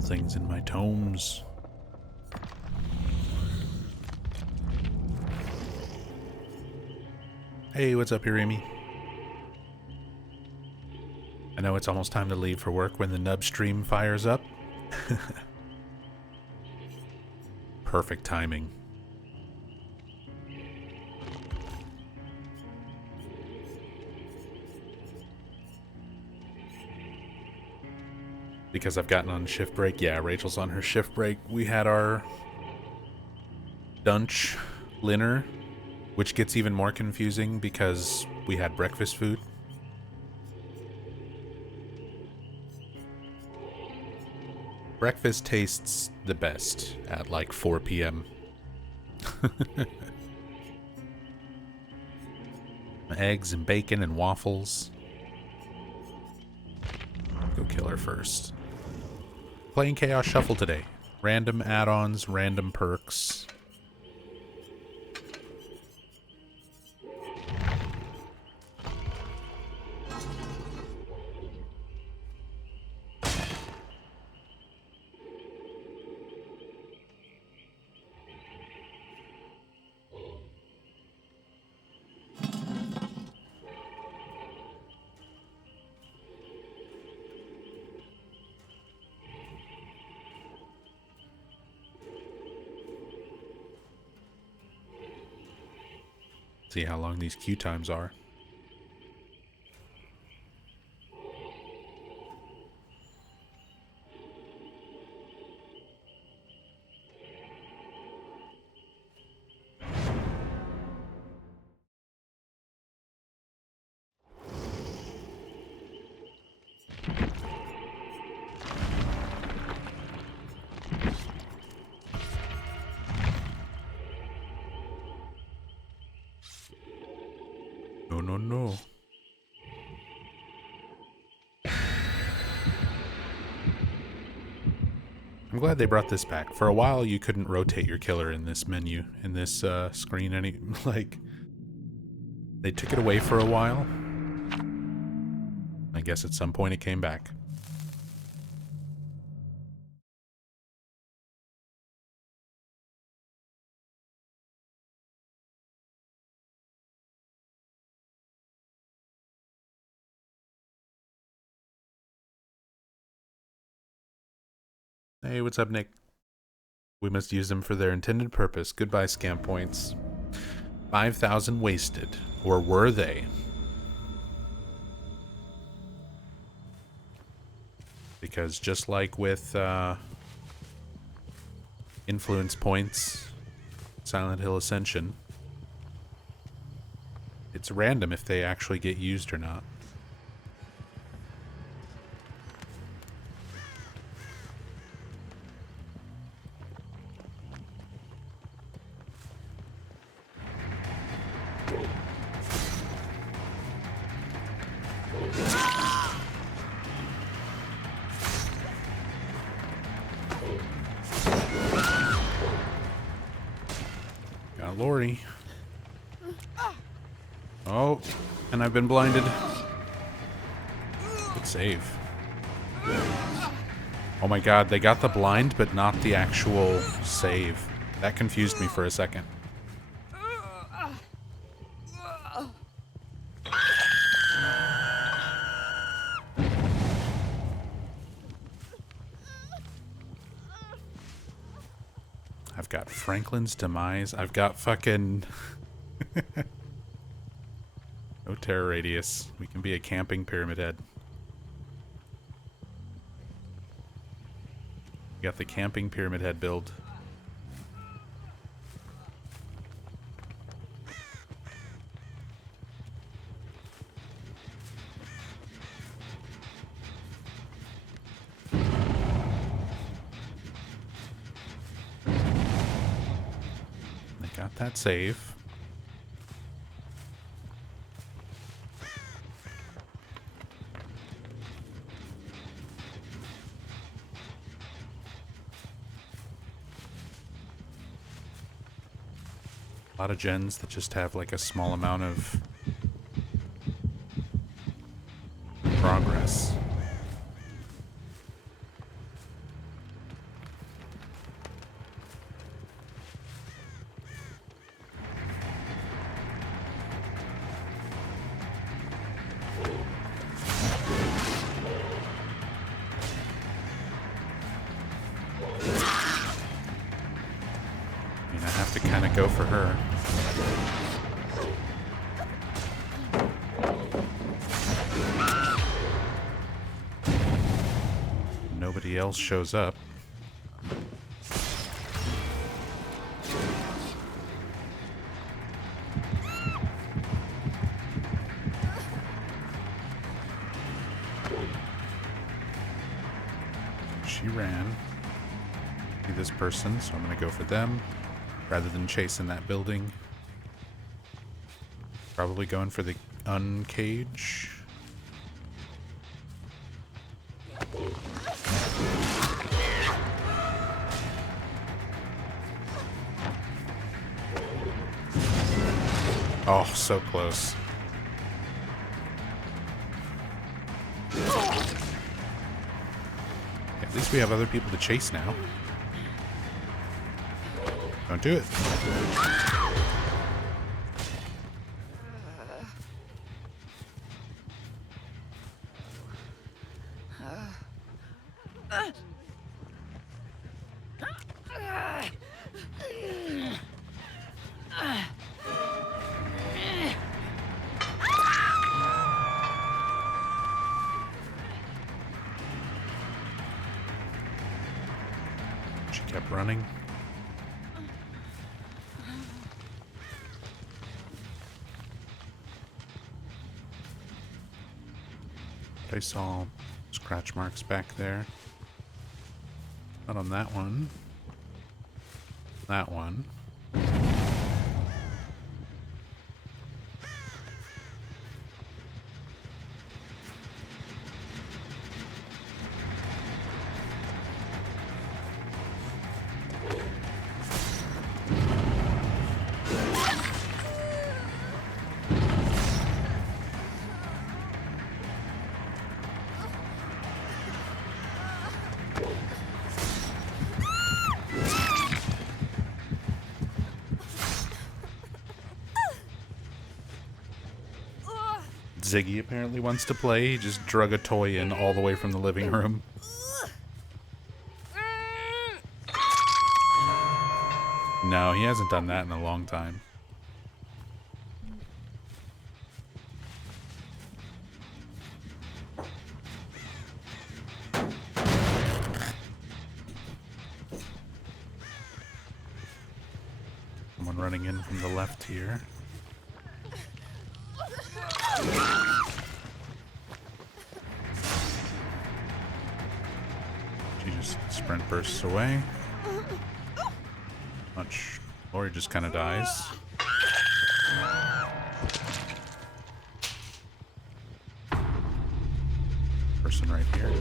kill things in my tomes. Hey, what's up here, Amy? I know it's almost time to leave for work when the nub stream fires up. Perfect timing. Because I've gotten on shift break. Yeah, Rachel's on her shift break. We had our lunch dinner, which gets even more confusing because we had breakfast food. Breakfast tastes the best at like 4 p.m. Eggs and bacon and waffles. Go kill her first. Playing Chaos Shuffle today. Random add-ons, random perks. See how long these queue times are. No. I'm glad they brought this back. For a while, you couldn't rotate your killer in this menu, in this screen. Like, they took it away for a while. I guess at some point it came back. Hey, what's up, Nick? We must use them for their intended purpose. Goodbye, scam points. 5,000 wasted. Or were they? Because just like with influence points, Silent Hill Ascension, it's random if they actually get used or not. Got Lori. Oh, and I've been blinded. Good save. Oh my god, they got the blind, but not the actual save. That confused me for a second. I've got Franklin's Demise. I've got fucking... No terror radius. We can be a camping Pyramid Head. We got the camping Pyramid Head build. They got that save. A lot of gens that just have like a small amount of progress. to kind of go for her. Nobody else shows up. She ran. See this person, so I'm gonna go for them rather than chasing that building. Probably going for the uncage. Oh, so close. At least we have other people to chase now. Don't do it. She kept running. I saw scratch marks back there. Not on that one. That one. Ziggy apparently wants to play. He just drug a toy in all the way from the living room. No, he hasn't done that in a long time. Someone running in from the left here. She just sprint bursts away. Much. Or he just kind of dies. Person right here.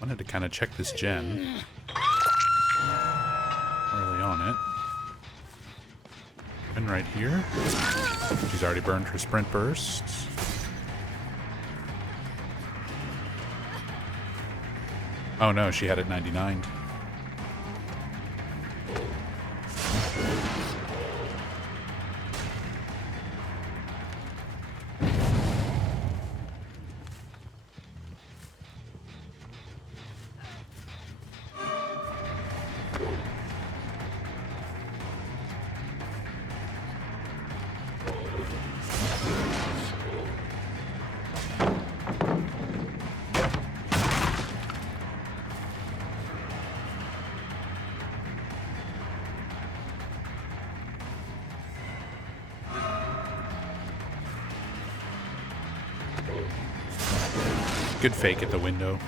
Wanted to kind of check this gen. Early on it. And right here. She's already burned her sprint bursts. Oh no, she had it 99'd. Good fake at the window.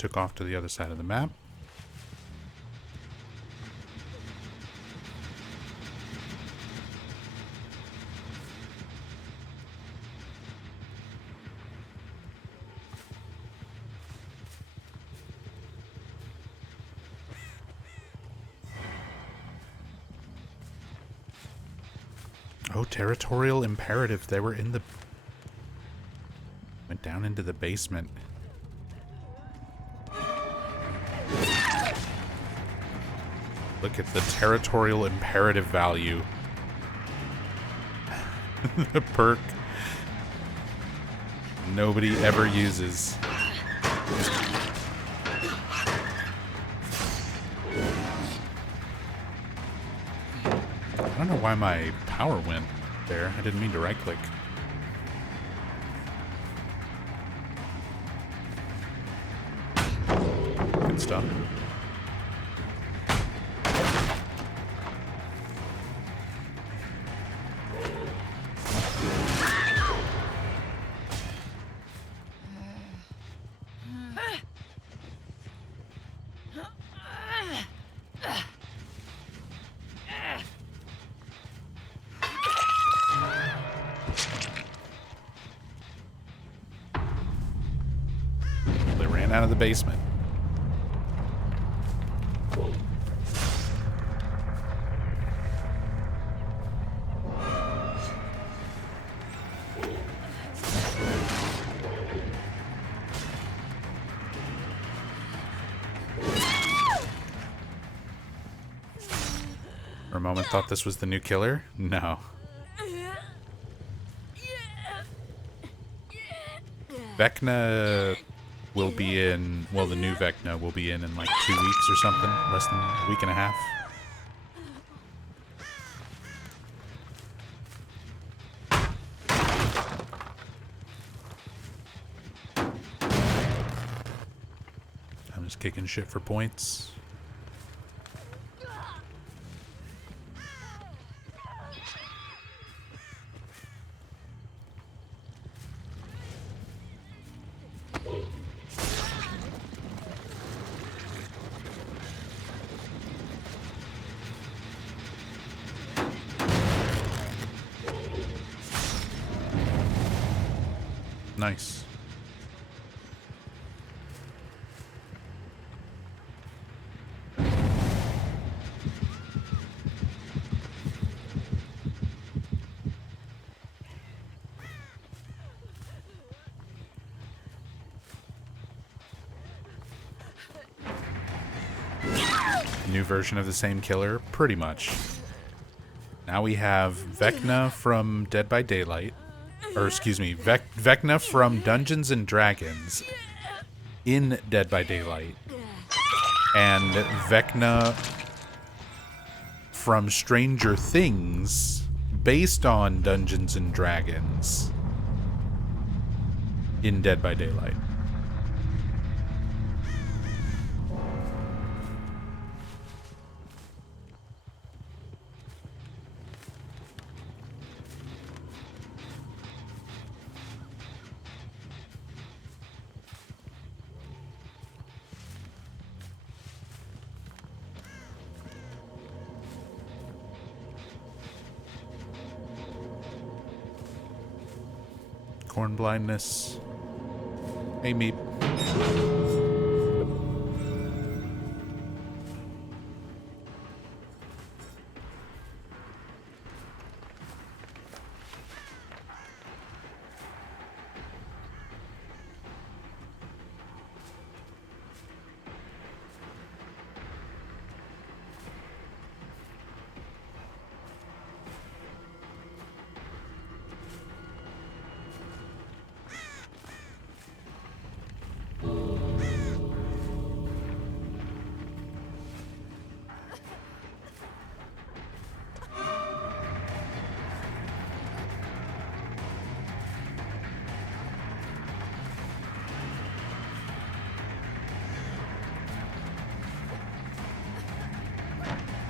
took off to the other side of the map. Oh, territorial imperative. They were in the... Went down into the basement. Look at the territorial imperative value. The perk nobody ever uses. I don't know why my power went there. I didn't mean to right click. Good stuff. They ran out of the basement. For a moment thought this was the new killer? No. Vecna will be in, well, the new Vecna will be in like 2 weeks or something, less than a week and a half. I'm just kicking shit for points. Nice. New version of the same killer, pretty much. Now we have Vecna from Dead by Daylight. Or excuse me, Vecna from Dungeons and Dragons in Dead by Daylight. And Vecna from Stranger Things based on Dungeons and Dragons in Dead by Daylight. Corn blindness. Hey, Meep.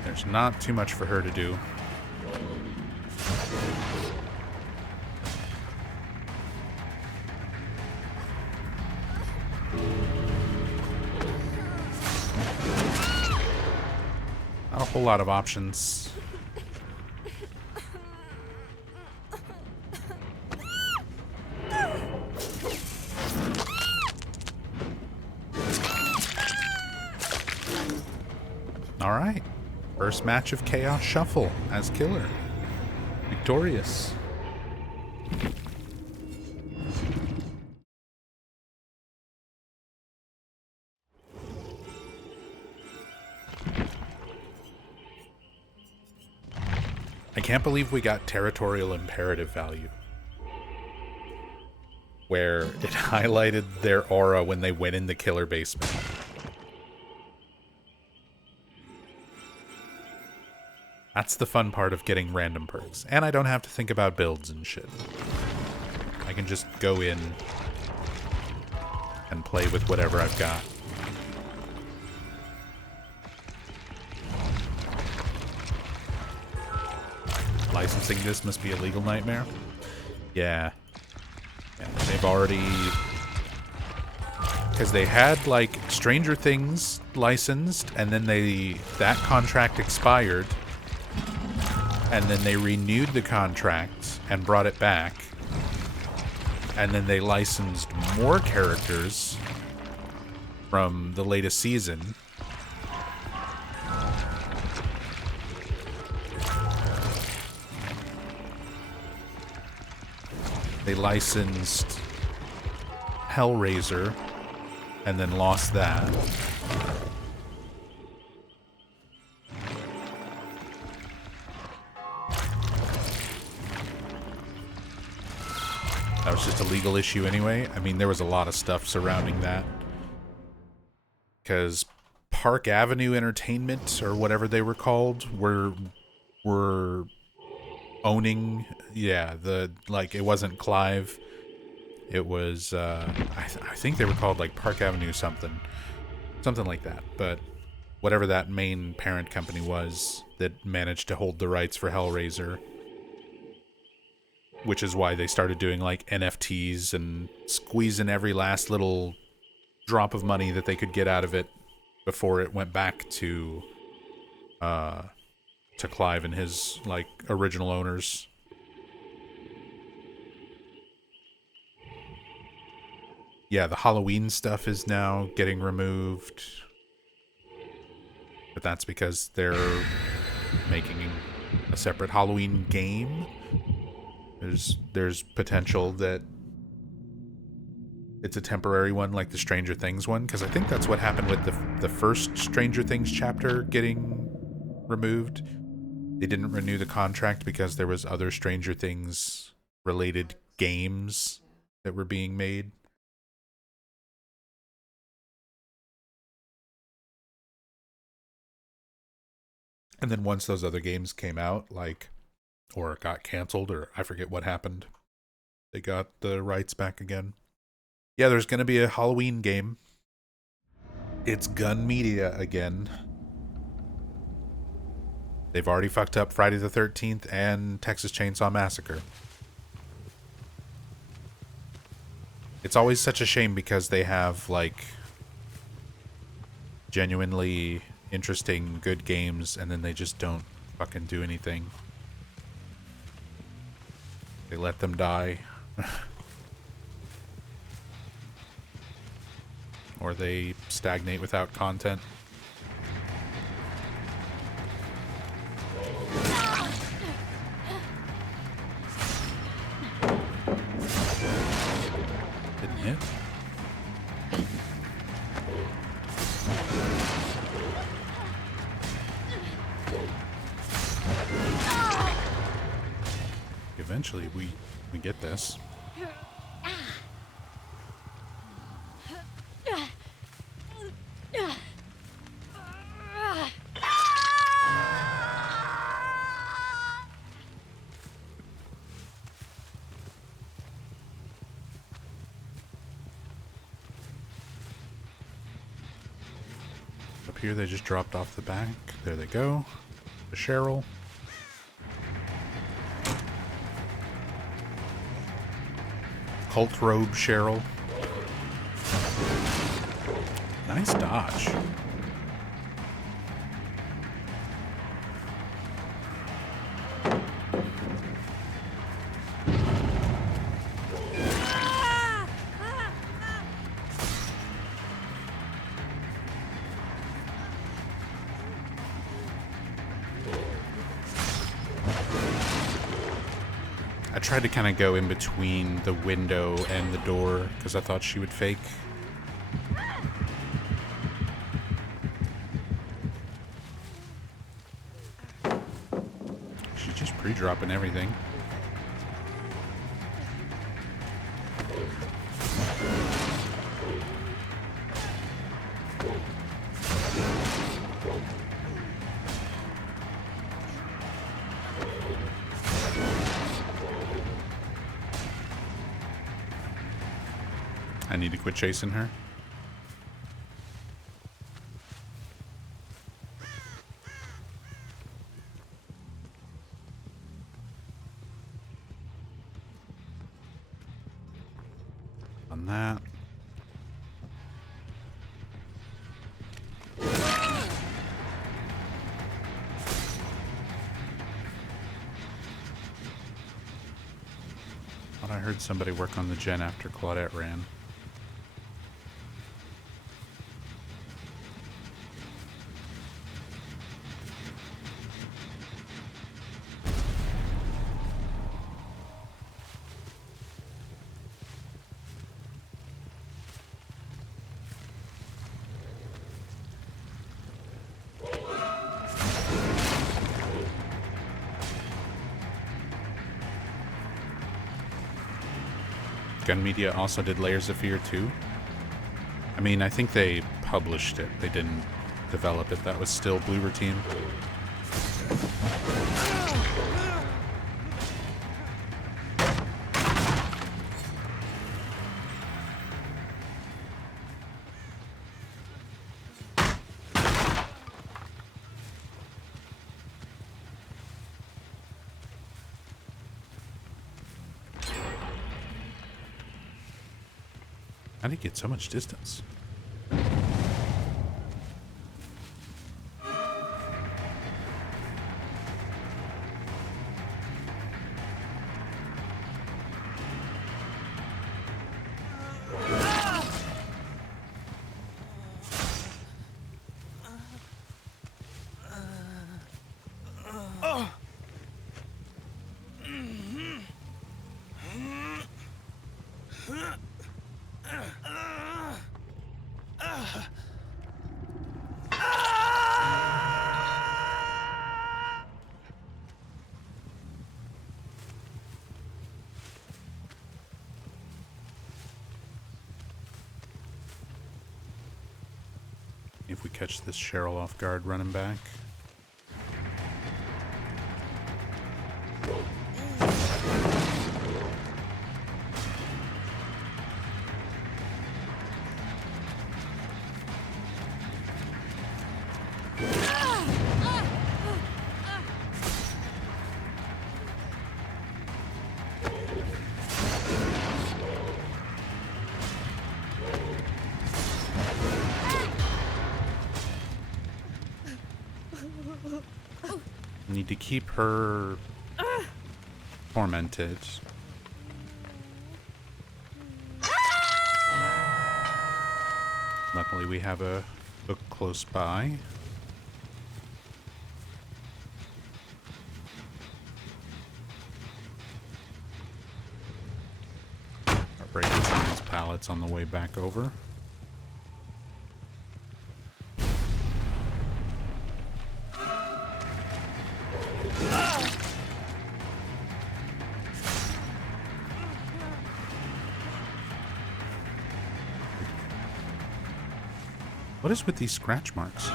There's not too much for her to do. whole lot of options. All right. First match of Chaos Shuffle as killer. Victorious. I can't believe we got territorial imperative value, where it highlighted their aura when they went in the killer basement. That's the fun part of getting random perks. And I don't have to think about builds and shit. I can just go in and play with whatever I've got. Licensing this must be a legal nightmare. Yeah. They've already... Because they had, like, Stranger Things licensed, and then that contract expired, and then they renewed the contract and brought it back, and then they licensed more characters from the latest season. They licensed Hellraiser and then lost that. That was just a legal issue anyway. I mean, there was a lot of stuff surrounding that. Because Park Avenue Entertainment, or whatever they were called, were owning, yeah, it wasn't Clive. It was, I think they were called, like, Park Avenue something like that. But whatever that main parent company was that managed to hold the rights for Hellraiser, which is why they started doing, like, NFTs and squeezing every last little drop of money that they could get out of it before it went back to Clive and his, like, original owners. Yeah, the Halloween stuff is now getting removed. But that's because they're making a separate Halloween game. There's potential that it's a temporary one, like the Stranger Things one, because I think that's what happened with the first Stranger Things chapter getting removed. They didn't renew the contract because there was other Stranger Things related games that were being made. And then once those other games came out, like, or got canceled, or I forget what happened, they got the rights back again. Yeah, there's going to be a Halloween game. It's Gun Media again. They've already fucked up Friday the 13th and Texas Chainsaw Massacre. It's always such a shame because they have, like, genuinely interesting, good games, and then they just don't fucking do anything. They let them die. Or they stagnate without content. Didn't hit. Eventually we get this. Up here they just dropped off the back. There they go. The Cheryl. Cult Robe Cheryl. Nice dodge. I tried to kind of go in between the window and the door because I thought she would fake. She's just pre-dropping everything. I need to quit chasing her. On that. Thought I heard somebody work on the gen after Claudette ran. Gun Media also did Layers of Fear 2. I mean, I think they published it. They didn't develop it. That was still Bloober Team. How did he get so much distance? If we catch this Cheryl off guard running back. Need to keep her tormented. Luckily we have a book close by. I'll break some of these pallets on the way back over. What is with these scratch marks?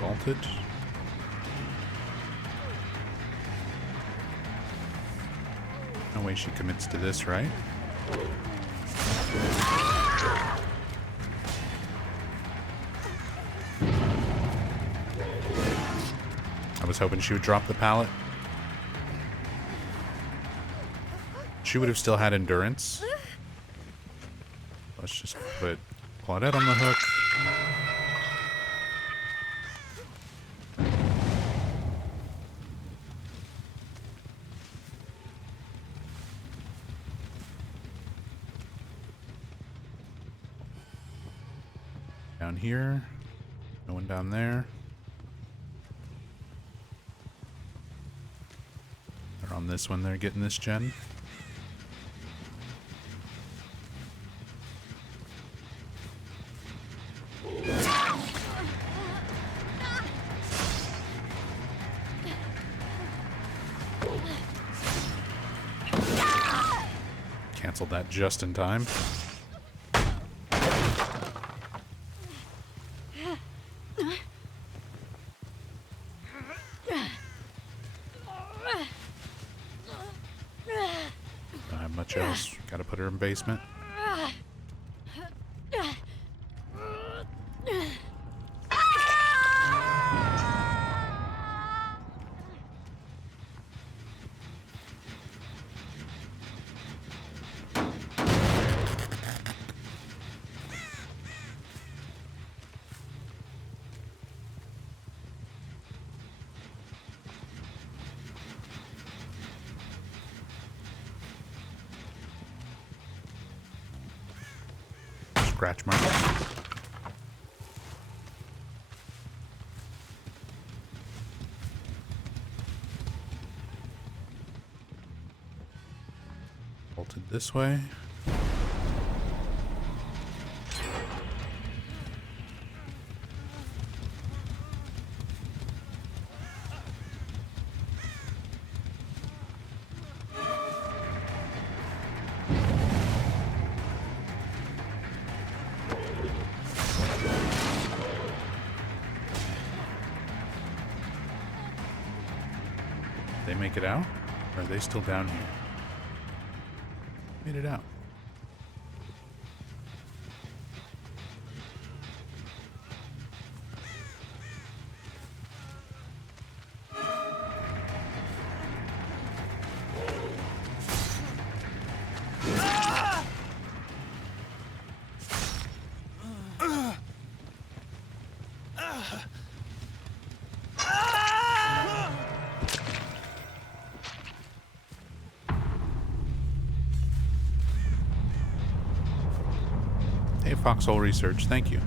Vaulted. No way she commits to this, right? I was hoping she would drop the pallet. She would have still had endurance. Let's just put Claudette on the hook. Down here. No one down there. They're on this one. They're getting this gen. Canceled that just in time. Don't have much else. Gotta put her in basement. Scratch mark. Bolted this way. They make it out? Or are they still down here? Made it out. Hey, Foxhole Research, thank you.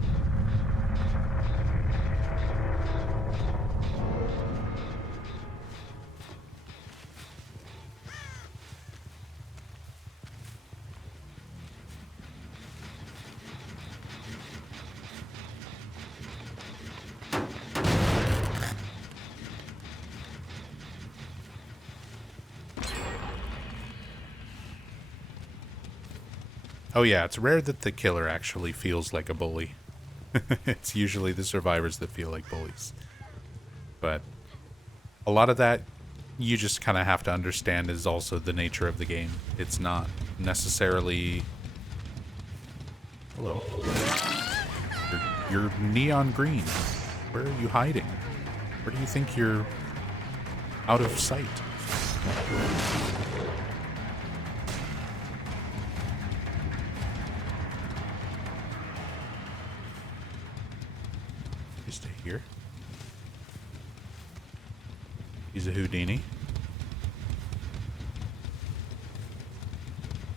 Oh yeah, it's rare that the killer actually feels like a bully. It's usually the survivors that feel like bullies. But a lot of that you just kind of have to understand is also the nature of the game. It's not necessarily... Hello. You're neon green. Where are you hiding? Where do you think you're out of sight? Stay here. He's a Houdini.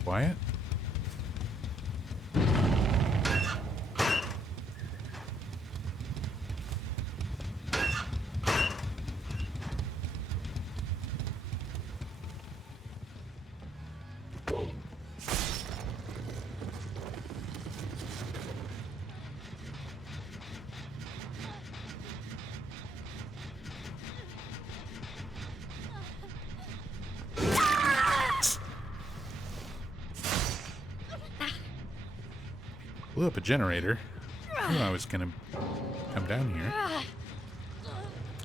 Quiet. Blew up a generator. I knew I was gonna come down here.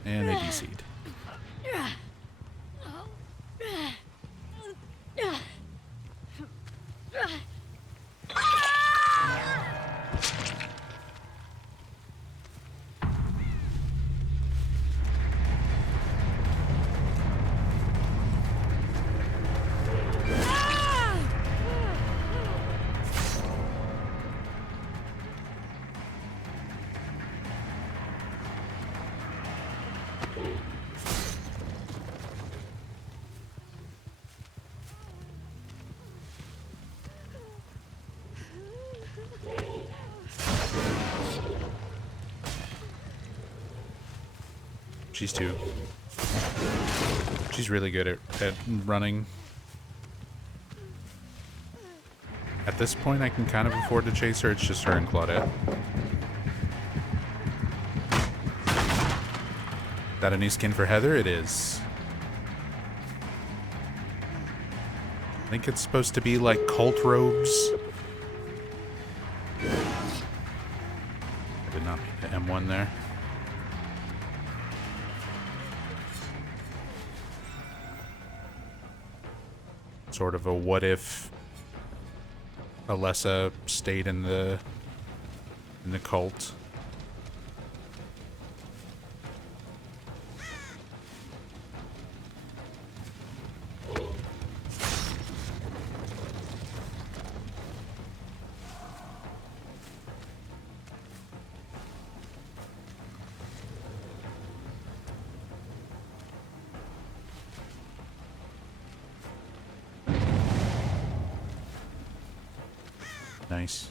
And they DC'd. She's two. She's really good at running. At this point, I can kind of afford to chase her. It's just her and Claudette. That a new skin for Heather? It is. I think it's supposed to be like cult robes. I did not mean to M1 there. Sort of a what if Alessa stayed in the cult. Nice.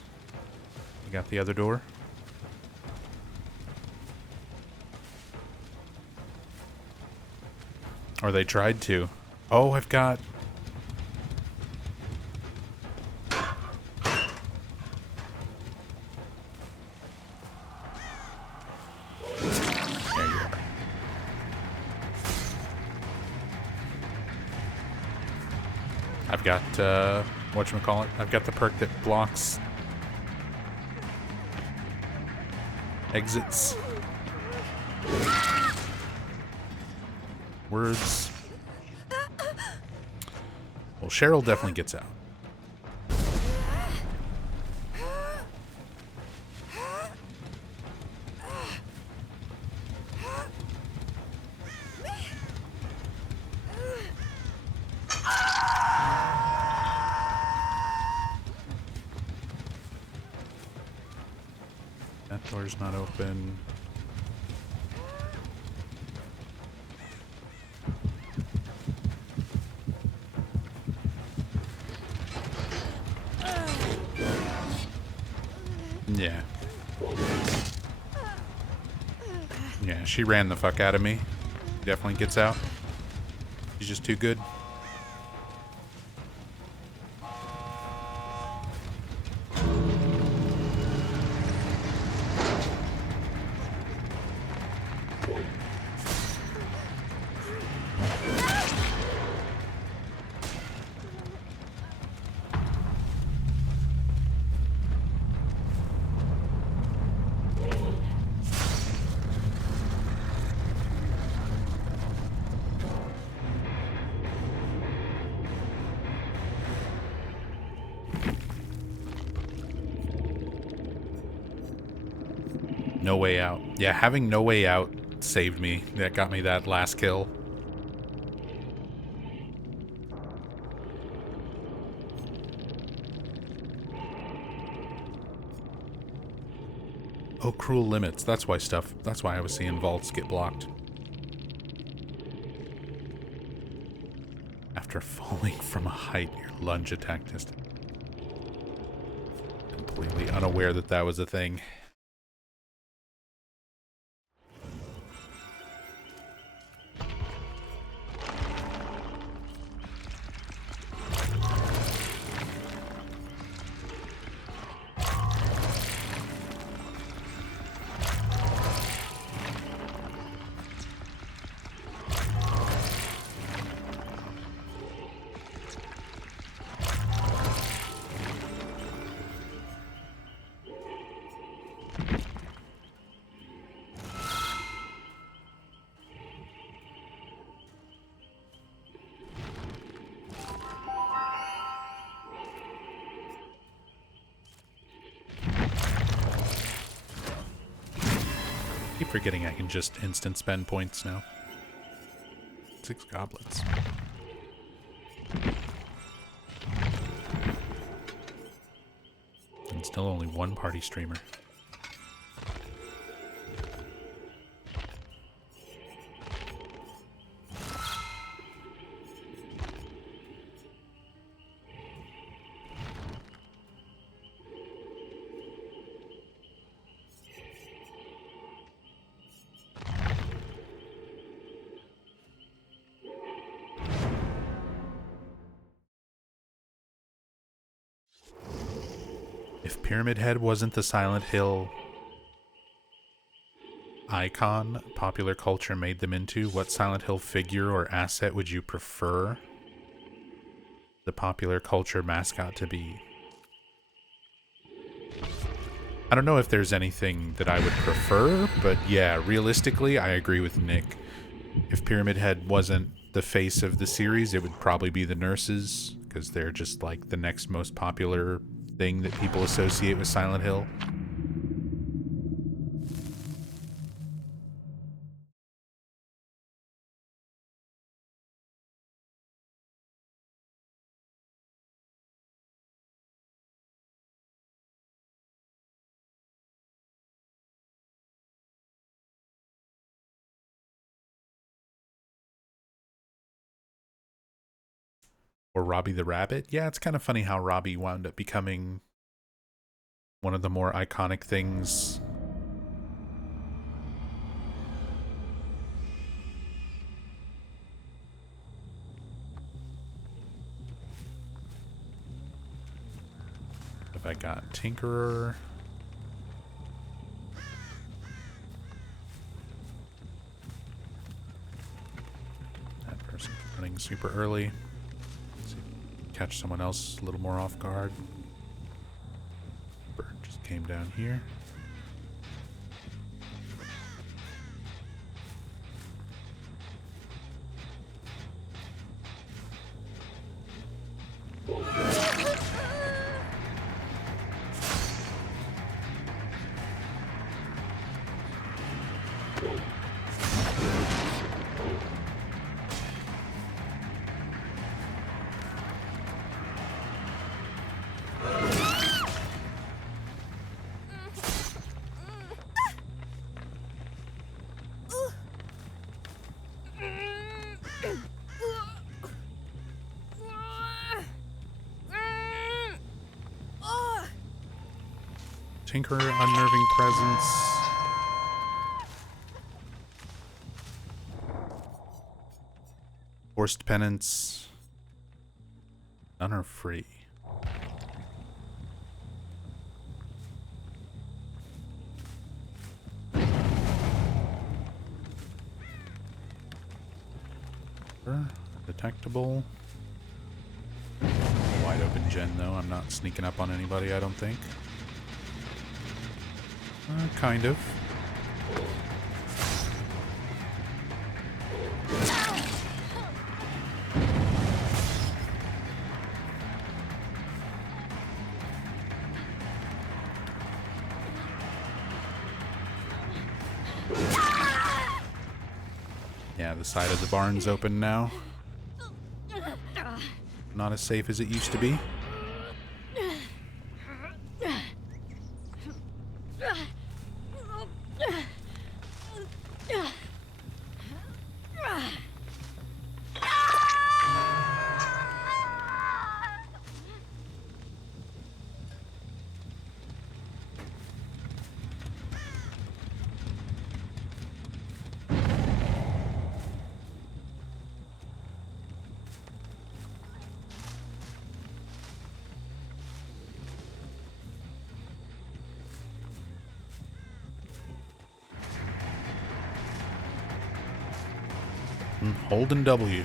You got the other door? Or they tried to. Oh, I've got... There you are. I've got, whatchamacallit? I've got the perk that blocks exits. Words. Well, Cheryl definitely gets out. That door's not open. Yeah. Yeah, she ran the fuck out of me. Definitely gets out. She's just too good. No way out. Yeah, having no way out saved me. That got me that last kill. Oh, cruel limits. That's why I was seeing vaults get blocked. After falling from a height, your lunge attack distance. Completely unaware that that was a thing. Keep forgetting I can just instant spend points now. 6 goblets. And still only one party streamer. If Pyramid Head wasn't the Silent Hill icon popular culture made them into, what Silent Hill figure or asset would you prefer the popular culture mascot to be? I don't know if there's anything that I would prefer, but yeah, realistically, I agree with Nick. If Pyramid Head wasn't the face of the series, it would probably be the nurses, because they're just like the next most popular thing that people associate with Silent Hill. Or Robbie the Rabbit. Yeah, it's kind of funny how Robbie wound up becoming one of the more iconic things. If I got Tinkerer. That person's running super early. Let's see, catch someone else a little more off guard. Bird just came down here. Tinkerer, Unnerving Presence. Forced Penance. None are free. Detectable. Wide open gen though. I'm not sneaking up on anybody, I don't think. Kind of. Yeah, the side of the barn's open now. Not as safe as it used to be. Holding W.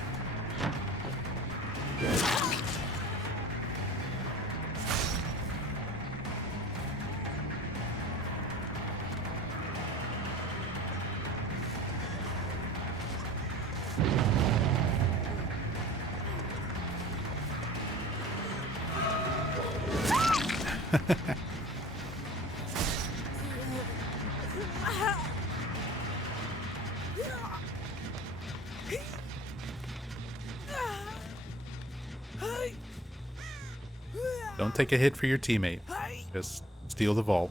Don't take a hit for your teammate. Just steal the vault.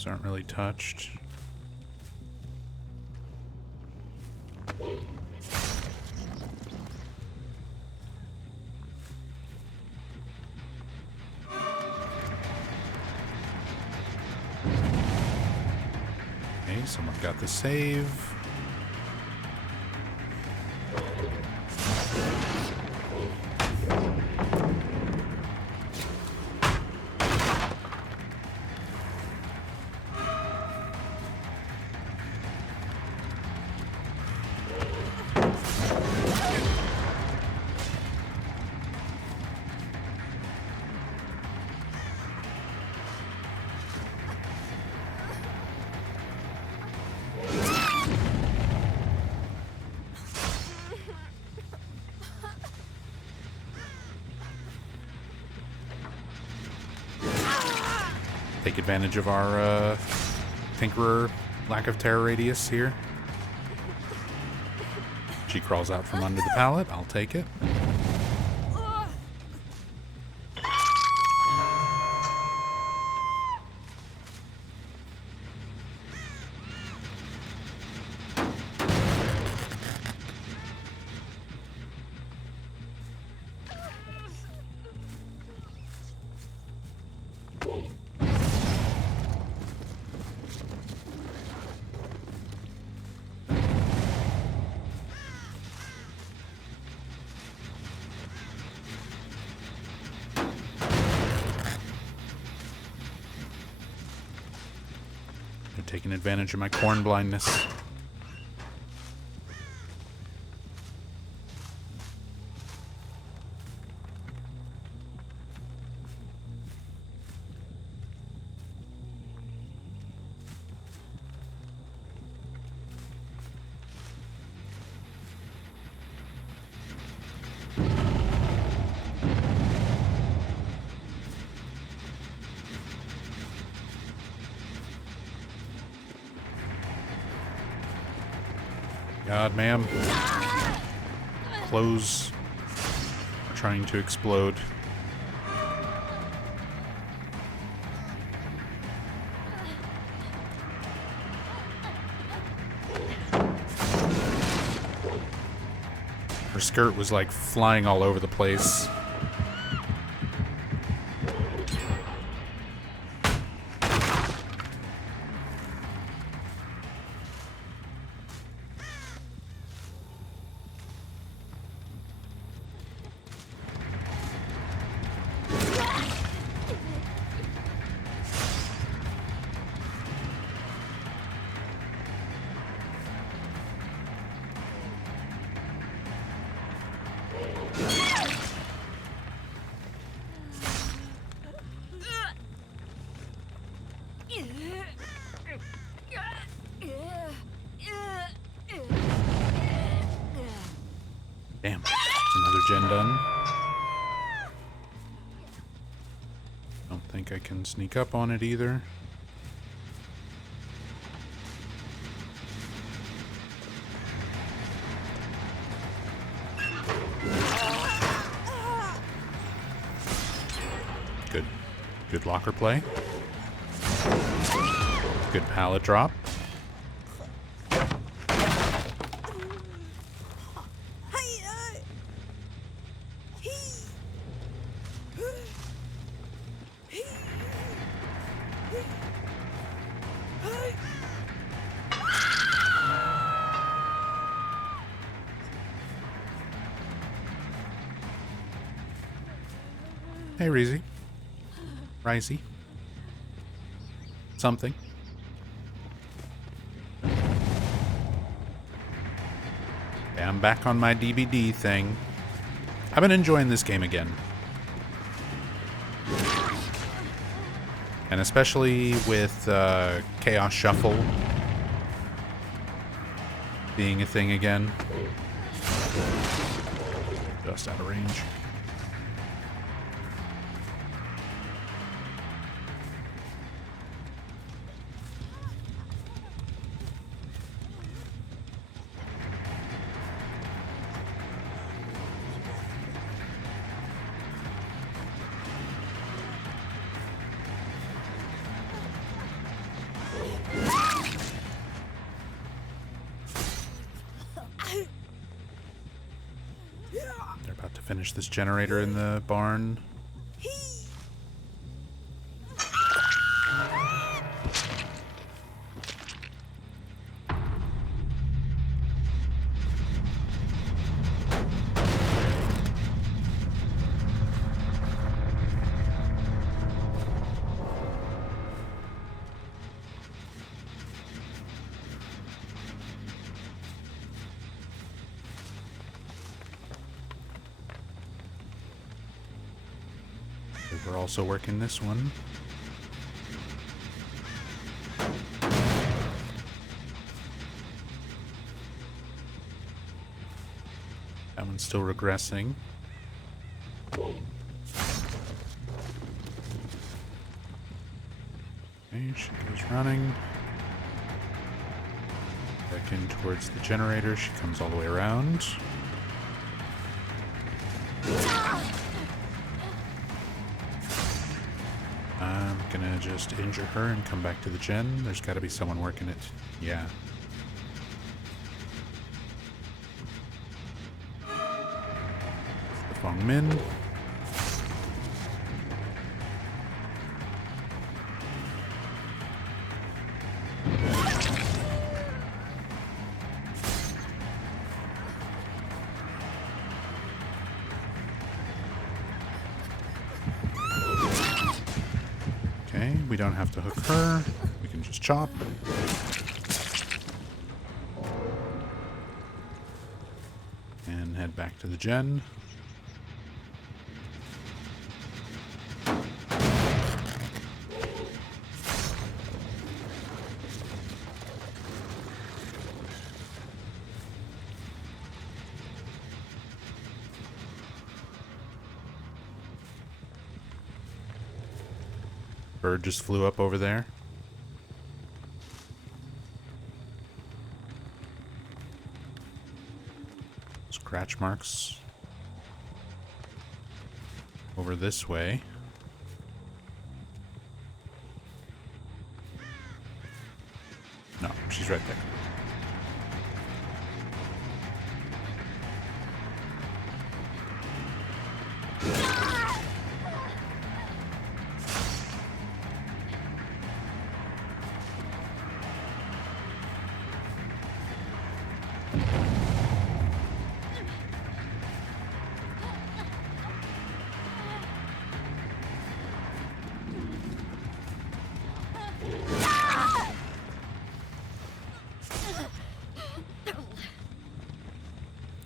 Those aren't really touched. Okay, someone got the save. Take advantage of our Tinkerer lack of terror radius here. She crawls out from under the pallet. I'll take it. Taking advantage of my corn blindness. God, ma'am. Clothes are trying to explode. Her skirt was like flying all over the place. Damn, it's another gen done. Don't think I can sneak up on it either. Good locker play. Good pallet drop. Hey, Reezy. Risey. Something. Yeah, I'm back on my DVD thing. I've been enjoying this game again. And especially with Chaos Shuffle being a thing again. Just out of range. finish this generator in the barn. We're also working this one. That one's still regressing. Okay, she goes running. Back in towards the generator. She comes all the way around. I'm gonna just injure her and come back to the gen. There's gotta be someone working it. Yeah. The Fong Min. We don't have to hook her. We can just chop. And head back to the gen. Bird just flew up over there. Scratch marks over this way. No, she's right there.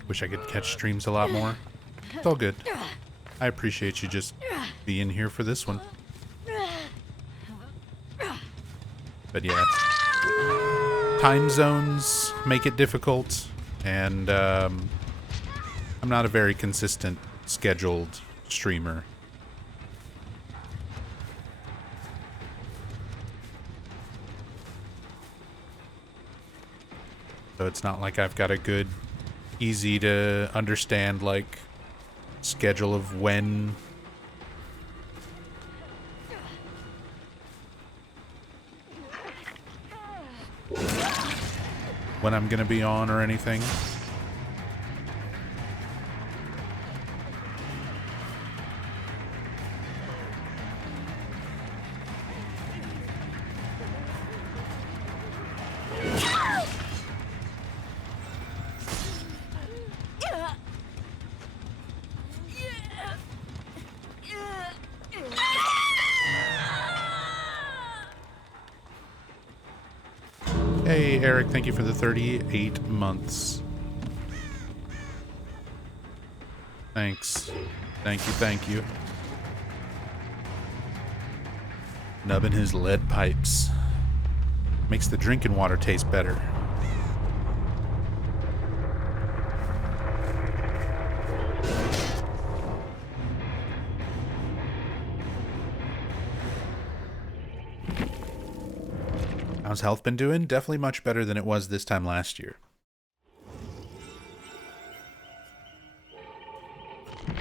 Wish I could catch streams a lot more. It's all good. I appreciate you just being here for this one. But yeah, time zones make it difficult, and I'm not a very consistent scheduled streamer. So it's not like I've got a good, easy to understand, like, schedule of when I'm gonna be on or anything. Hey, Eric, thank you for the 38 months. Thanks. Thank you, thank you. Nubbing his lead pipes. Makes the drinking water taste better. How's health been doing? Definitely much better than it was this time last year.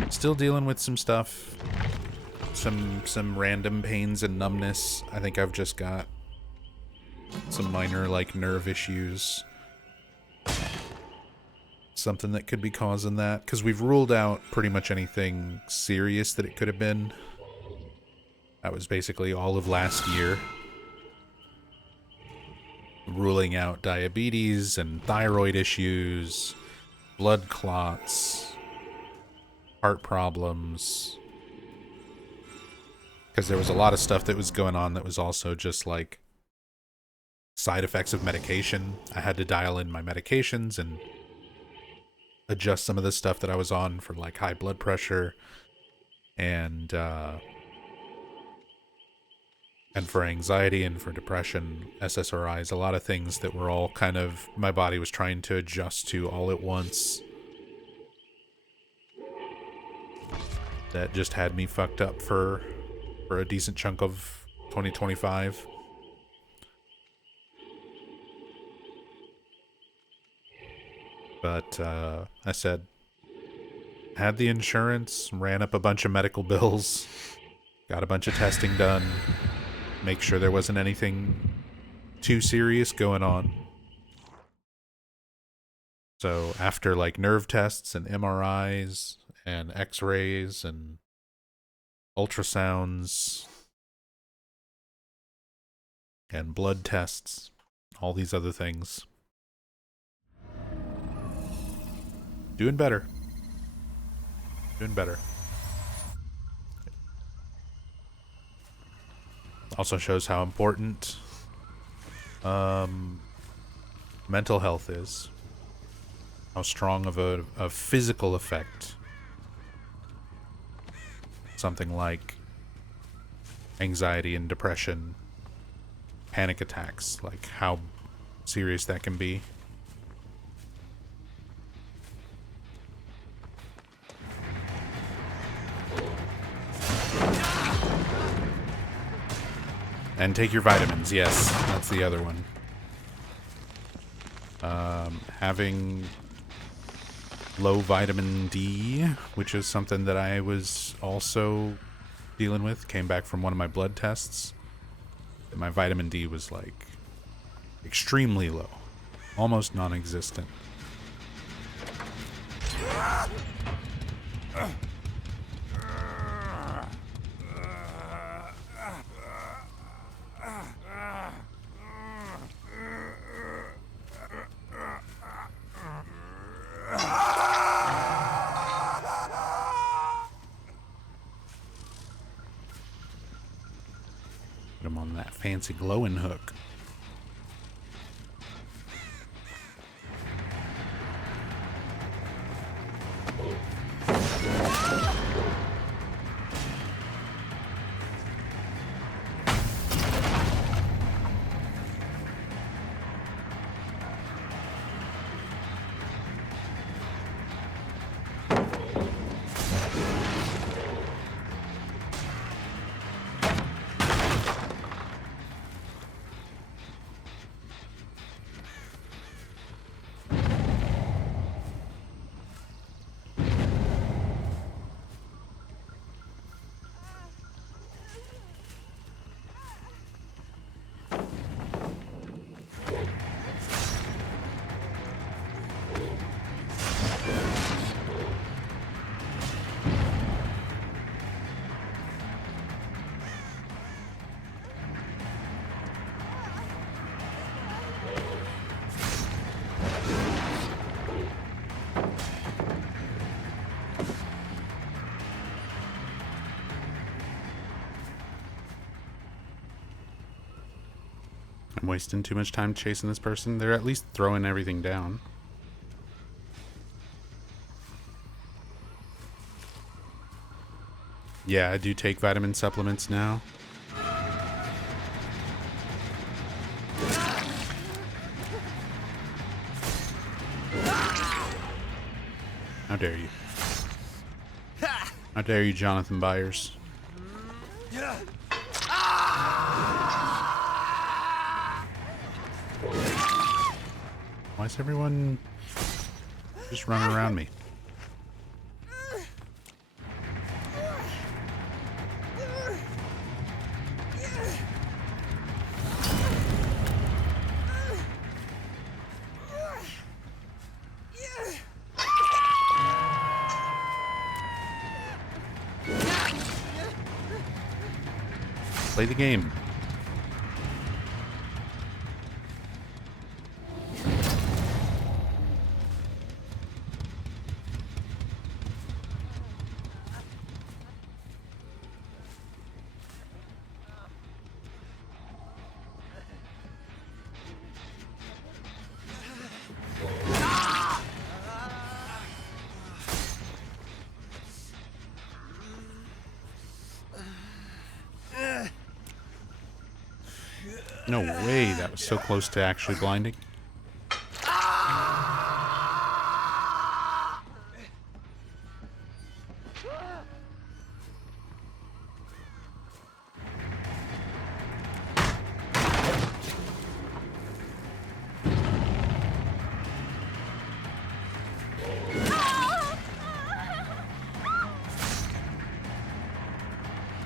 Still dealing with some stuff. Some random pains and numbness. I think I've just got some minor, like, nerve issues. something that could be causing that, because we've ruled out pretty much anything serious that it could have been. That was basically all of last year. Ruling out diabetes and thyroid issues, blood clots, heart problems. Because there was a lot of stuff that was going on that was also just like side effects of medication. I had to dial in my medications and adjust some of the stuff that I was on for like high blood pressure and for anxiety and for depression, SSRIs, a lot of things that were all kind of, my body was trying to adjust to all at once. That just had me fucked up for a decent chunk of 2025. But I said, had the insurance, ran up a bunch of medical bills, got a bunch of testing done, make sure there wasn't anything too serious going on. So after like nerve tests and MRIs and x-rays and ultrasounds and blood tests, all these other things, doing better. Doing better. Also shows how important mental health is. How strong of a physical effect something like anxiety and depression, panic attacks, like how serious that can be. And take your vitamins, yes, that's the other one. Having low vitamin D, which is something that I was also dealing with, came back from one of my blood tests. My vitamin D was like extremely low, almost non-existent. Put him on that fancy glowing hook. I'm wasting too much time chasing this person. They're at least throwing everything down. Yeah, I do take vitamin supplements now. How dare you? How dare you, Jonathan Byers? Why is everyone just running around me? Play the game. No way, that was so close to actually blinding.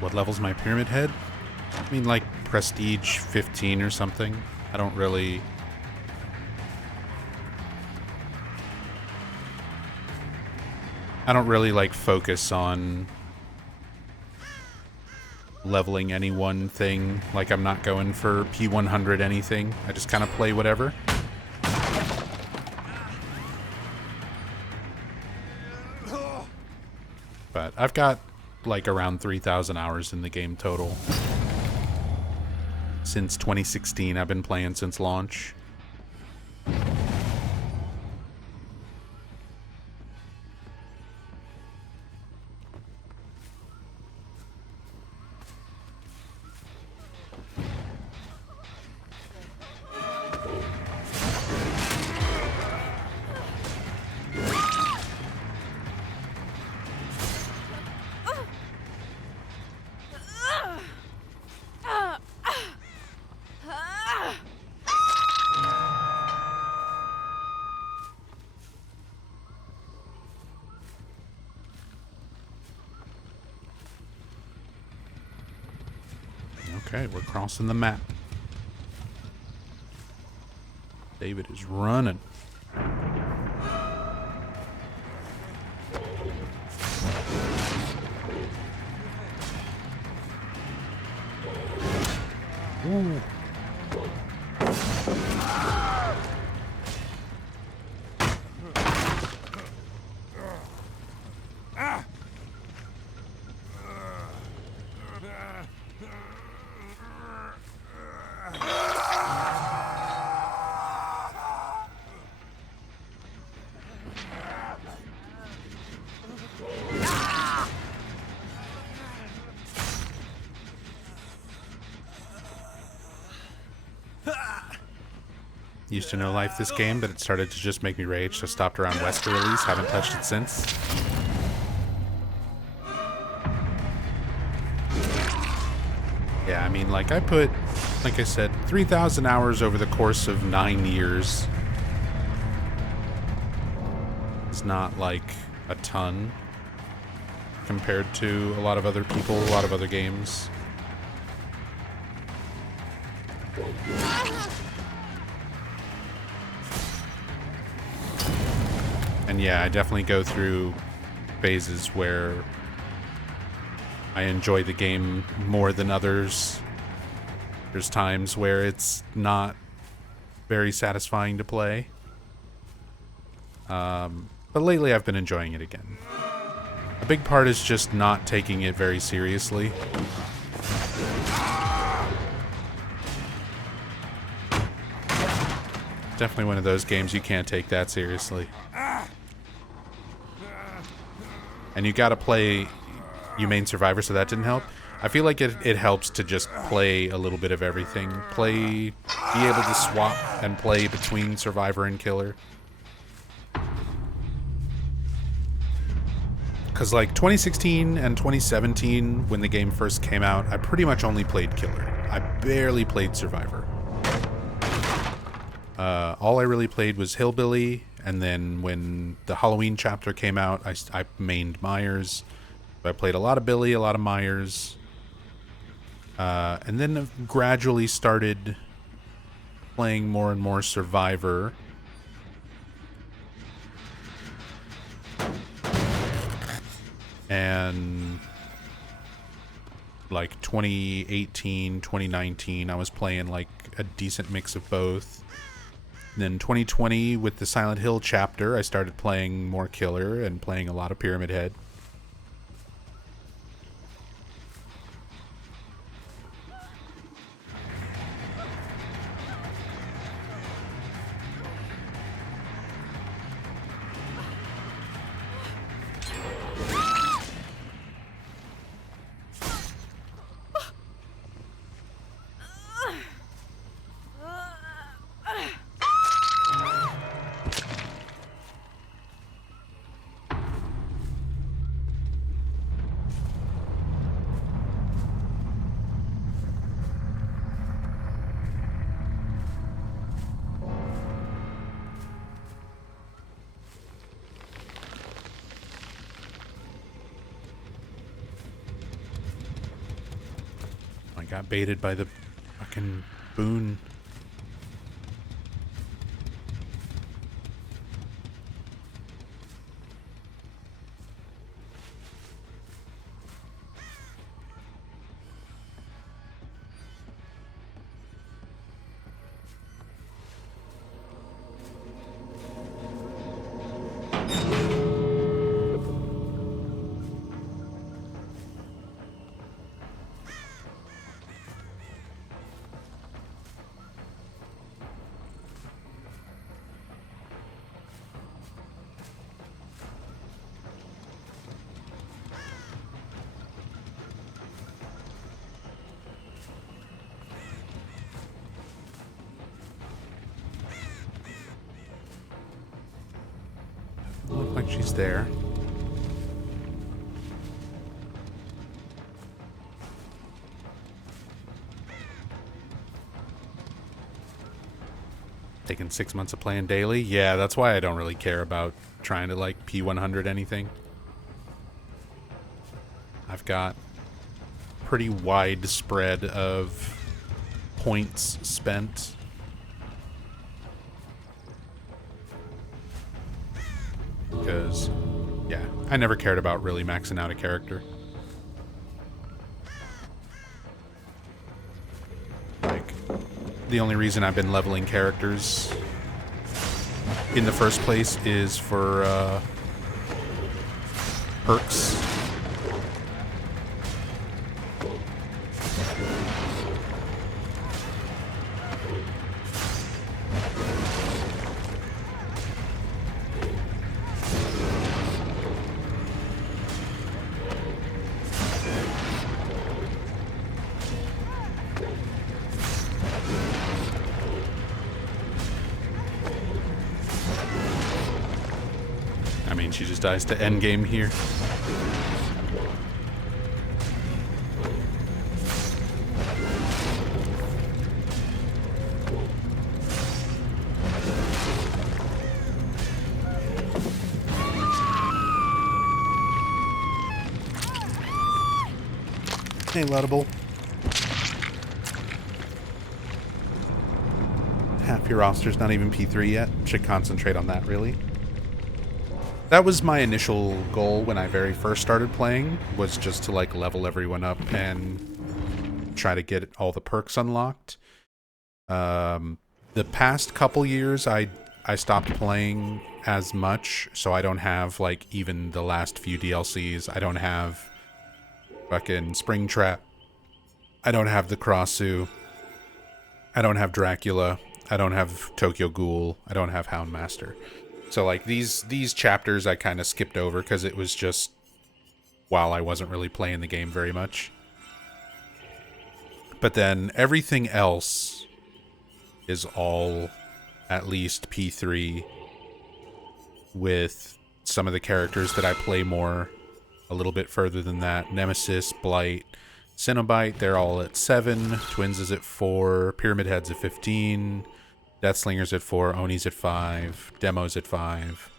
What level's my pyramid head? I mean, like prestige 15 or something. I don't really like focus on leveling any one thing. Like, I'm not going for P100 anything. I just kind of play whatever. But I've got like around 3,000 hours in the game total. Since 2016, I've been playing since launch. Okay, we're crossing the map. David is running. Ooh. Used to know life this game, but it started to just make me rage, so stopped around Wesker release. Haven't touched it since. Yeah, I mean, like, I put, like I said, 3,000 hours over the course of 9 years. It's not, like, a ton compared to a lot of other people, a lot of other games. And yeah, I definitely go through phases where I enjoy the game more than others. There's times where it's not very satisfying to play. But lately I've been enjoying it again. A big part is just not taking it very seriously. Definitely one of those games you can't take that seriously. And you gotta play Humane Survivor, so that didn't help. I feel like it helps to just play a little bit of everything. Be able to swap and play between Survivor and Killer. Because like 2016 and 2017, when the game first came out, I pretty much only played Killer. I barely played Survivor. All I really played was Hillbilly, and then when the Halloween chapter came out, I mained Myers. I played a lot of Billy, a lot of Myers. And then gradually started playing more and more Survivor. And like 2018, 2019, I was playing like a decent mix of both. Then 2020 with the Silent Hill chapter, I started playing more Killer and playing a lot of Pyramid Head. I got baited by the fucking Boone. Look like she's there. Taking 6 months of playing daily? Yeah, that's why I don't really care about trying to like P100 anything. I've got pretty wide spread of points spent. Because, yeah, I never cared about really maxing out a character. Like, the only reason I've been leveling characters in the first place is for perks. I mean, she just dies to endgame here. Hey, Luttable. Half your roster's not even P3 yet. Should concentrate on that, really. That was my initial goal when I very first started playing, was just to like level everyone up and try to get all the perks unlocked. The past couple years, I stopped playing as much, so I don't have like even the last few DLCs. I don't have fucking Springtrap. I don't have the Crossu. I don't have Dracula. I don't have Tokyo Ghoul. I don't have Houndmaster. So like these chapters I kind of skipped over because it was just while I wasn't really playing the game very much. But then everything else is all at least P3, with some of the characters that I play more a little bit further than that. Nemesis, Blight, Cenobite, they're all at 7. Twins is at 4. Pyramid Head's at 15. Deathslinger's at 4. Oni's at 5. Demo's at 5.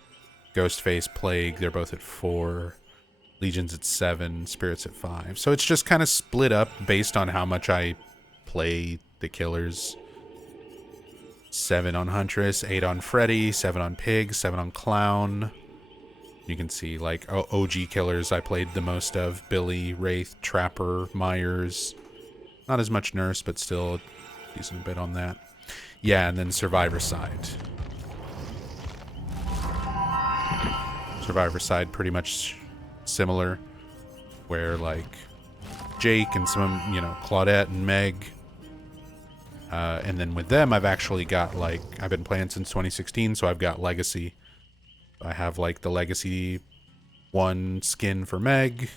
Ghostface, Plague, they're both at 4. Legion's at 7. Spirit's at 5. So it's just kind of split up based on how much I play the killers. 7 on Huntress, 8 on Freddy, 7 on Pig, 7 on Clown. You can see like OG killers I played the most of: Billy, Wraith, Trapper, Myers. Not as much Nurse, but still a decent bit on that. Yeah, and then Survivor side. Survivor side pretty much similar, where like Jake and some, you know, Claudette and Meg. And then with them, I've actually got like, I've been playing since 2016, so I've got Legacy. I have like the Legacy 1 skin for Meg.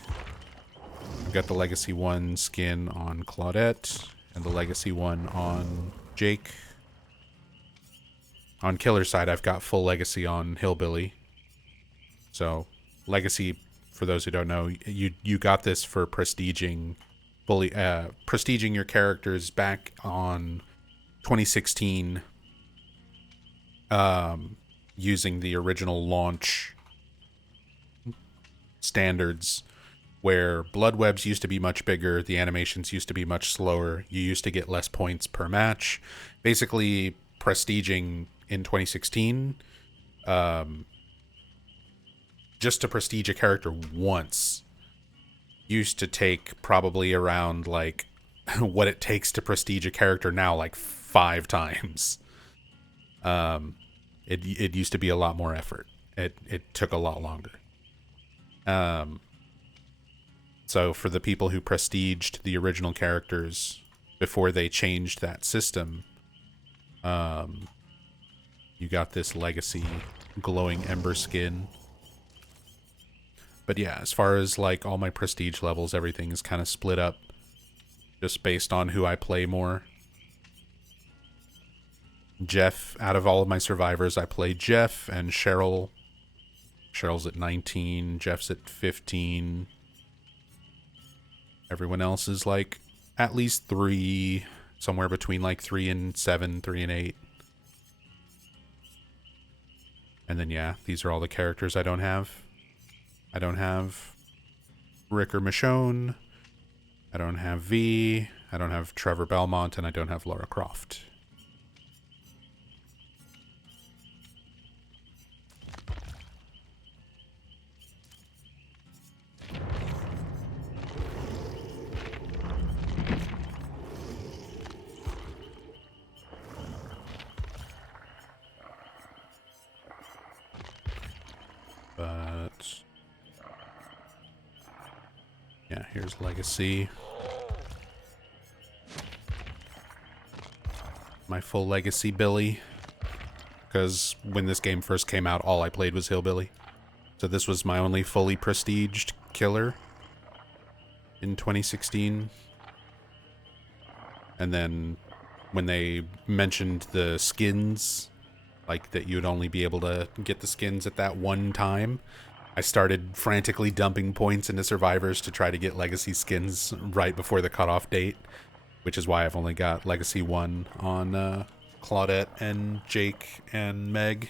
I've got the Legacy 1 skin on Claudette, and the Legacy 1 on Jake. On Killer side, I've got full Legacy on Hillbilly. So, Legacy, for those who don't know, you got this for prestiging prestiging your characters back on 2016, using the original launch standards, where blood webs used to be much bigger, the animations used to be much slower, you used to get less points per match. Basically, prestiging in 2016, just to prestige a character once used to take probably around like what it takes to prestige a character now, like 5 times. It used to be a lot more effort. It took a lot longer. So for the people who prestiged the original characters before they changed that system, you got this Legacy glowing ember skin. But yeah, as far as like all my prestige levels, everything is kind of split up just based on who I play more. Jeff, out of all of my survivors, I play Jeff and Cheryl. Cheryl's at 19, Jeff's at 15. Everyone else is like at least 3, somewhere between like 3 and 7, 3 and 8. And then yeah, these are all the characters I don't have. I don't have Rick or Michonne. I don't have V. I don't have Trevor Belmont, and I don't have Lara Croft. But yeah, here's Legacy. My full Legacy Billy. Because when this game first came out, all I played was Hillbilly. So this was my only fully prestiged killer in 2016. And then when they mentioned the skins, like that you would only be able to get the skins at that one time, I started frantically dumping points into survivors to try to get Legacy skins right before the cutoff date, which is why I've only got Legacy 1 on Claudette and Jake and Meg.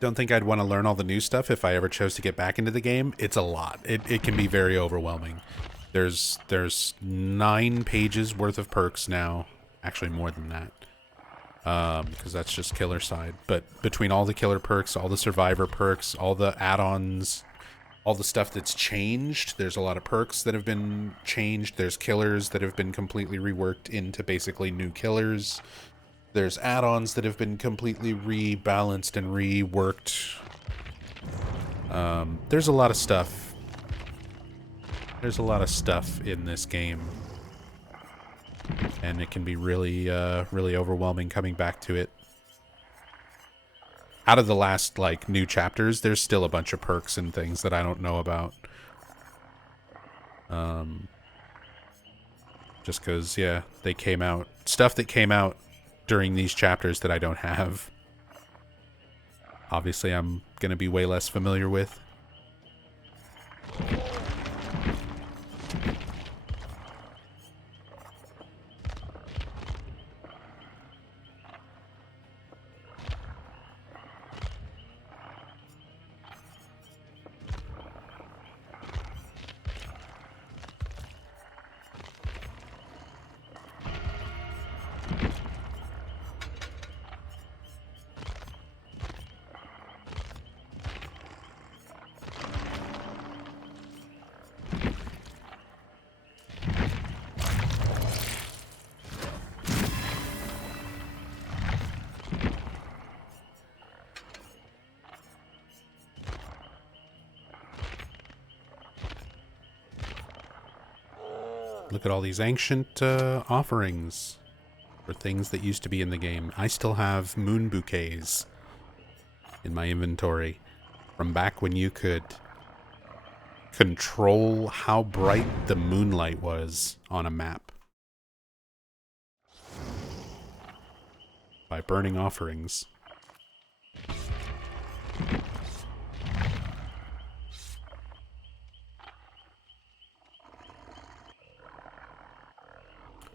Don't think I'd want to learn all the new stuff if I ever chose to get back into the game. It's a lot. It can be very overwhelming. There's 9 pages worth of perks now. Actually, more than that. Because that's just killer side. But between all the killer perks, all the survivor perks, all the add-ons, all the stuff that's changed, there's a lot of perks that have been changed. There's killers that have been completely reworked into basically new killers. There's add-ons that have been completely rebalanced and reworked. There's a lot of stuff. There's a lot of stuff in this game. And it can be really, really overwhelming coming back to it. Out of the last, like, new chapters, there's still a bunch of perks and things that I don't know about. Just because, yeah, they came out. Stuff that came out during these chapters that I don't have. Obviously, I'm going to be way less familiar with. Look at all these ancient offerings for things that used to be in the game. I still have moon bouquets in my inventory from back when you could control how bright the moonlight was on a map by burning offerings.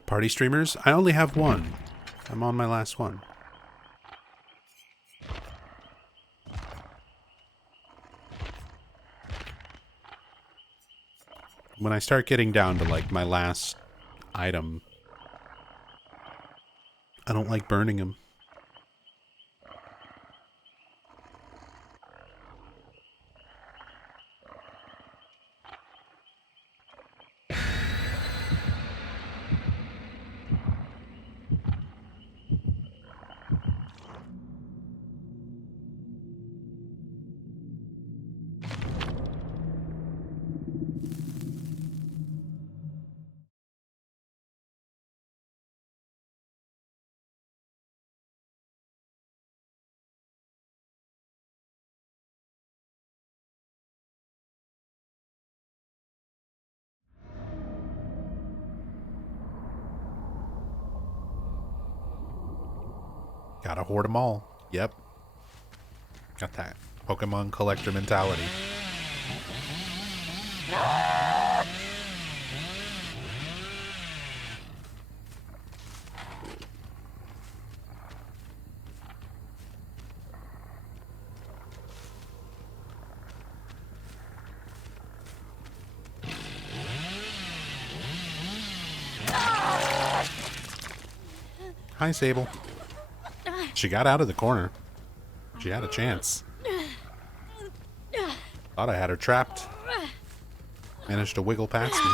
Party streamers? I only have one. I'm on my last one. When I start getting down to like my last item, I don't like burning them. Gotta hoard them all. Yep. Got that Pokemon collector mentality. Hi, Sable. She got out of the corner. She had a chance. Thought I had her trapped. Managed to wiggle past me.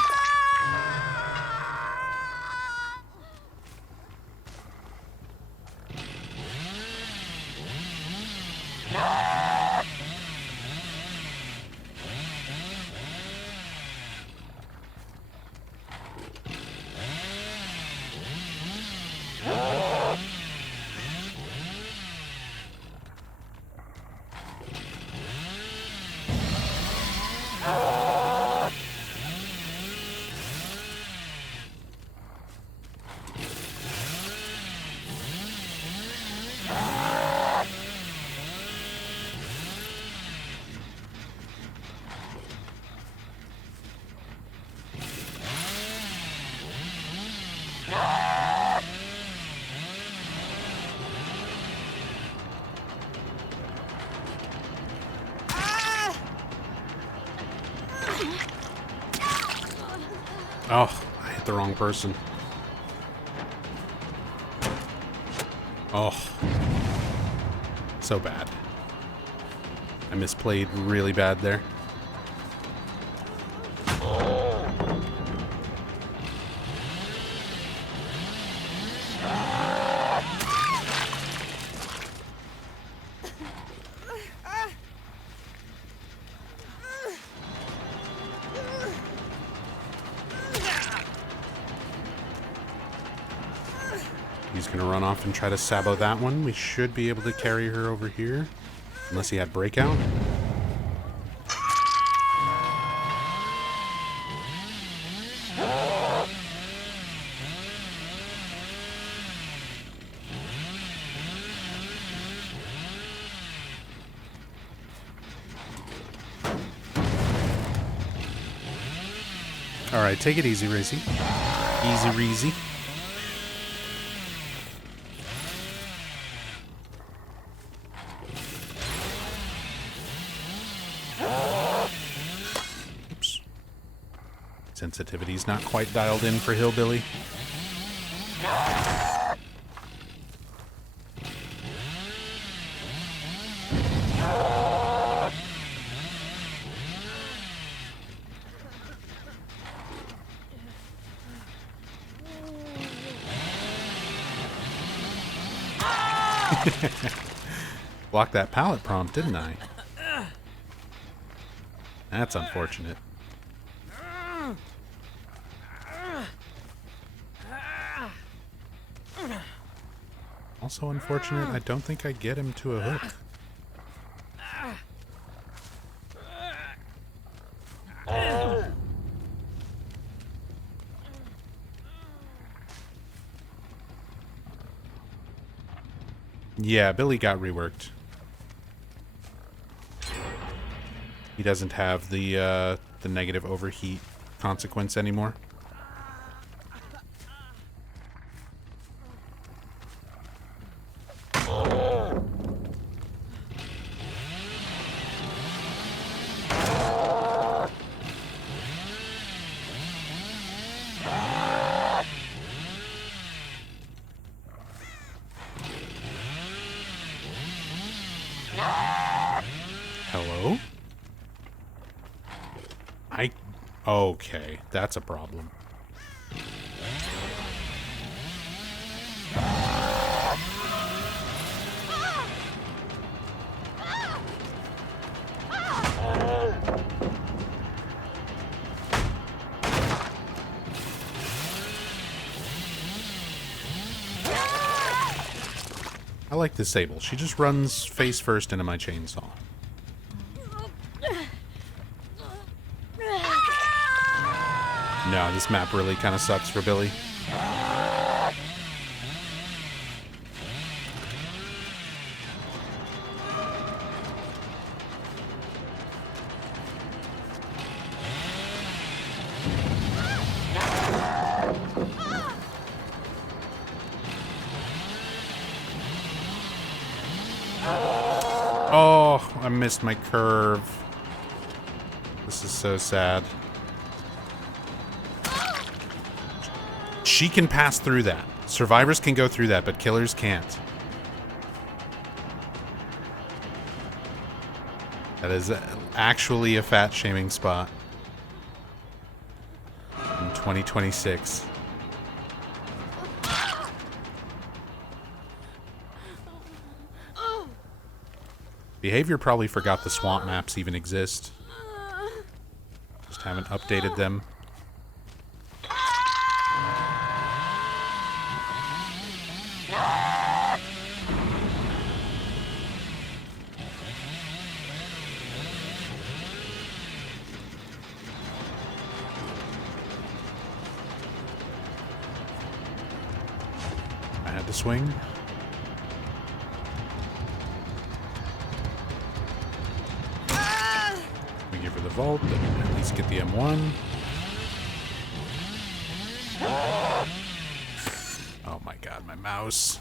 Oh, I hit the wrong person. Oh. So bad. I misplayed really bad there. He's gonna run off and try to sabo that one. We should be able to carry her over here. Unless he had breakout. Alright, take it easy, Razy. Easy Reezy. Oops. Sensitivity's not quite dialed in for Hillbilly. Blocked that pallet prompt, didn't I? That's unfortunate. Also unfortunate, I don't think I get him to a hook. Yeah, Billy got reworked. He doesn't have the negative overheat consequence anymore. Hello? Okay, that's a problem. I like this Sable. She just runs face first into my chainsaw. No, this map really kind of sucks for Billy. Oh, I missed my curve. This is so sad. She can pass through that. Survivors can go through that, but killers can't. That is actually a fat shaming spot. In 2026. Behavior probably forgot the swamp maps even exist. Just haven't updated them. I had to swing. We give her the vault, then at least get the M1. Oh my god, my mouse.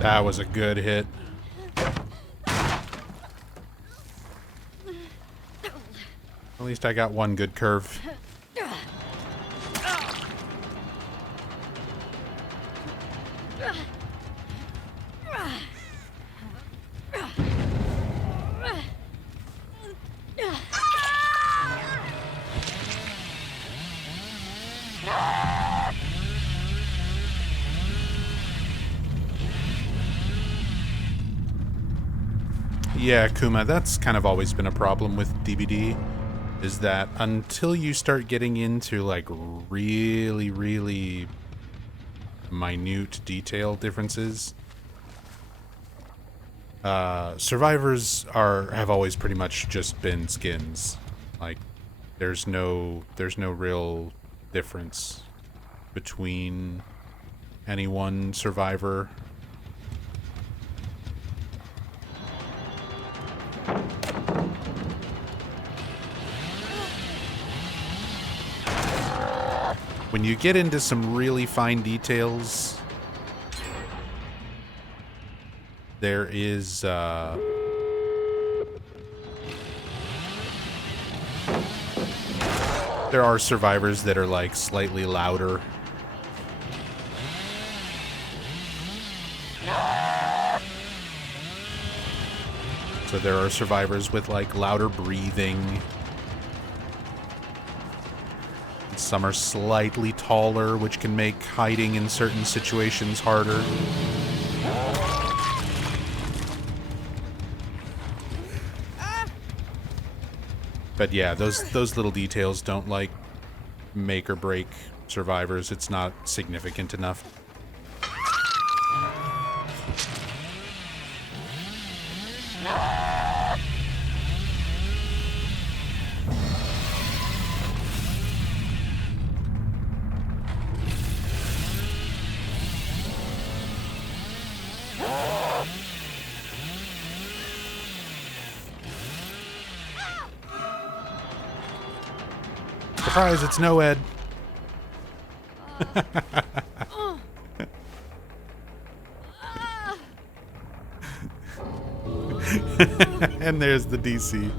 That was a good hit. At least I got one good curve. Yeah, Kuma, that's kind of always been a problem with DBD, is that until you start getting into like really, really minute detail differences, survivors have always pretty much just been skins. Like there's no real difference between any one survivor. when you get into some really fine details, there is there are survivors that are like slightly louder. So there are survivors with like louder breathing. Some are slightly taller, which can make hiding in certain situations harder. But yeah, those little details don't like make or break survivors. It's not significant enough. Surprise, it's Noed. And there's the DC.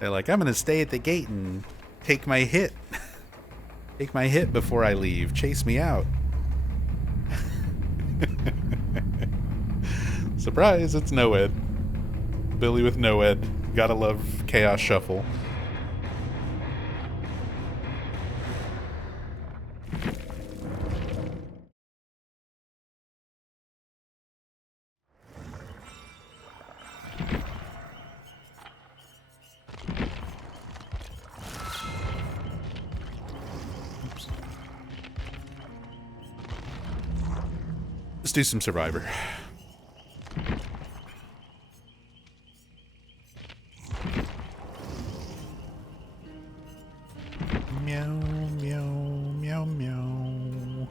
They're like, I'm gonna stay at the gate and take my hit. Take my hit before I leave. Chase me out. Surprise, it's Noed. Billy with Noed. Gotta love Chaos Shuffle. Oops. Let's do some Survivor. Meow, meow, meow, meow.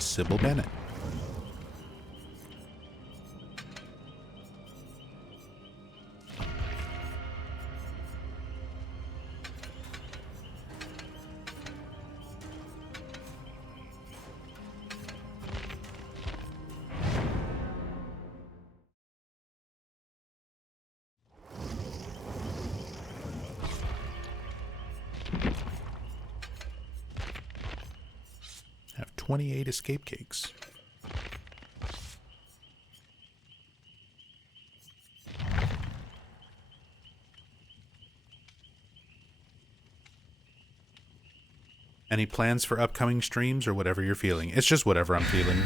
Sybil Bennett. Have 28 escape cakes. Any plans for upcoming streams or whatever you're feeling? It's just whatever I'm feeling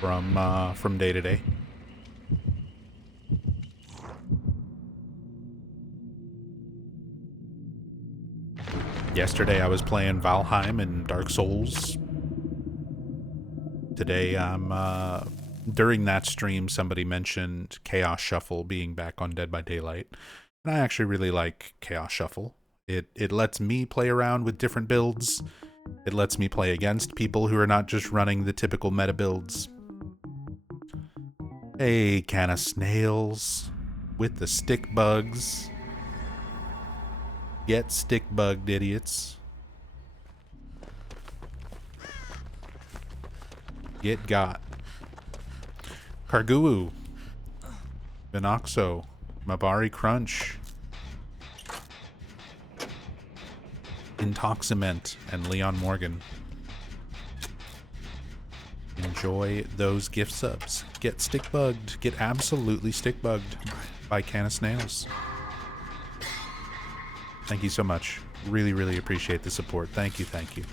from day to day. Yesterday I was playing Valheim and Dark Souls. Today I'm during that stream somebody mentioned Chaos Shuffle being back on Dead by Daylight. And I actually really like Chaos Shuffle. It lets me play around with different builds. It lets me play against people who are not just running the typical meta builds. Hey, can of snails with the stick bugs. Get stick bugged, idiots. Get got. Karguu. Vinoxo. Mabari Crunch. Intoximent and Leon Morgan. Enjoy those gift subs. Get stick bugged. Get absolutely stick bugged by Can of Snails. Thank you so much. Really, really appreciate the support. Thank you, thank you.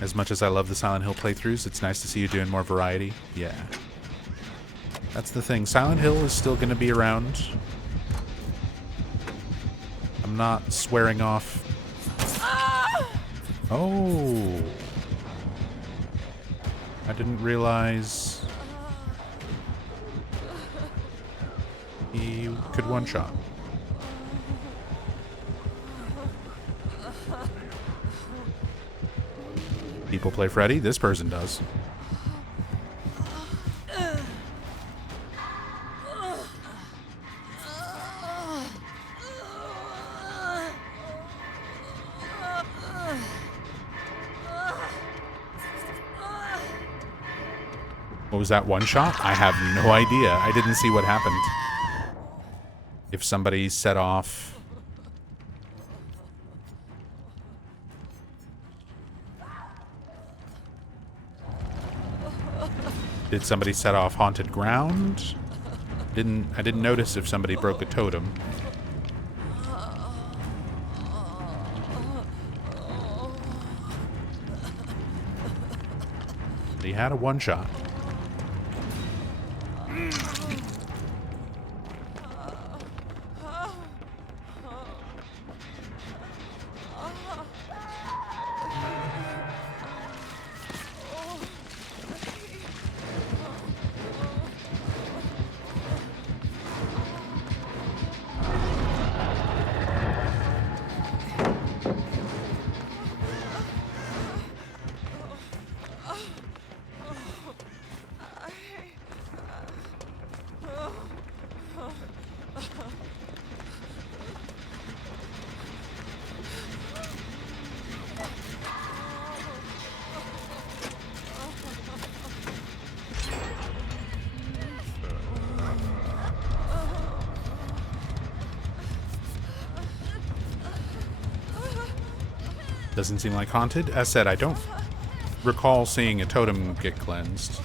As much as I love the Silent Hill playthroughs, it's nice to see you doing more variety. Yeah. That's the thing. Silent Hill is still going to be around. I'm not swearing off. Oh. I didn't realize he could one-shot. people play Freddy. This person does. What was that, one shot? I have no idea. I didn't see what happened. If somebody set off... Did somebody set off haunted ground? I didn't notice if somebody broke a totem. But he had a one shot. Doesn't seem like haunted. As said, I don't recall seeing a totem get cleansed.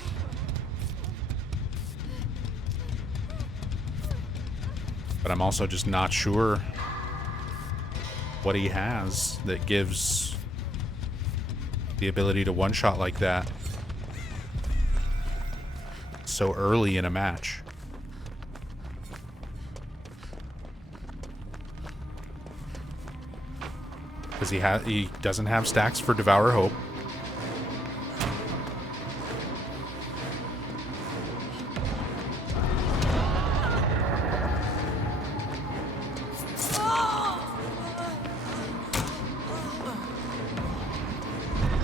But I'm also just not sure what he has that gives the ability to one-shot like that so early in a match. Because he doesn't have stacks for Devour Hope.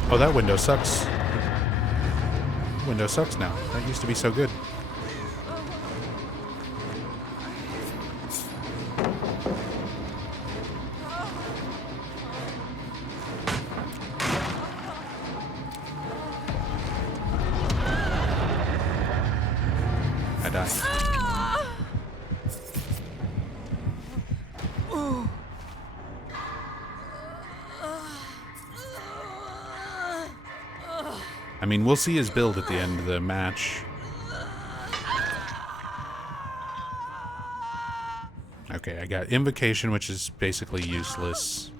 Oh, that window sucks. Window sucks now. That used to be so good. I died. I mean, we'll see his build at the end of the match. Okay, I got Invocation, which is basically useless.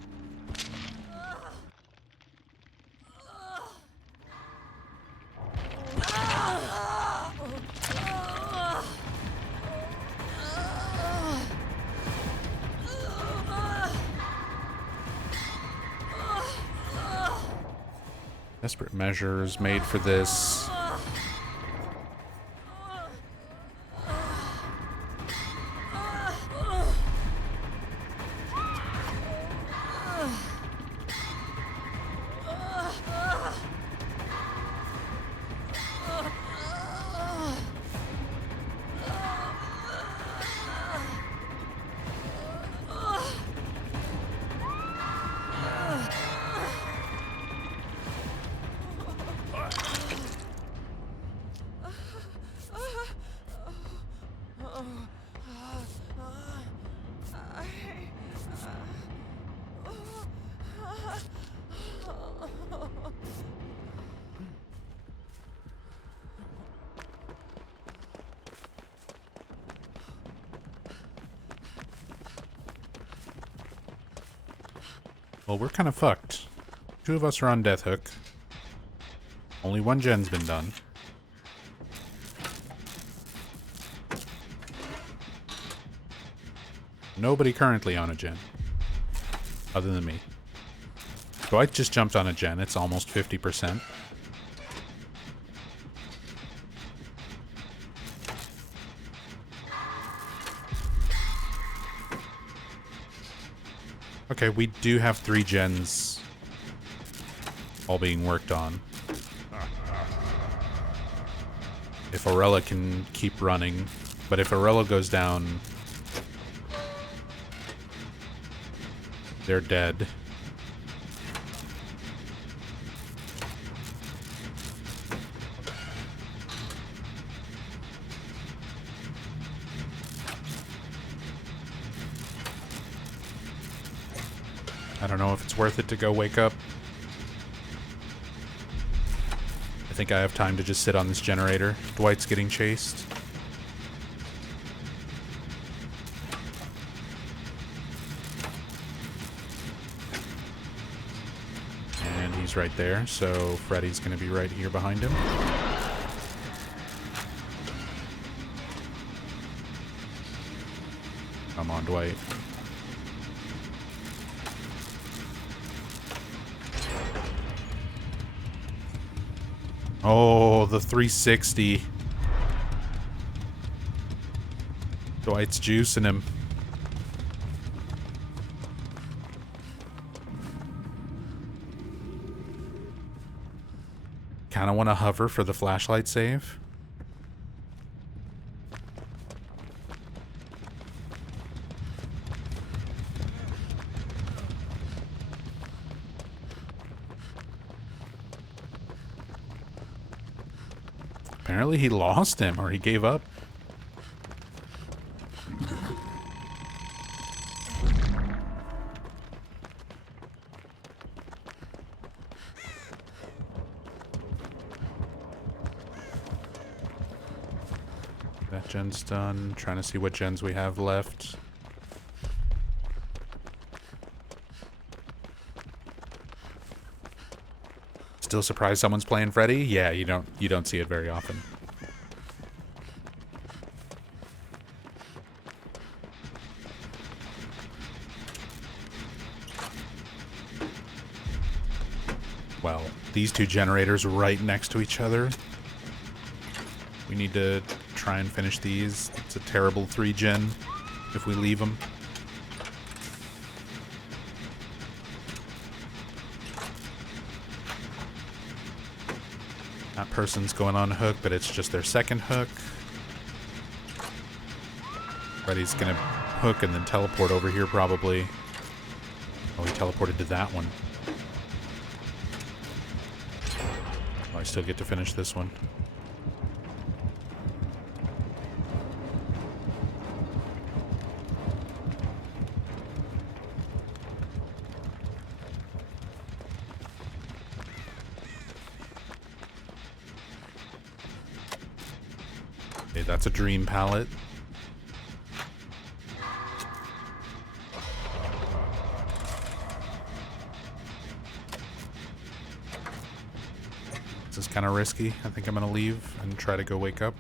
Desperate measures made for this. Well, we're kind of fucked. Two of us are on Death Hook. Only one gen's been done. Nobody currently on a gen. Other than me. So I just jumped on a gen. It's almost 50%. Okay, we do have 3 gens all being worked on. If Orella can keep running, but if Orella goes down, they're dead. I don't know if it's worth it to go wake up. I think I have time to just sit on this generator. Dwight's getting chased. And he's right there, so Freddy's gonna be right here behind him. Come on, Dwight. Oh, the 360. Dwight's juicing him. Kind of want to hover for the flashlight save. Apparently he lost him, or he gave up. That gen's done. Trying to see what gens we have left. Still surprised someone's playing Freddy? Yeah, you don't see it very often. Well, these two generators right next to each other. We need to try and finish these. It's a terrible 3-gen if we leave them. That person's going on a hook, but it's just their second hook. Freddy's gonna hook and then teleport over here probably. Oh, he teleported to that one. Oh, I still get to finish this one. Okay, that's a dream pallet. This is kind of risky. I think I'm going to leave and try to go wake up.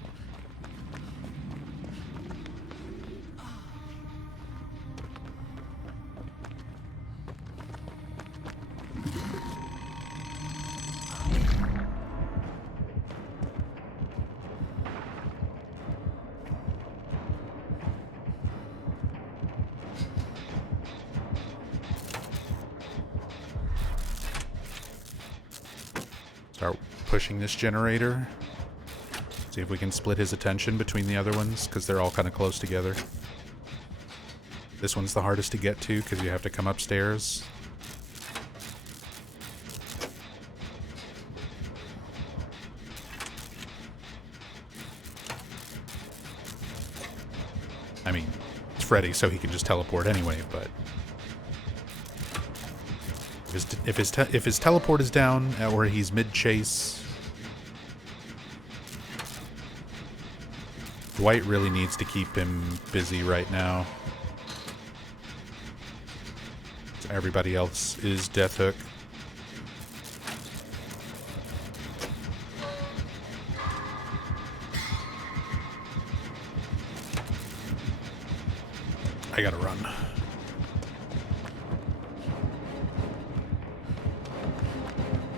Start pushing this generator. See if we can split his attention between the other ones, because they're all kind of close together. This one's the hardest to get to, because you have to come upstairs. I mean, it's Freddy, so he can just teleport anyway, but... If his teleport is down, or he's mid-chase... Dwight really needs to keep him busy right now. So everybody else is Death Hook. I gotta run.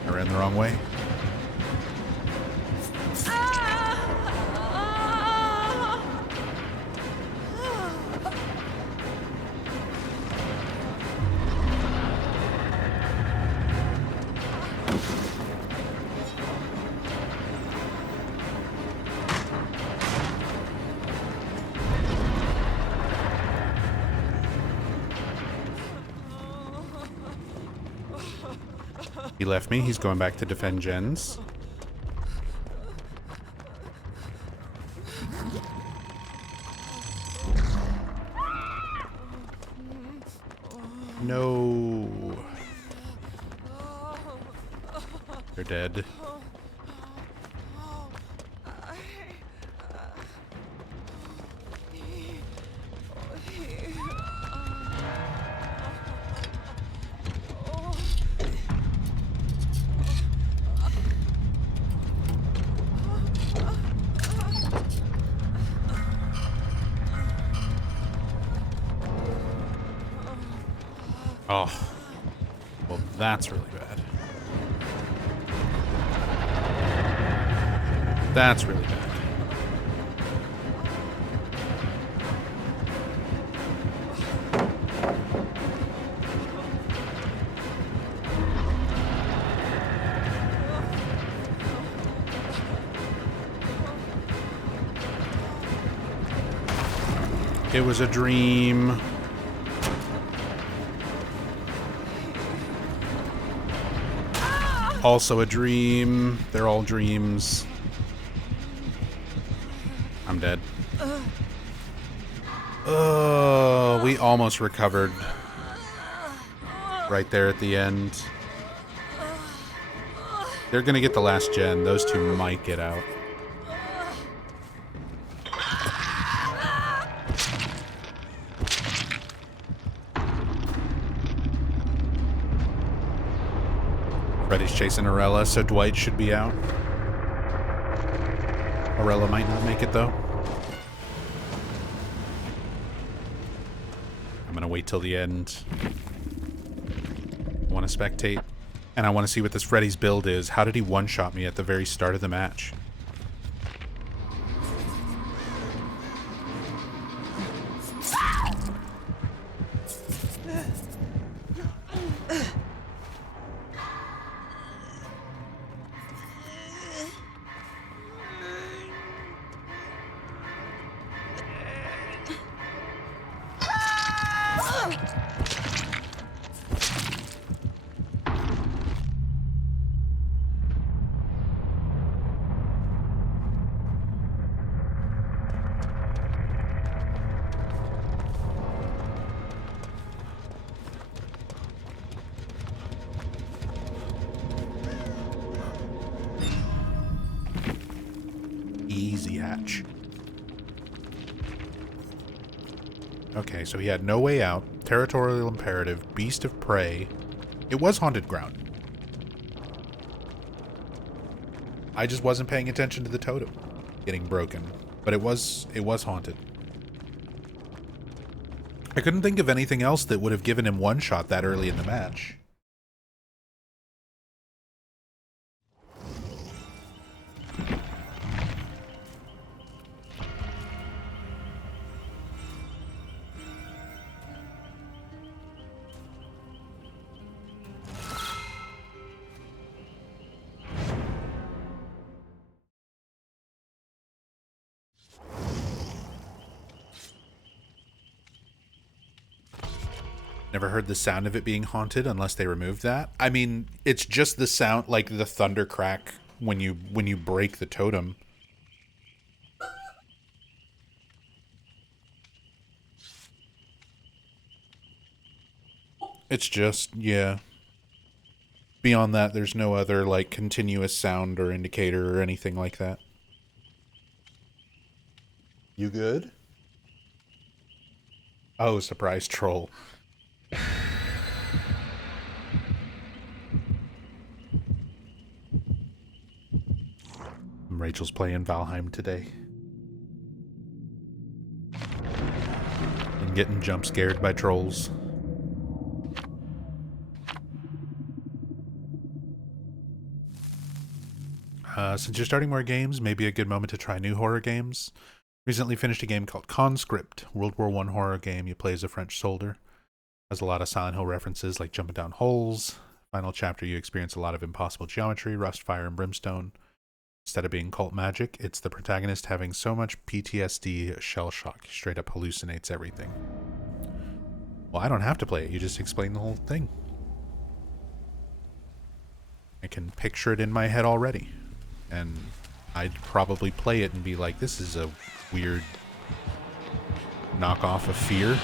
I ran the wrong way. He left me. He's going back to defend gens. No. They're dead. Oh. Well, that's really bad. That's really bad. It was a dream. Also a dream. They're all dreams. I'm dead. Oh, we almost recovered. Right there at the end. They're gonna get the last gen. Those two might get out. Freddy's chasing Arella, so Dwight should be out. Arella might not make it, though. I'm gonna wait till the end. I want to spectate. And I want to see what this Freddy's build is. How did he one-shot me at the very start of the match? Easy hatch. Okay, so he had No Way Out, Territorial Imperative, Beast of Prey. It was Haunted Ground. I just wasn't paying attention to the totem getting broken, but it was haunted. I couldn't think of anything else that would have given him one shot that early in the match. Never heard the sound of it being haunted unless they removed that. I mean, it's just the sound, like the thunder crack when you break the totem. It's just, yeah. Beyond that, there's no other, like, continuous sound or indicator or anything like that. You good? Oh, surprise troll. Rachel's playing Valheim today. And getting jump scared by trolls. Since you're starting more games, maybe a good moment to try new horror games. Recently finished a game called Conscript, World War I horror game. You play as a French soldier. Has a lot of Silent Hill references like jumping down holes. Final chapter, you experience a lot of impossible geometry, rust, fire, and brimstone. Instead of being cult magic, it's the protagonist having so much PTSD, shell shock, straight up hallucinates everything. Well, I don't have to play it. You just explain the whole thing. I can picture it in my head already. And I'd probably play it and be like, this is a weird knockoff of Fear.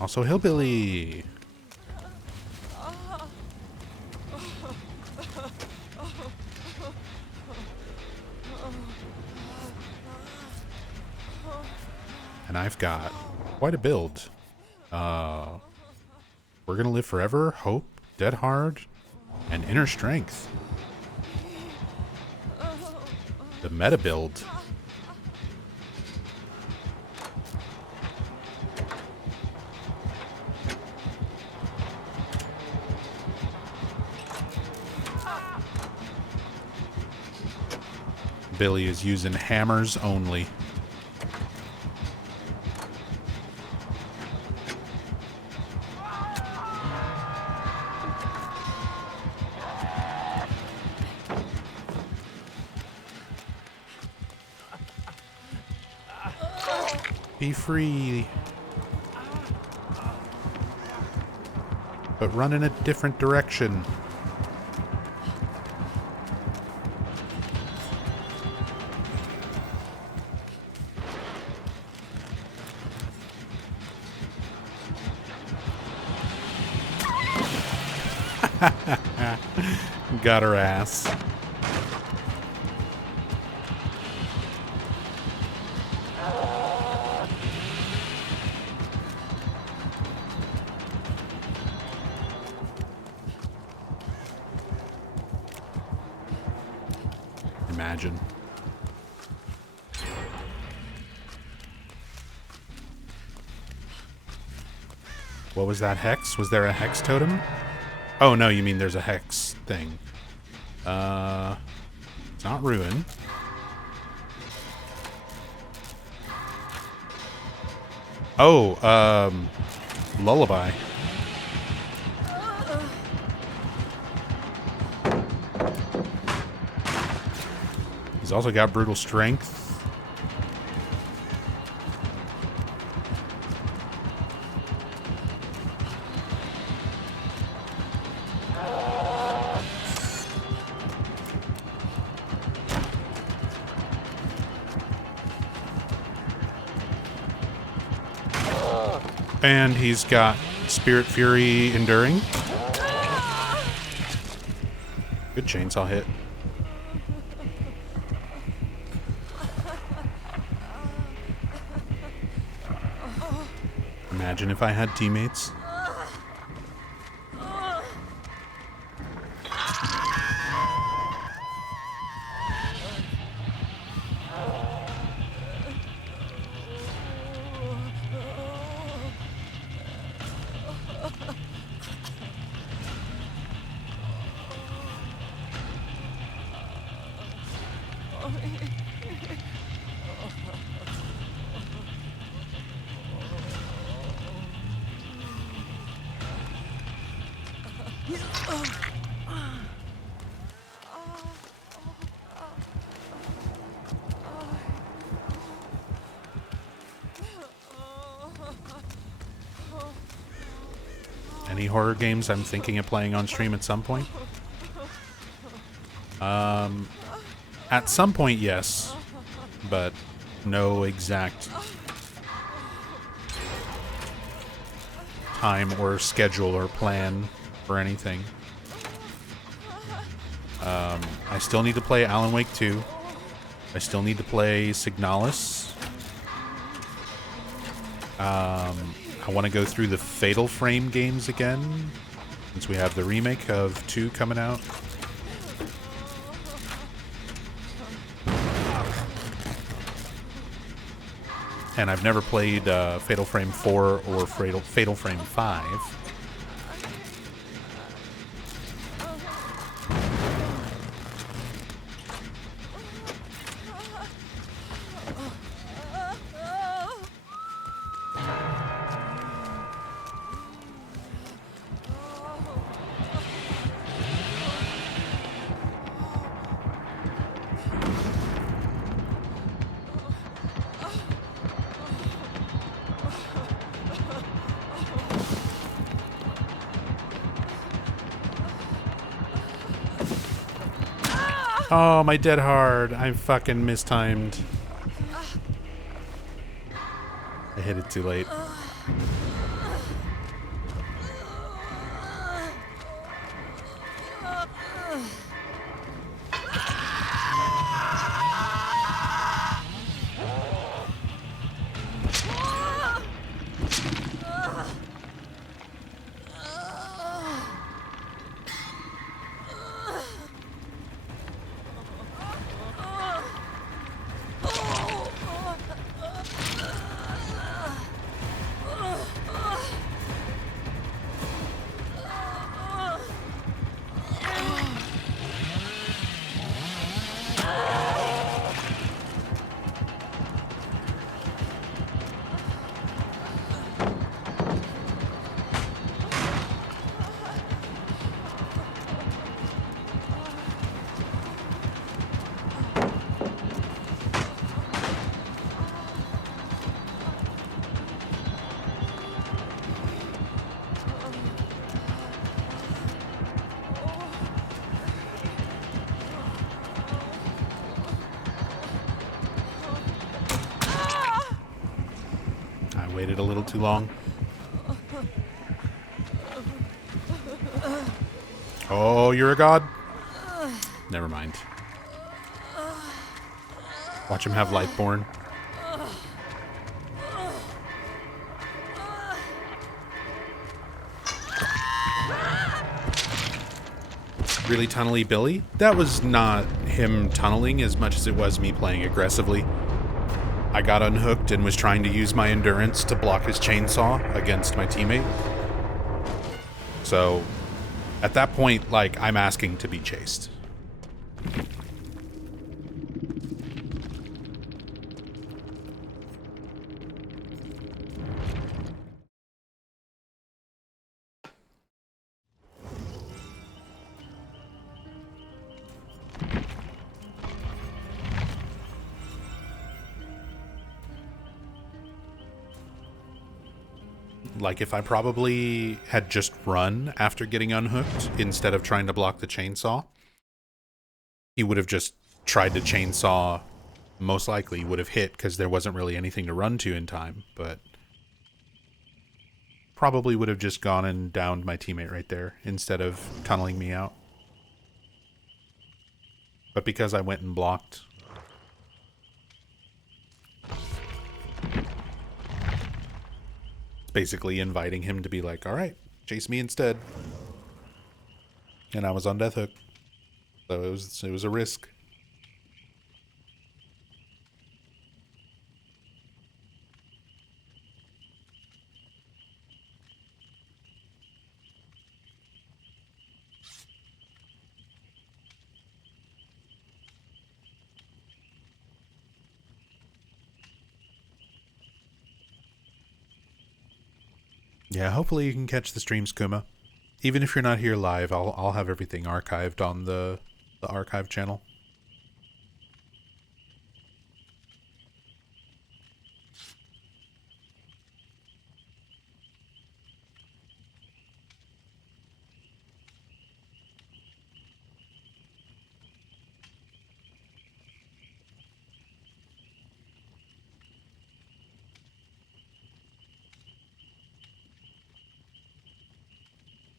Also Hillbilly. And I've got quite a build. We're Gonna Live Forever, Hope, Dead Hard, and Inner Strength. The meta build. Billy is using hammers only. Be free. But run in a different direction. Got her ass. Imagine. What was that hex? Was there a hex totem? Oh, no, you mean there's a hex thing. It's not Ruin. Oh, Lullaby. He's also got Brutal Strength. And he's got Spirit Fury Enduring. Good chainsaw hit. Imagine if I had teammates. Any horror games I'm thinking of playing on stream at some point? At some point, yes, but no exact time or schedule or plan for anything. I still need to play Alan Wake 2. I still need to play Signalis. I want to go through the Fatal Frame games again, since we have the remake of 2 coming out. And I've never played Fatal Frame 4 or Fatal Frame 5. Oh, my dead hard. I fucking mistimed. I hit it too late. I waited a little too long. Oh, you're a god? Never mind. Watch him have Lightborn. Really tunnely Billy? That was not him tunneling as much as it was me playing aggressively. I got unhooked and was trying to use my endurance to block his chainsaw against my teammate. So, at that point, like, I'm asking to be chased. Like, if I probably had just run after getting unhooked instead of trying to block the chainsaw, he would have just tried to chainsaw, most likely would have hit because there wasn't really anything to run to in time, but probably would have just gone and downed my teammate right there instead of tunneling me out. But because I went and blocked, it's basically inviting him to be like, all right, chase me instead. And I was on death hook. So it was a risk. Yeah, hopefully you can catch the streams, Kuma. Even if you're not here live, I'll have everything archived on the archive channel.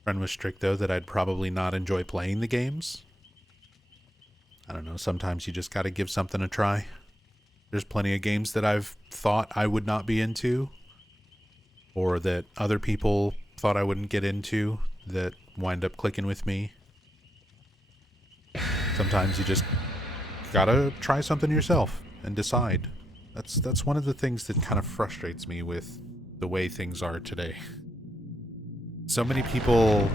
Friend was strict though that I'd probably not enjoy playing the games. I don't know, sometimes you just gotta give something a try. There's plenty of games that I've thought I would not be into, or that other people thought I wouldn't get into, that wind up clicking with me. Sometimes you just gotta try something yourself and decide. That's one of the things that kind of frustrates me with the way things are today. So many people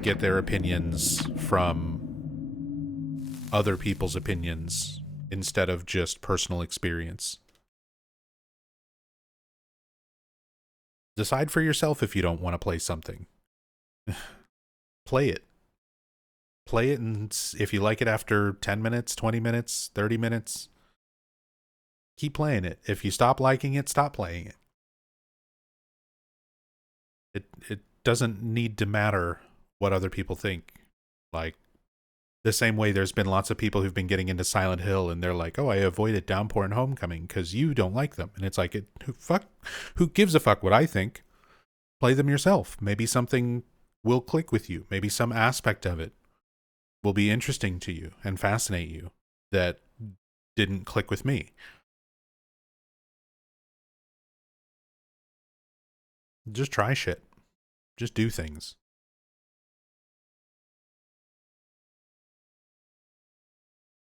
get their opinions from other people's opinions instead of just personal experience. Decide for yourself if you don't want to play something. Play it. Play it, and if you like it after 10 minutes, 20 minutes, 30 minutes, keep playing it. If you stop liking it, stop playing it. It doesn't need to matter what other people think. Like, The same way there's been lots of people who've been getting into Silent Hill and they're like, oh, I avoided Downpour and Homecoming because you don't like them. And it's like, who gives a fuck what I think? Play them yourself. Maybe something will click with you. Maybe some aspect of it will be interesting to you and fascinate you that didn't click with me. Just try shit. Just do things.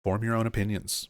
Form your own opinions.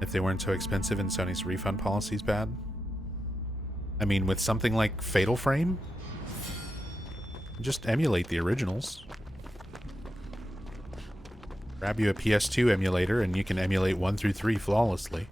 If they weren't so expensive and Sony's refund policy's bad. I mean, with something like Fatal Frame, just emulate the originals. Grab you a PS2 emulator and you can emulate 1 through 3 flawlessly.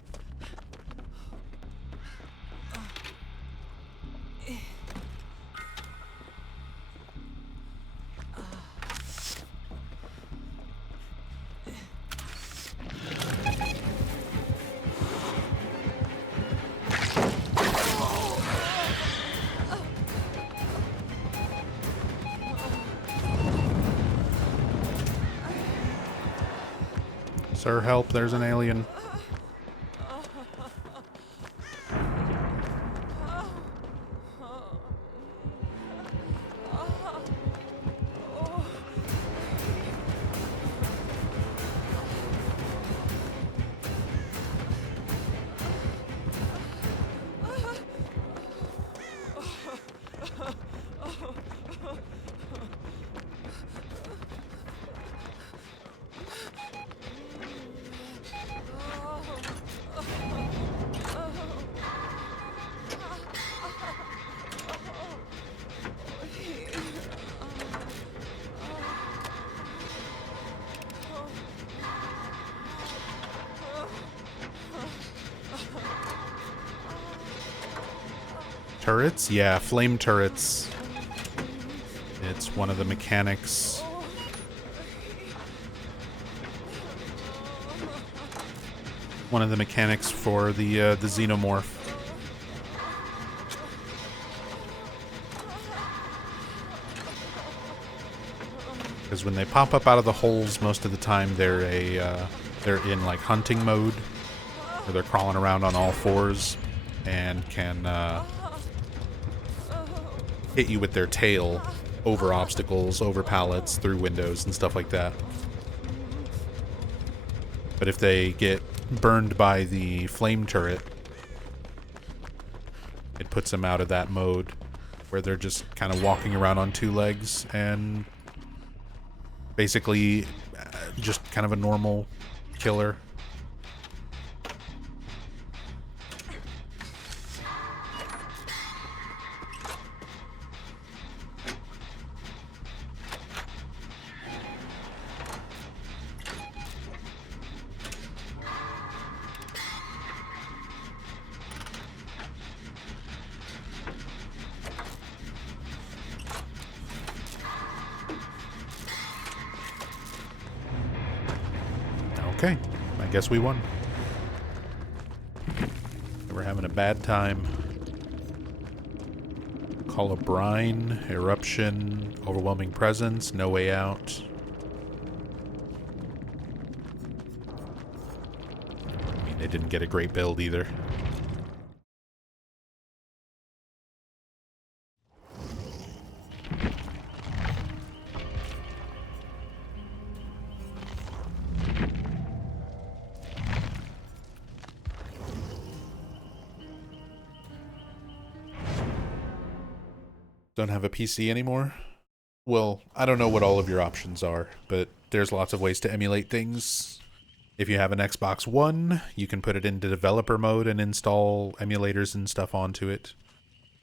Sir, help, there's an alien. Turrets? Yeah, flame turrets. It's one of the mechanics. One of the mechanics for the xenomorph. Because when they pop up out of the holes, most of the time they're in like hunting mode, where they're crawling around on all fours and can hit you with their tail over obstacles, over pallets, through windows and stuff like that. But if they get burned by the flame turret, it puts them out of that mode where they're just kind of walking around on two legs and basically just kind of a normal killer. Okay, I guess we won. We're having a bad time. Call of Brine, Eruption, Overwhelming Presence, No Way Out. I mean, they didn't get a great build either. Don't have a PC anymore? Well, I don't know what all of your options are, but there's lots of ways to emulate things. If you have an Xbox One, you can put it into developer mode and install emulators and stuff onto it.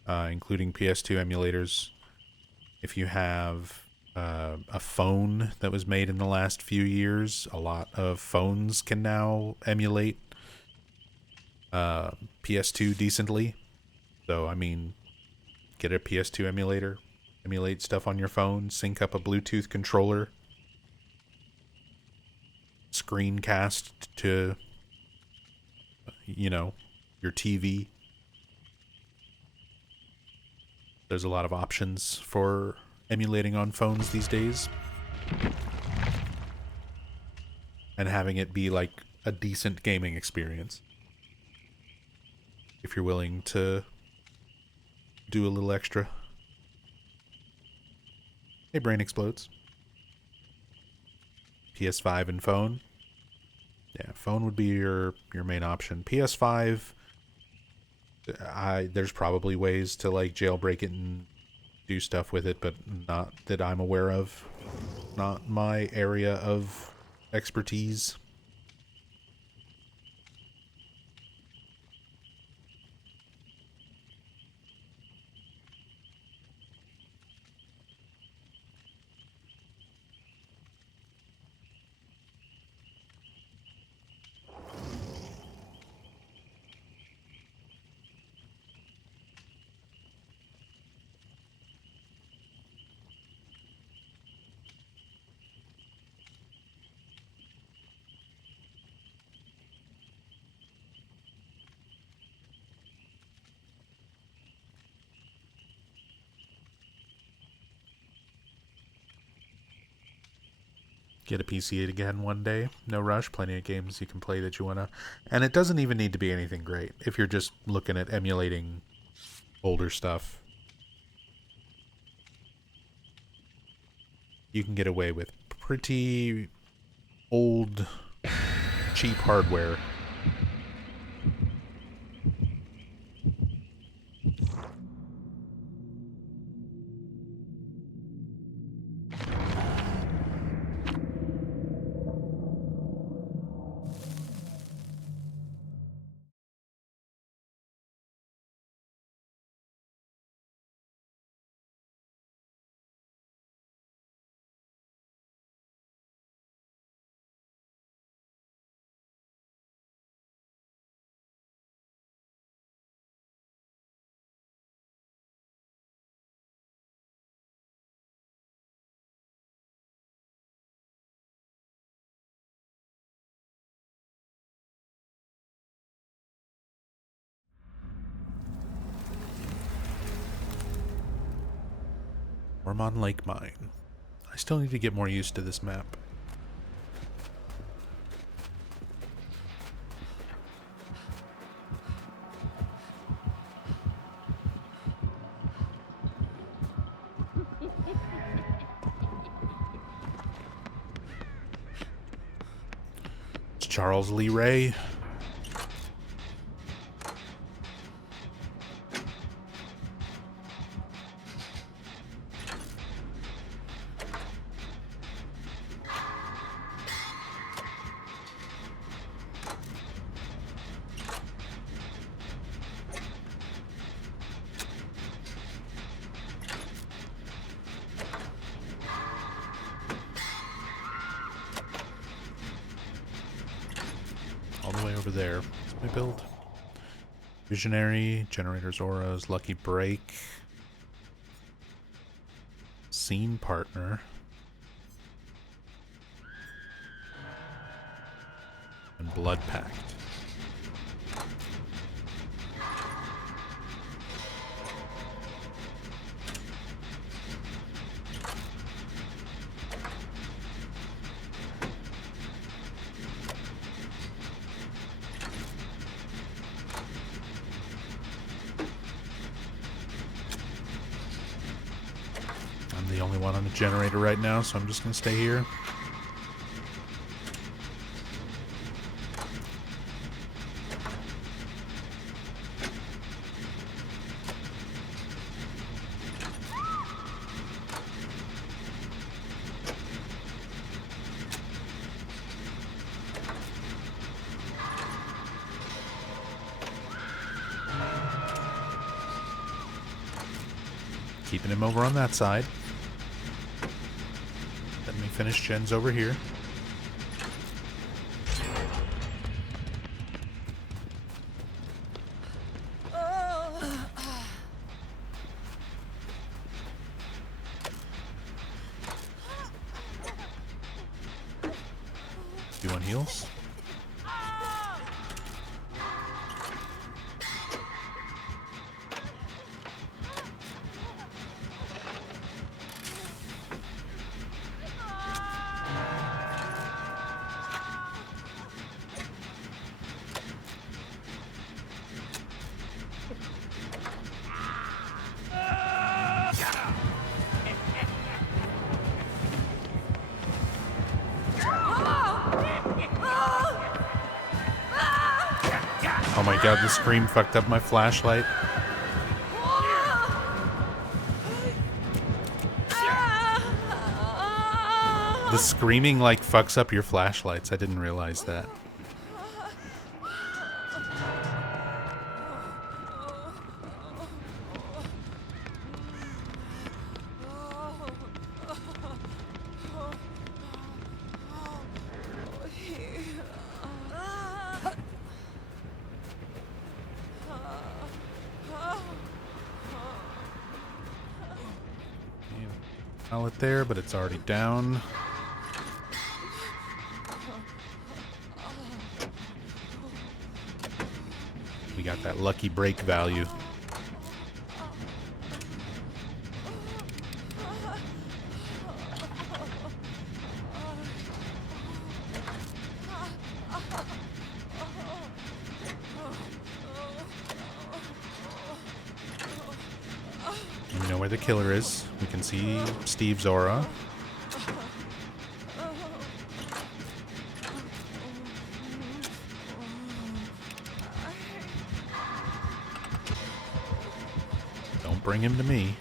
including PS2 emulators. If you have a phone that was made in the last few years, a lot of phones can now emulate PS2 decently. So, I mean, get a PS2 emulator, emulate stuff on your phone, sync up a Bluetooth controller, screencast to, you know, your TV. There's a lot of options for emulating on phones these days. And having it be like a decent gaming experience. If you're willing to do a little extra. Hey, Brain Explodes. PS5 and phone. Yeah, phone would be your main option. PS5, there's probably ways to like jailbreak it and do stuff with it, but not that I'm aware of. Not my area of expertise. Get a PC again one day. No rush. Plenty of games you can play that you want to. And it doesn't even need to be anything great. If you're just looking at emulating older stuff, you can get away with pretty old, cheap hardware. Ormond Lake Mine. I still need to get more used to this map. It's Charles Lee Ray. All the way over there. That's my build. Visionary, Generators Auras, Lucky Break, Scene Partner, and Blood Pact. I'm the only one on the generator right now, so I'm just going to stay here. Keeping him over on that side. Let me finish Jen's over here. You want heals? Oh my god, the scream fucked up my flashlight. The screaming like fucks up your flashlights. I didn't realize that. Pallet there, but it's already down. We got that lucky break value. We know where the killer is. We can see Steve's aura. Don't bring him to me.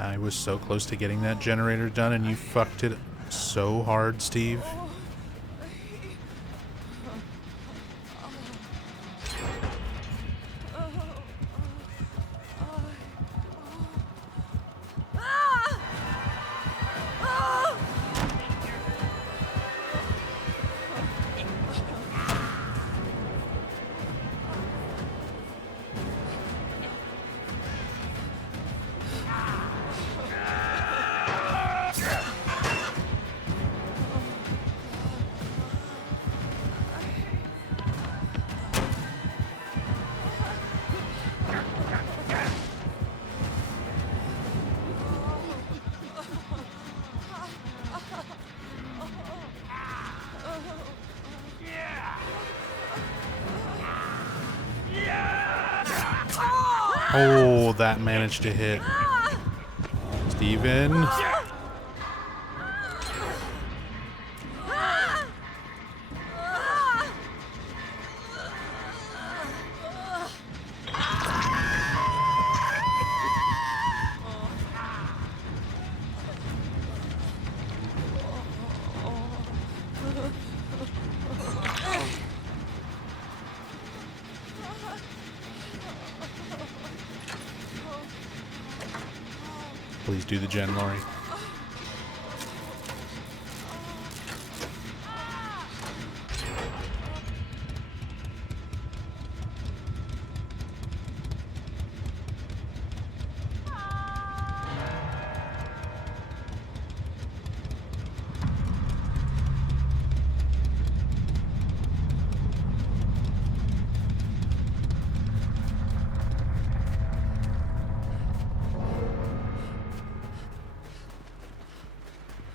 I was so close to getting that generator done, and you fucked it so hard, Steve. Oh, that managed to hit. Steven. Please do the gen, Lori.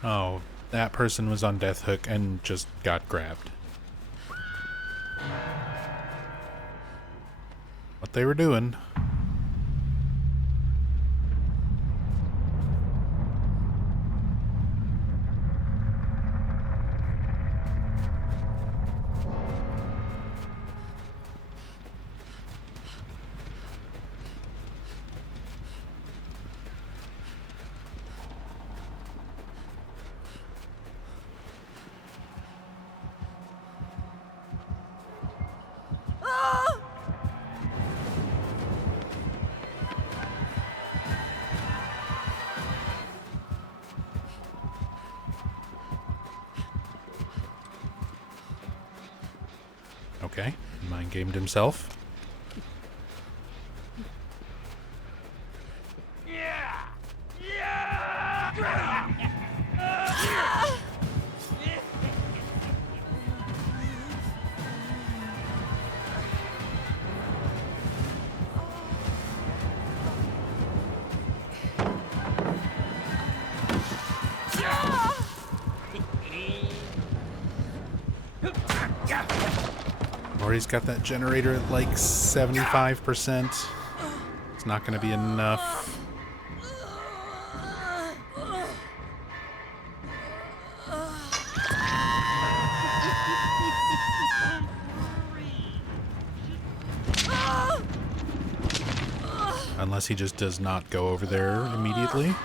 Oh, that person was on Death Hook and just got grabbed. What they were doing. Okay, mind gamed himself. He's got that generator at like 75%. It's not going to be enough. Unless he just does not go over there immediately.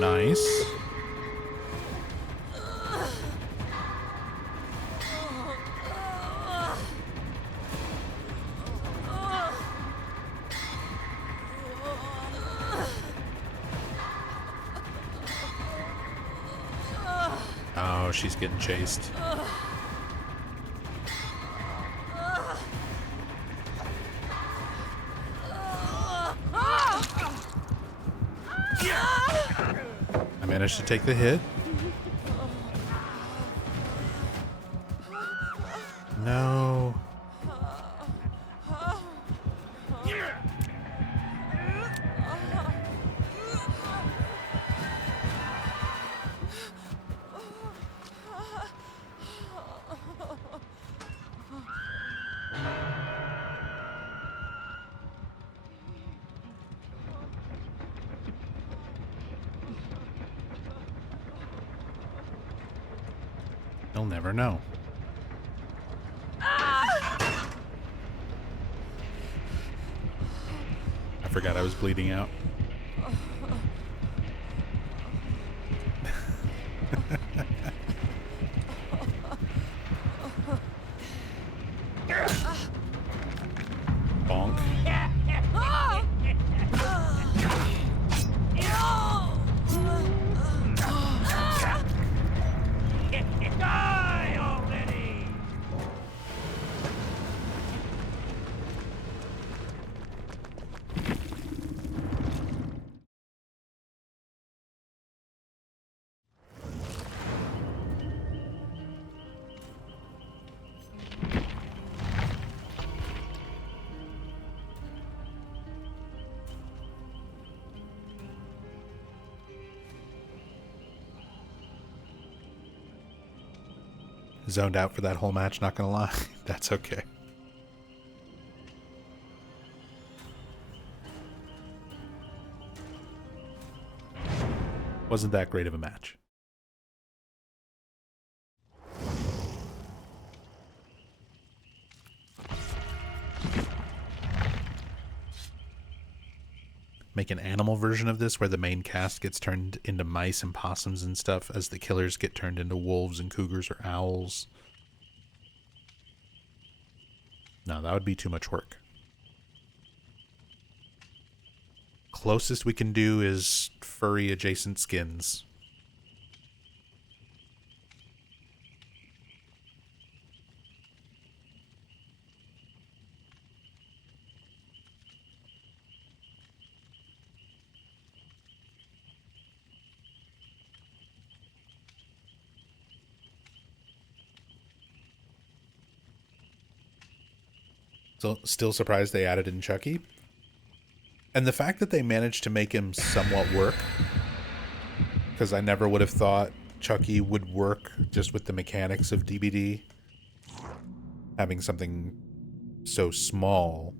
Nice. Oh, she's getting chased. I managed to take the hit. No. You'll never know. I forgot I was bleeding out. Bonk. Die already! Zoned out for that whole match, not gonna lie. That's okay. Wasn't that great of a match. Make an animal version of this where the main cast gets turned into mice and possums and stuff as the killers get turned into wolves and cougars or owls. No, that would be too much work. Closest we can do is furry adjacent skins. So, still surprised they added in Chucky. And the fact that they managed to make him somewhat work, because I never would have thought Chucky would work just with the mechanics of DBD. Having something so small,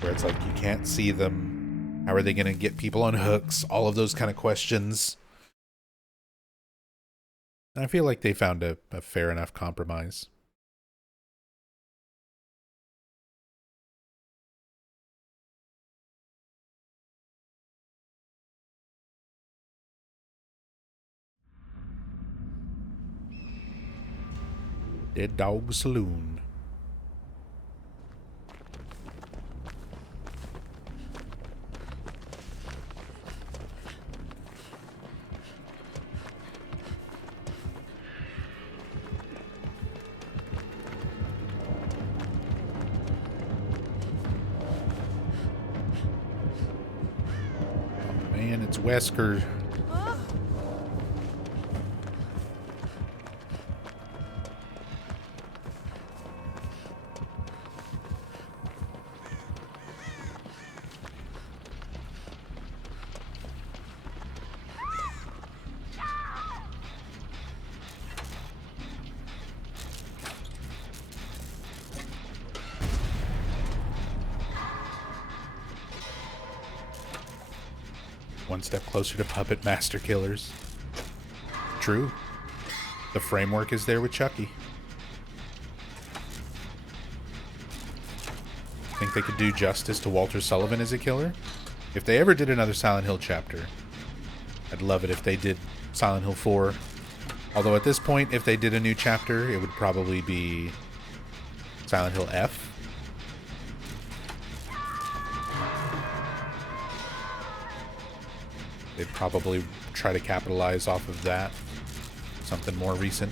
where it's like you can't see them. How are they going to get people on hooks? All of those kind of questions. And I feel like they found a fair enough compromise. Dead Dog Saloon. Man, it's Wesker. One step closer to Puppet Master Killers. True. The framework is there with Chucky. Think they could do justice to Walter Sullivan as a killer? If they ever did another Silent Hill chapter, I'd love it if they did Silent Hill 4. Although at this point, if they did a new chapter, it would probably be Silent Hill F. They'd probably try to capitalize off of that. Something more recent.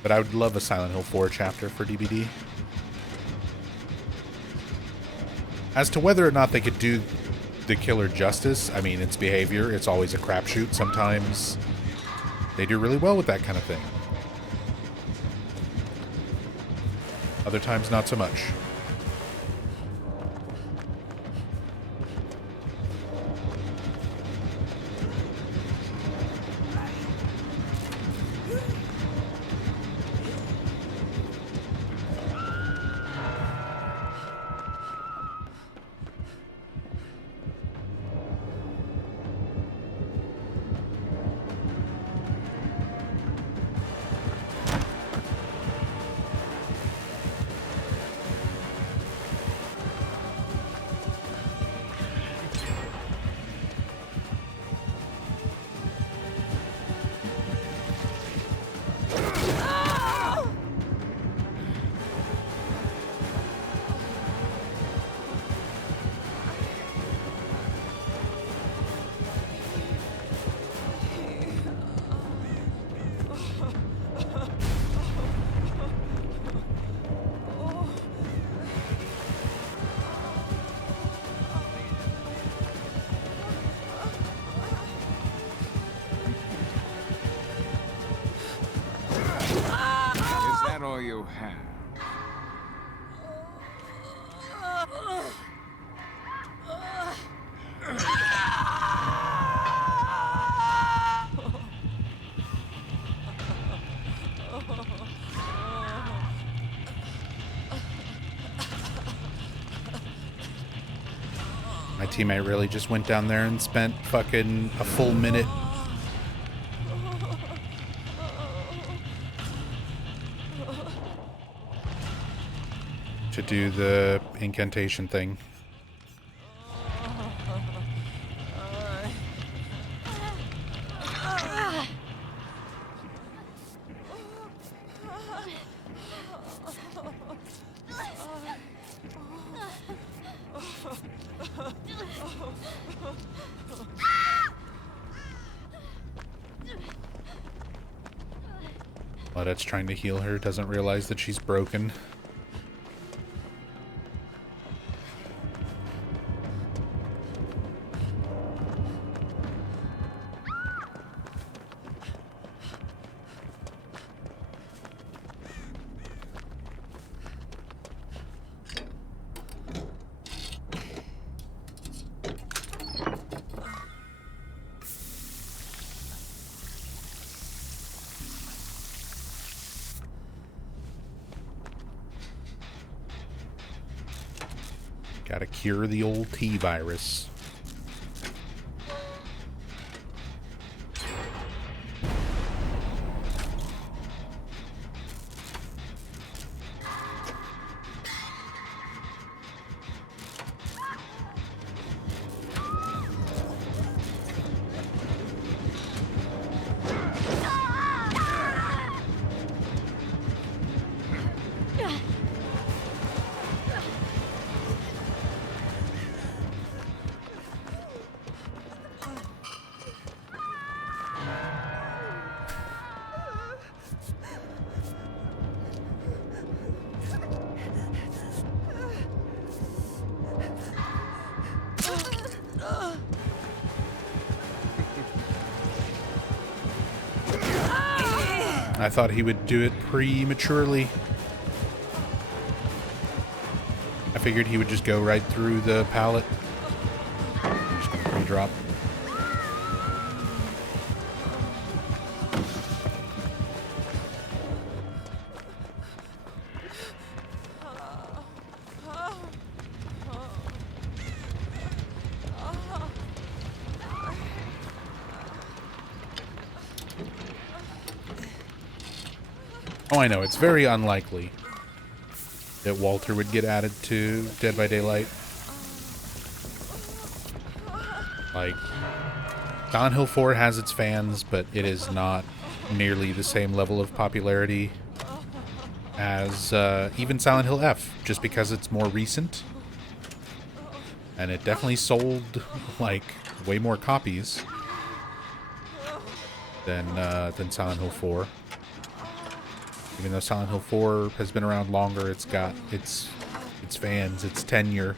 But I would love a Silent Hill 4 chapter for DBD. As to whether or not they could do the killer justice, I mean, its behavior, it's always a crapshoot. Sometimes they do really well with that kind of thing. Other times, not so much. All you have. My teammate really just went down there and spent fucking a full minute to do the incantation thing. Ludette's trying to heal her, doesn't realize that she's broken. Gotta cure the old T-virus. I thought he would do it prematurely. I figured he would just go right through the pallet. I'm just gonna pre-drop. Oh, I know. It's very unlikely that Walter would get added to Dead by Daylight. Like, Silent Hill 4 has its fans, but it is not nearly the same level of popularity as even Silent Hill F, just because it's more recent. And it definitely sold, like, way more copies than Silent Hill 4. Even though Silent Hill 4 has been around longer, it's got its fans, its tenure.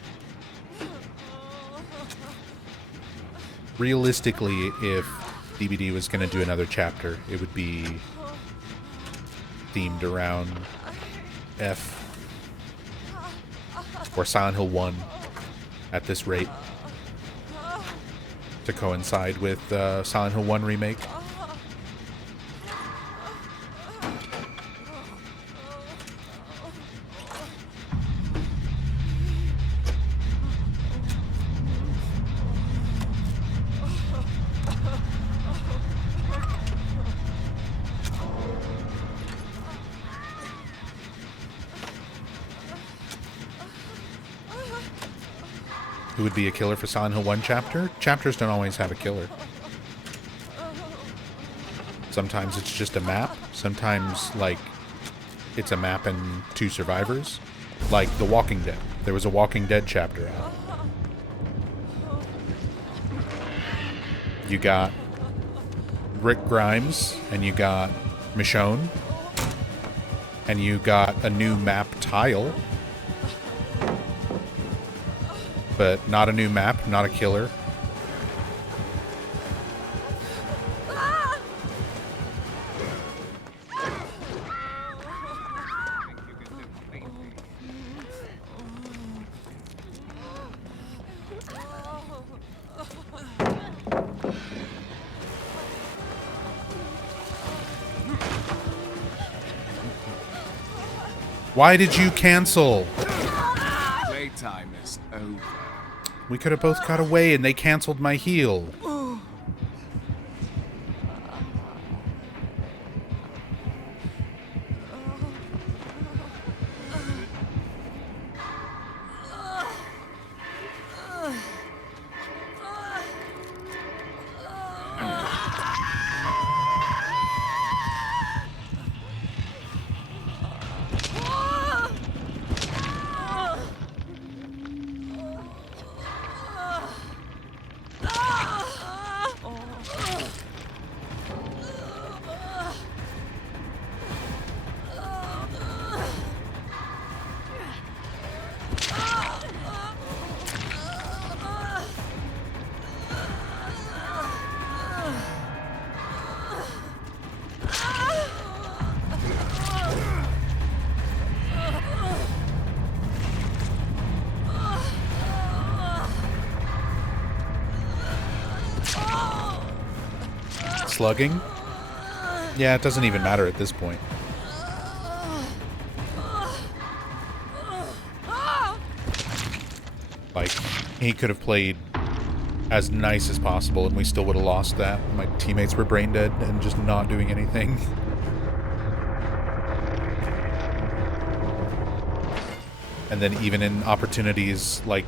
Realistically, if DBD was going to do another chapter, it would be themed around F or Silent Hill 1 at this rate to coincide with Silent Hill 1 remake. Who would be a killer for Silent Hill 1 chapter? Chapters don't always have a killer. Sometimes it's just a map. Sometimes, like, it's a map and 2 survivors. Like The Walking Dead. There was a Walking Dead chapter out. You got Rick Grimes, and you got Michonne, and you got a new map tile. But not a new map, not a killer. Why did you cancel? Playtime is over. We could have both got away and they canceled my heal. Slugging? Yeah, it doesn't even matter at this point. Like, he could have played as nice as possible and we still would have lost that. My teammates were brain dead and just not doing anything. And then even in opportunities like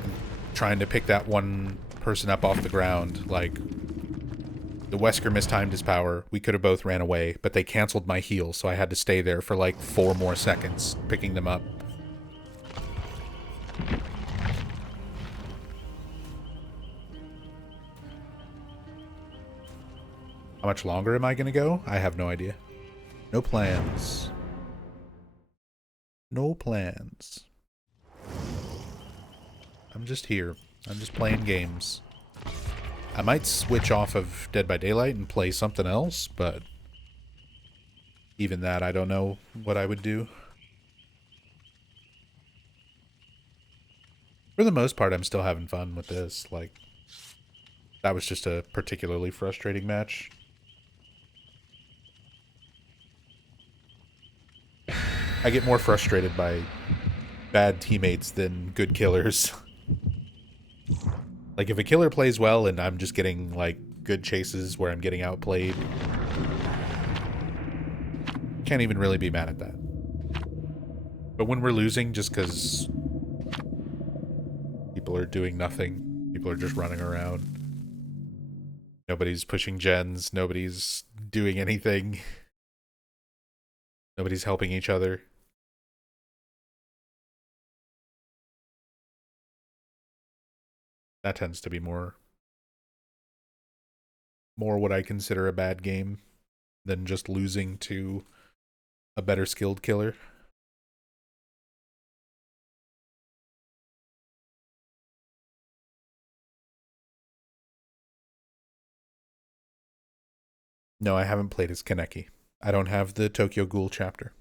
trying to pick that one person up off the ground, like the Wesker mistimed his power. We could have both ran away, but they canceled my heal, so I had to stay there for like 4 more seconds, picking them up. How much longer am I going to go? I have no idea. No plans. No plans. I'm just here. I'm just playing games. I might switch off of Dead by Daylight and play something else, but Even that, I don't know what I would do. For the most part, I'm still having fun with this. Like, that was just a particularly frustrating match. I get more frustrated by bad teammates than good killers. Like, if a killer plays well and I'm just getting, like, good chases where I'm getting outplayed, can't even really be mad at that. But when we're losing just because people are doing nothing, people are just running around, nobody's pushing gens, nobody's doing anything, nobody's helping each other, that tends to be more what I consider a bad game than just losing to a better skilled killer. No, I haven't played as Kaneki. I don't have the Tokyo Ghoul chapter.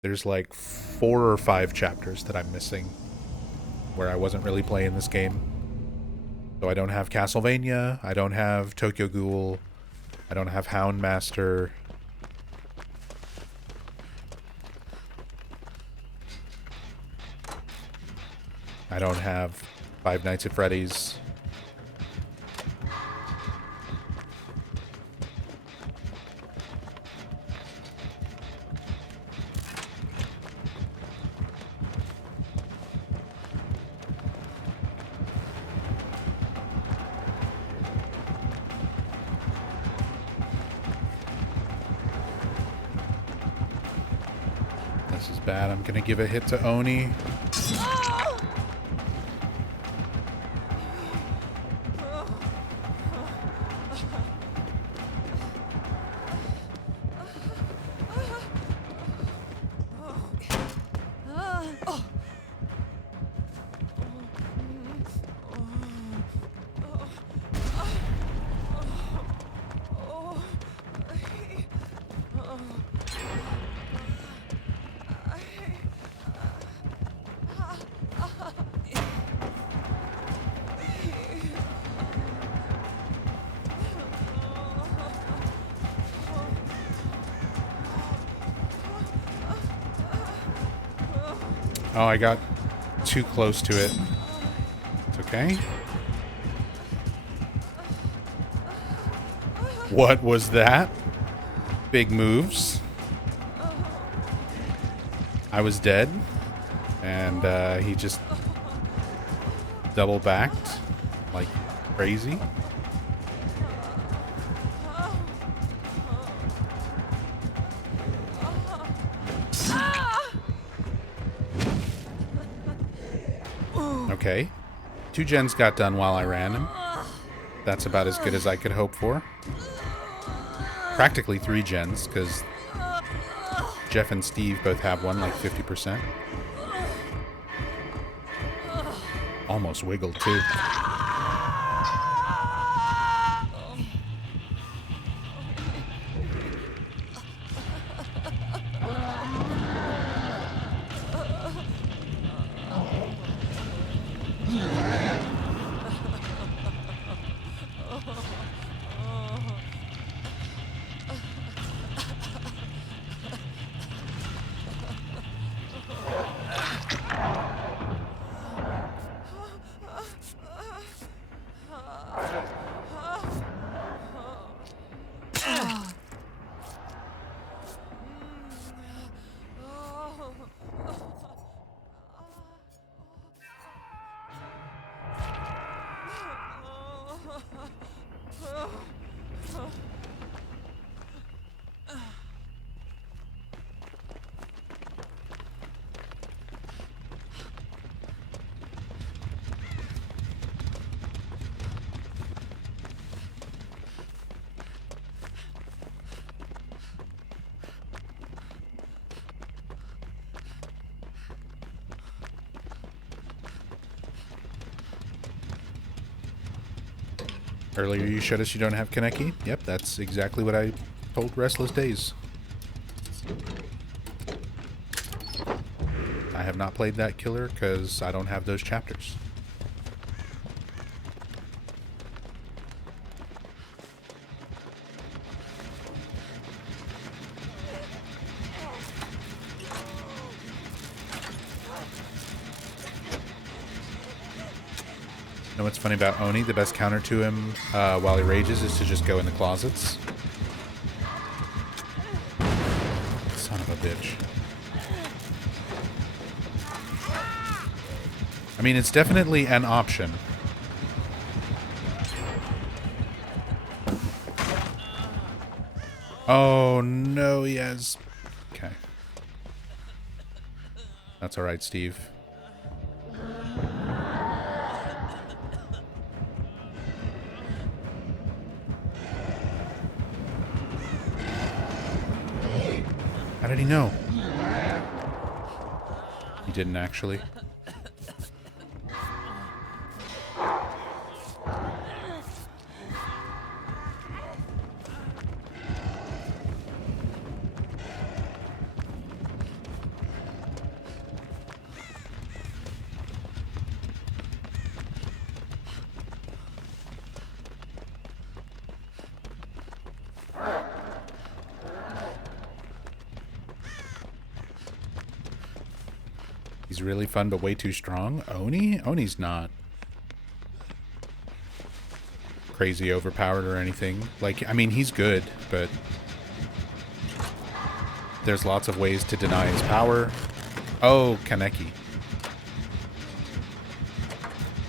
There's like 4 or 5 chapters that I'm missing where I wasn't really playing this game. So I don't have Castlevania, I don't have Tokyo Ghoul, I don't have Houndmaster. I don't have Five Nights at Freddy's. This is bad. I'm gonna give a hit to Oni. Oh, I got too close to it. It's okay. What was that? Big moves. I was dead. And he just double backed like crazy. Okay. 2 gens got done while I ran him. That's about as good as I could hope for. Practically 3 gens, because Jeff and Steve both have one, like 50%. Almost wiggled, too. Earlier you showed us you don't have Kaneki. Yep, that's exactly what I told Restless Days. I have not played that killer because I don't have those chapters. You know what's funny about Oni? The best counter to him while he rages is to just go in the closets. Son of a bitch. I mean, it's definitely an option. Oh, no, he has... Okay. That's alright, Steve. How did he know? He didn't actually. He's really fun, but way too strong. Oni? Oni's not crazy overpowered or anything. Like, I mean, he's good, but there's lots of ways to deny his power. Oh, Kaneki.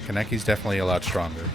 Kaneki's definitely a lot stronger.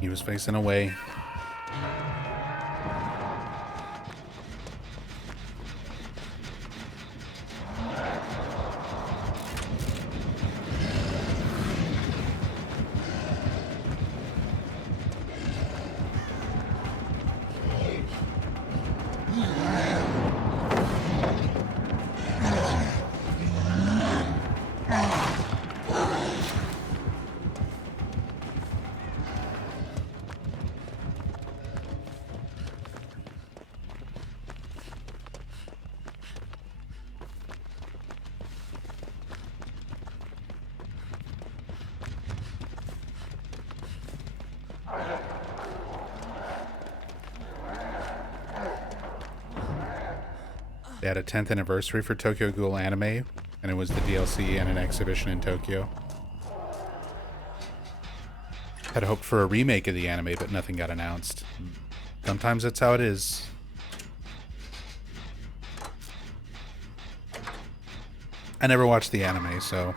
He was facing away. They had a 10th anniversary for Tokyo Ghoul Anime, and it was the DLC and an exhibition in Tokyo. Had hoped for a remake of the anime, but nothing got announced. Sometimes that's how it is. I never watched the anime, so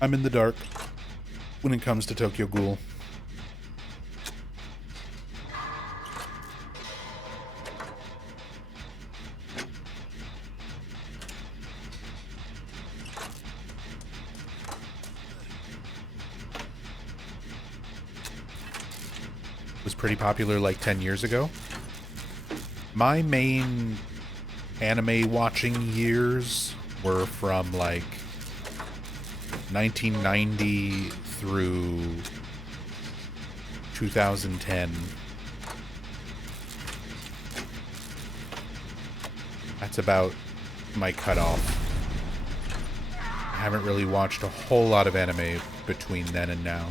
I'm in the dark when it comes to Tokyo Ghoul. Was pretty popular like 10 years ago. My main anime watching years were from like 1990 through 2010. That's about my cutoff. I haven't really watched a whole lot of anime between then and now.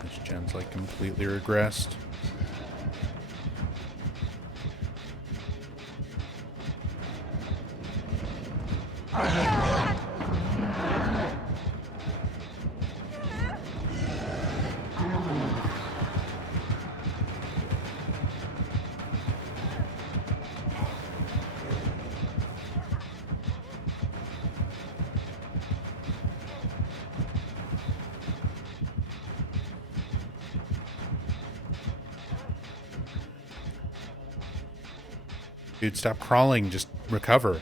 This gen's like completely regressed. Dude, stop crawling. Just recover.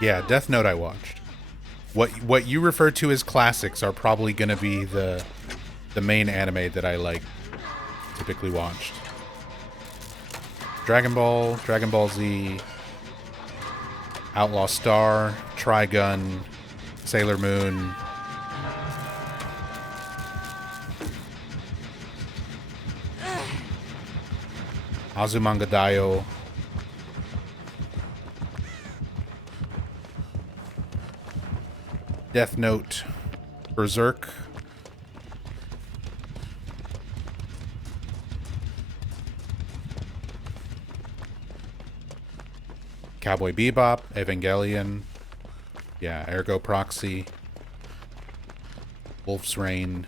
Yeah, Death Note I watched. What you refer to as classics are probably going to be the main anime that I like typically watched. Dragon Ball, Dragon Ball Z, Outlaw Star, Trigun, Sailor Moon. Azumanga Daioh. Death Note, Berserk. Cowboy Bebop, Evangelion, yeah, Ergo Proxy, Wolf's Rain.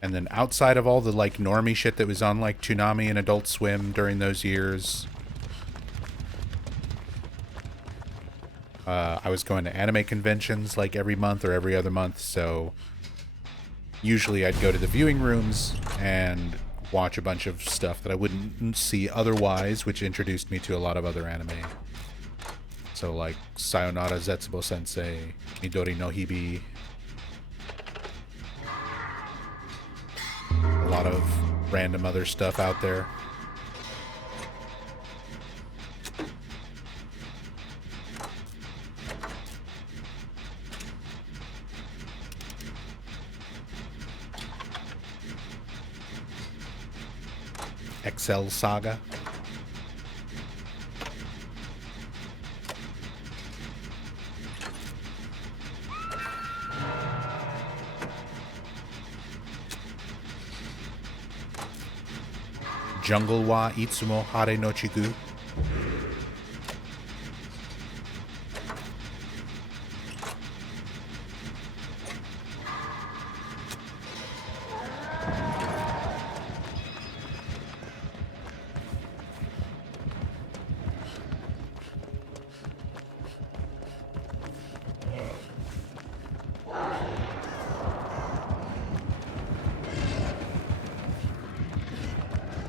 And then outside of all the like normie shit that was on like Toonami and Adult Swim during those years, I was going to anime conventions like every month or every other month, so usually I'd go to the viewing rooms and watch a bunch of stuff that I wouldn't see otherwise, which introduced me to a lot of other anime. So like Sayonara Zetsubo Sensei, Midori no Hibi, a lot of random other stuff out there. Excel Saga. Jungle wa Itsumo Hare no Chigu.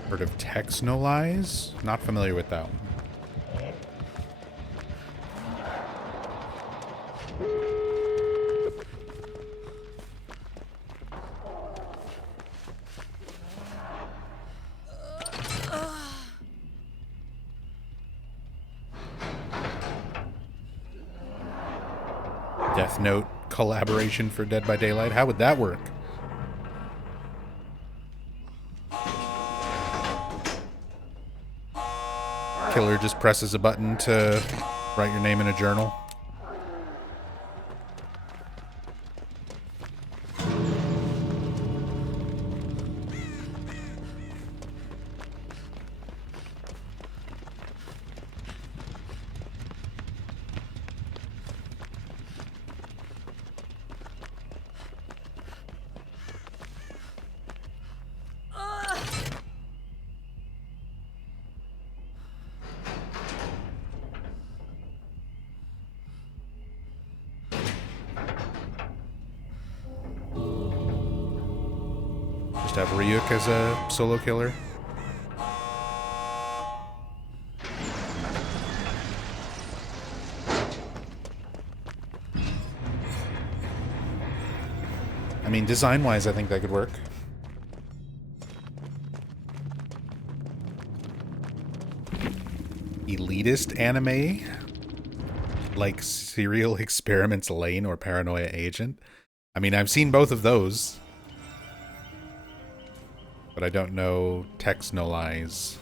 Heard of Texnolize? Not familiar with that one. Death Note collaboration for Dead by Daylight. How would that work? Killer just presses a button to write your name in a journal. Just have Ryuk as a solo killer. I mean, design-wise, I think that could work. Elitist anime? Like Serial Experiments Lane or Paranoia Agent? I mean, I've seen both of those. But I don't know Text No Lies.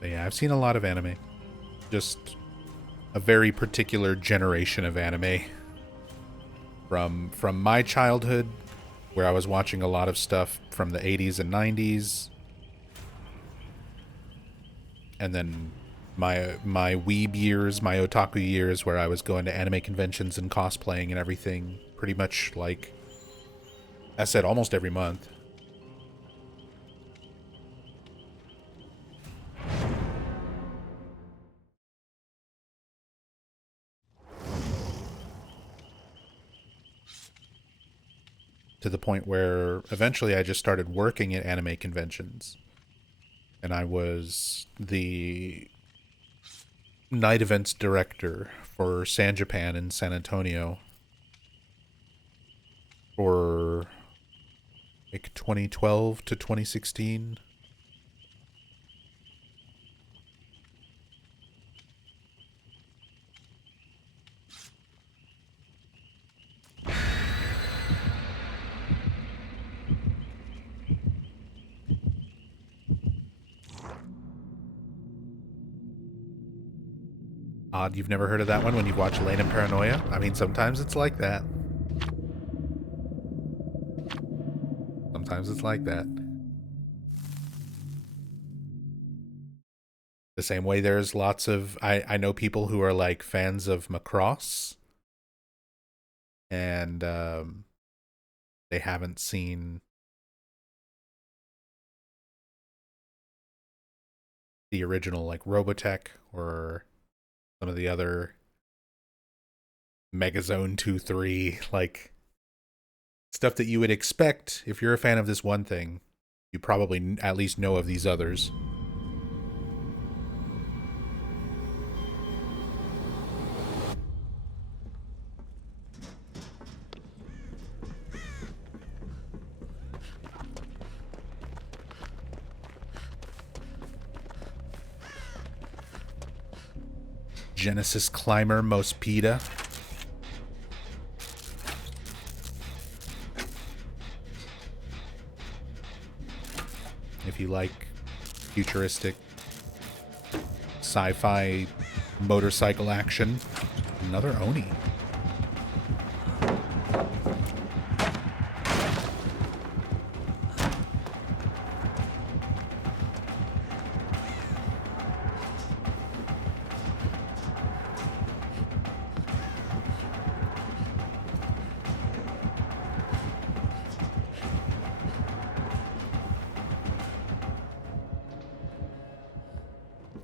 But yeah, I've seen a lot of anime. Just a very particular generation of anime. From my childhood, where I was watching a lot of stuff from the 80s and 90s. And then my weeb years, my otaku years, where I was going to anime conventions and cosplaying and everything, pretty much like I said, almost every month. To the point where eventually I just started working at anime conventions. And I was the night events director for San Japan in San Antonio for like 2012 to 2016. Odd you've never heard of that one when you've watched Lane and Paranoia? I mean, sometimes it's like that. Sometimes it's like that. The same way there's lots of... I know people who are like fans of Macross. And they haven't seen the original like Robotech or some of the other Megazone 2-3, like stuff that you would expect if you're a fan of this one thing. You probably at least know of these others. Genesis Climber Mospeda. If you like futuristic sci-fi motorcycle action, another Oni.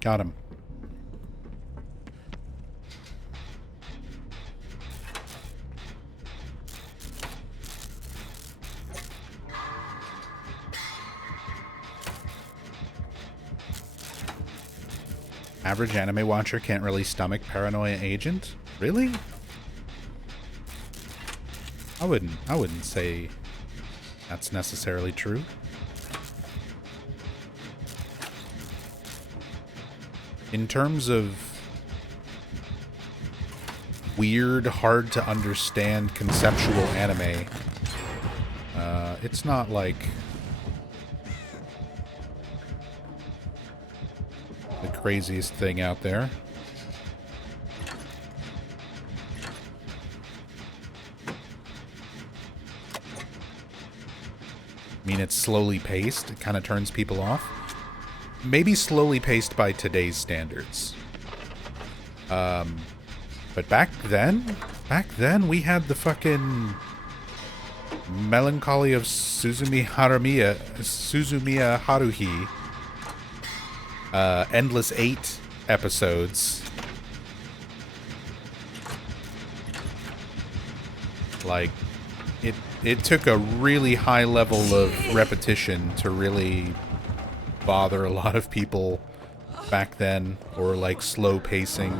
Got him. Average anime watcher can't really stomach Paranoia Agent? Really? I wouldn't say that's necessarily true. In terms of weird, hard to understand conceptual anime, it's not like the craziest thing out there. I mean, it's slowly paced. It kind of turns people off. Maybe slowly paced by today's standards. But back then we had the fucking Melancholy of Suzumiya Haruhi. Endless 8 episodes. Like, it took a really high level of repetition to really bother a lot of people back then, or like slow pacing.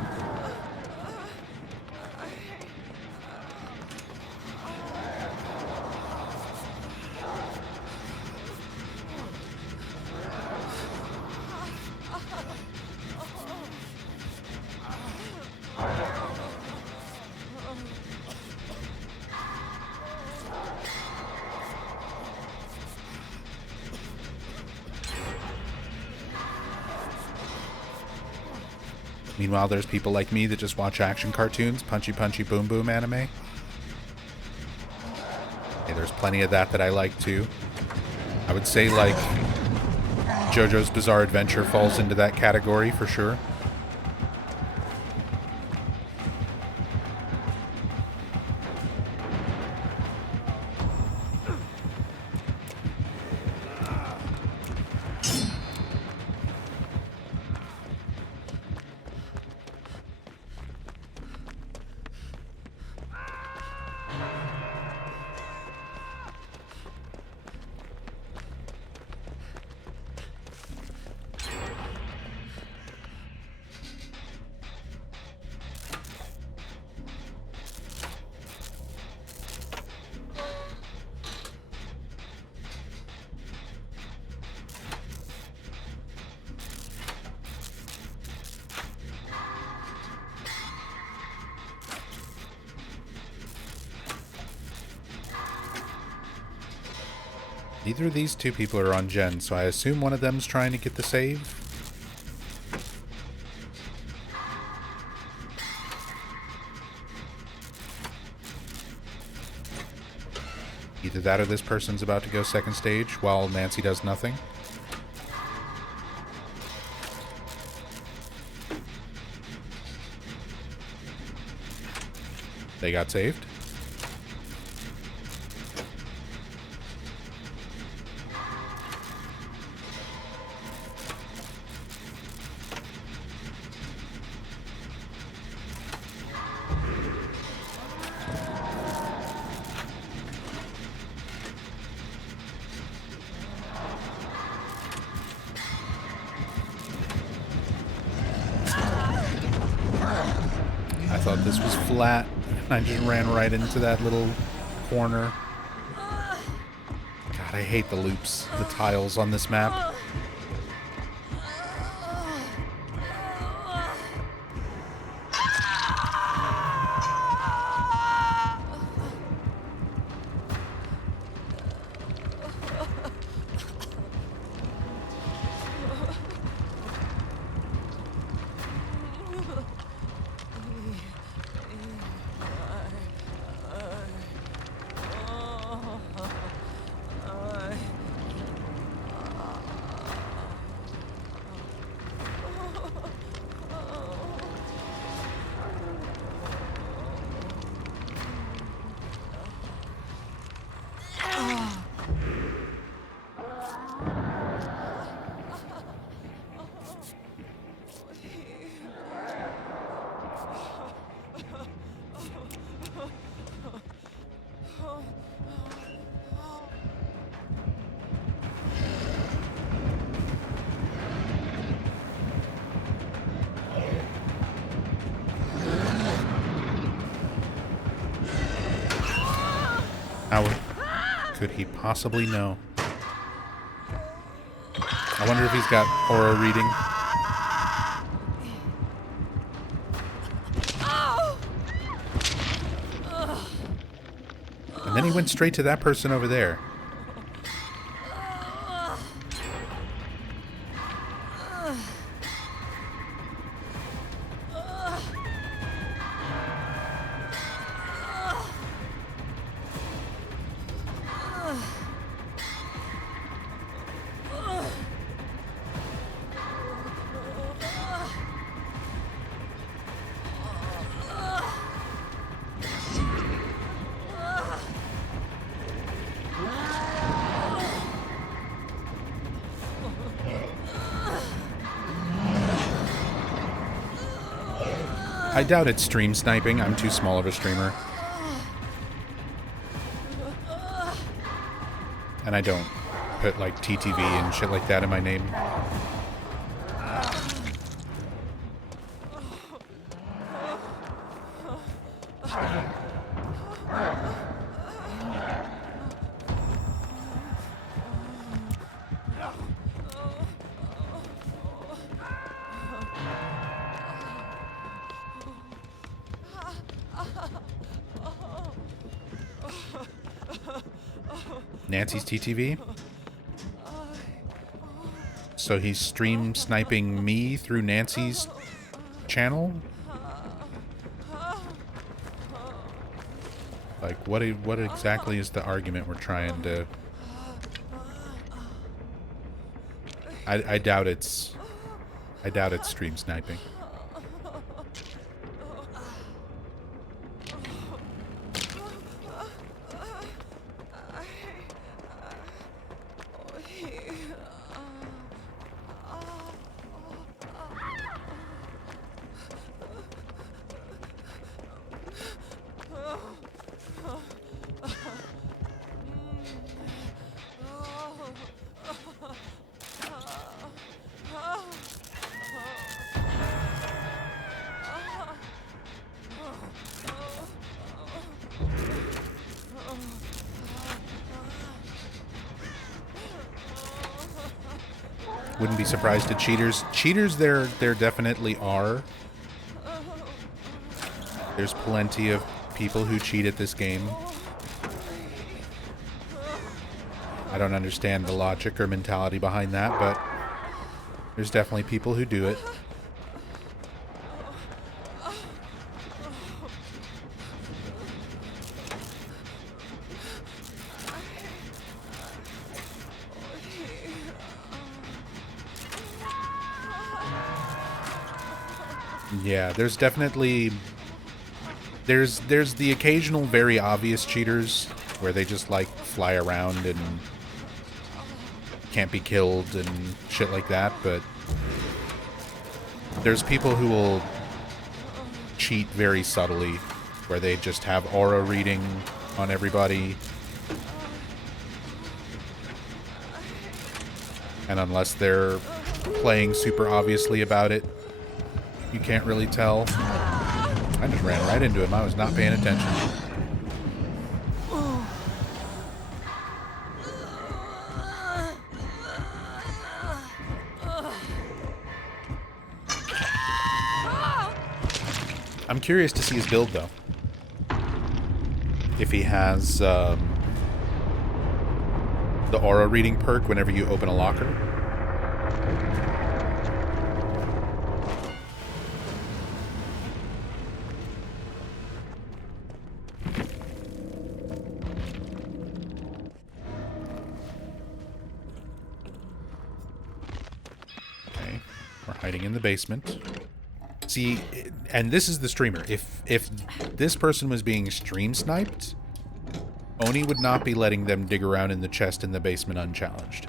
Meanwhile, there's people like me that just watch action cartoons, punchy punchy boom boom anime. Hey, there's plenty of that I like too. I would say like JoJo's Bizarre Adventure falls into that category for sure. Neither of these two people are on Gen, so I assume one of them's trying to get the save. Either that or this person's about to go second stage while Nancy does nothing. They got saved. I thought this was flat, and I just ran right into that little corner. God, I hate the loops, the tiles on this map. How could he possibly know? I wonder if he's got aura reading. And then he went straight to that person over there. I doubt it's stream sniping. I'm too small of a streamer. And I don't put like TTV and shit like that in my name. Nancy's TTV. So he's stream sniping me through Nancy's channel? Like, what exactly is the argument we're trying to... I doubt it's stream sniping. Wouldn't be surprised at cheaters. Cheaters there definitely are. There's plenty of people who cheat at this game. I don't understand the logic or mentality behind that, but there's definitely people who do it. Yeah, there's definitely... There's the occasional very obvious cheaters where they just, like, fly around and can't be killed and shit like that, but there's people who will cheat very subtly, where they just have aura reading on everybody. And unless they're playing super obviously about it, you can't really tell. I just ran right into him. I was not paying attention. I'm curious to see his build, though. If he has the aura reading perk whenever you open a locker. Hiding in the basement. See, and this is the streamer. If this person was being stream sniped, Oni would not be letting them dig around in the chest in the basement unchallenged.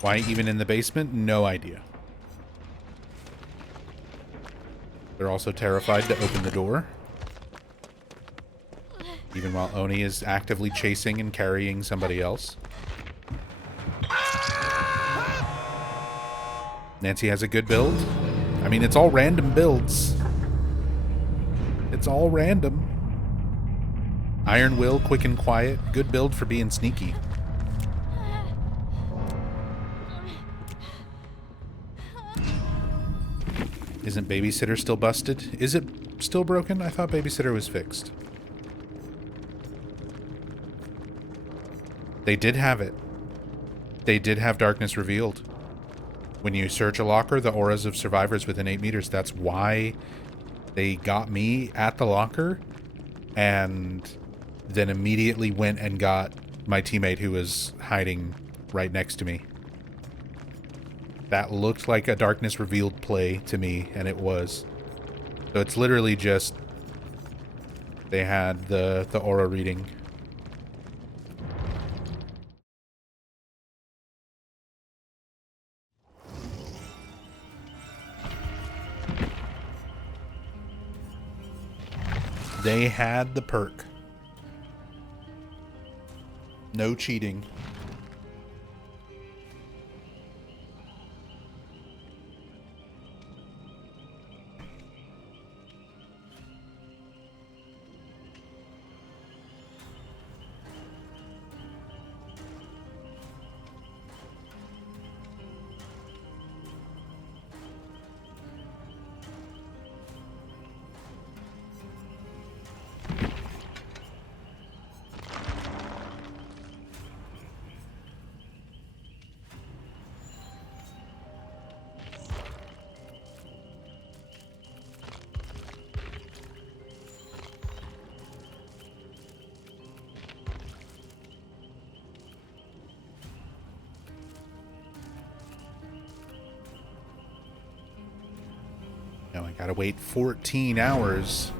Why even in the basement? No idea. They're also terrified to open the door. Even while Oni is actively chasing and carrying somebody else. Nancy has a good build. I mean, it's all random builds. It's all random. Iron Will, quick and quiet. Good build for being sneaky. Isn't Babysitter still busted? Is it still broken? I thought Babysitter was fixed. They did have it. They did have Darkness Revealed. When you search a locker, the auras of survivors within 8 meters. That's why they got me at the locker and then immediately went and got my teammate who was hiding right next to me. That looked like a Darkness Revealed play to me, and it was. So it's literally just they had the aura reading. They had the perk. No cheating. Now I gotta wait 14 hours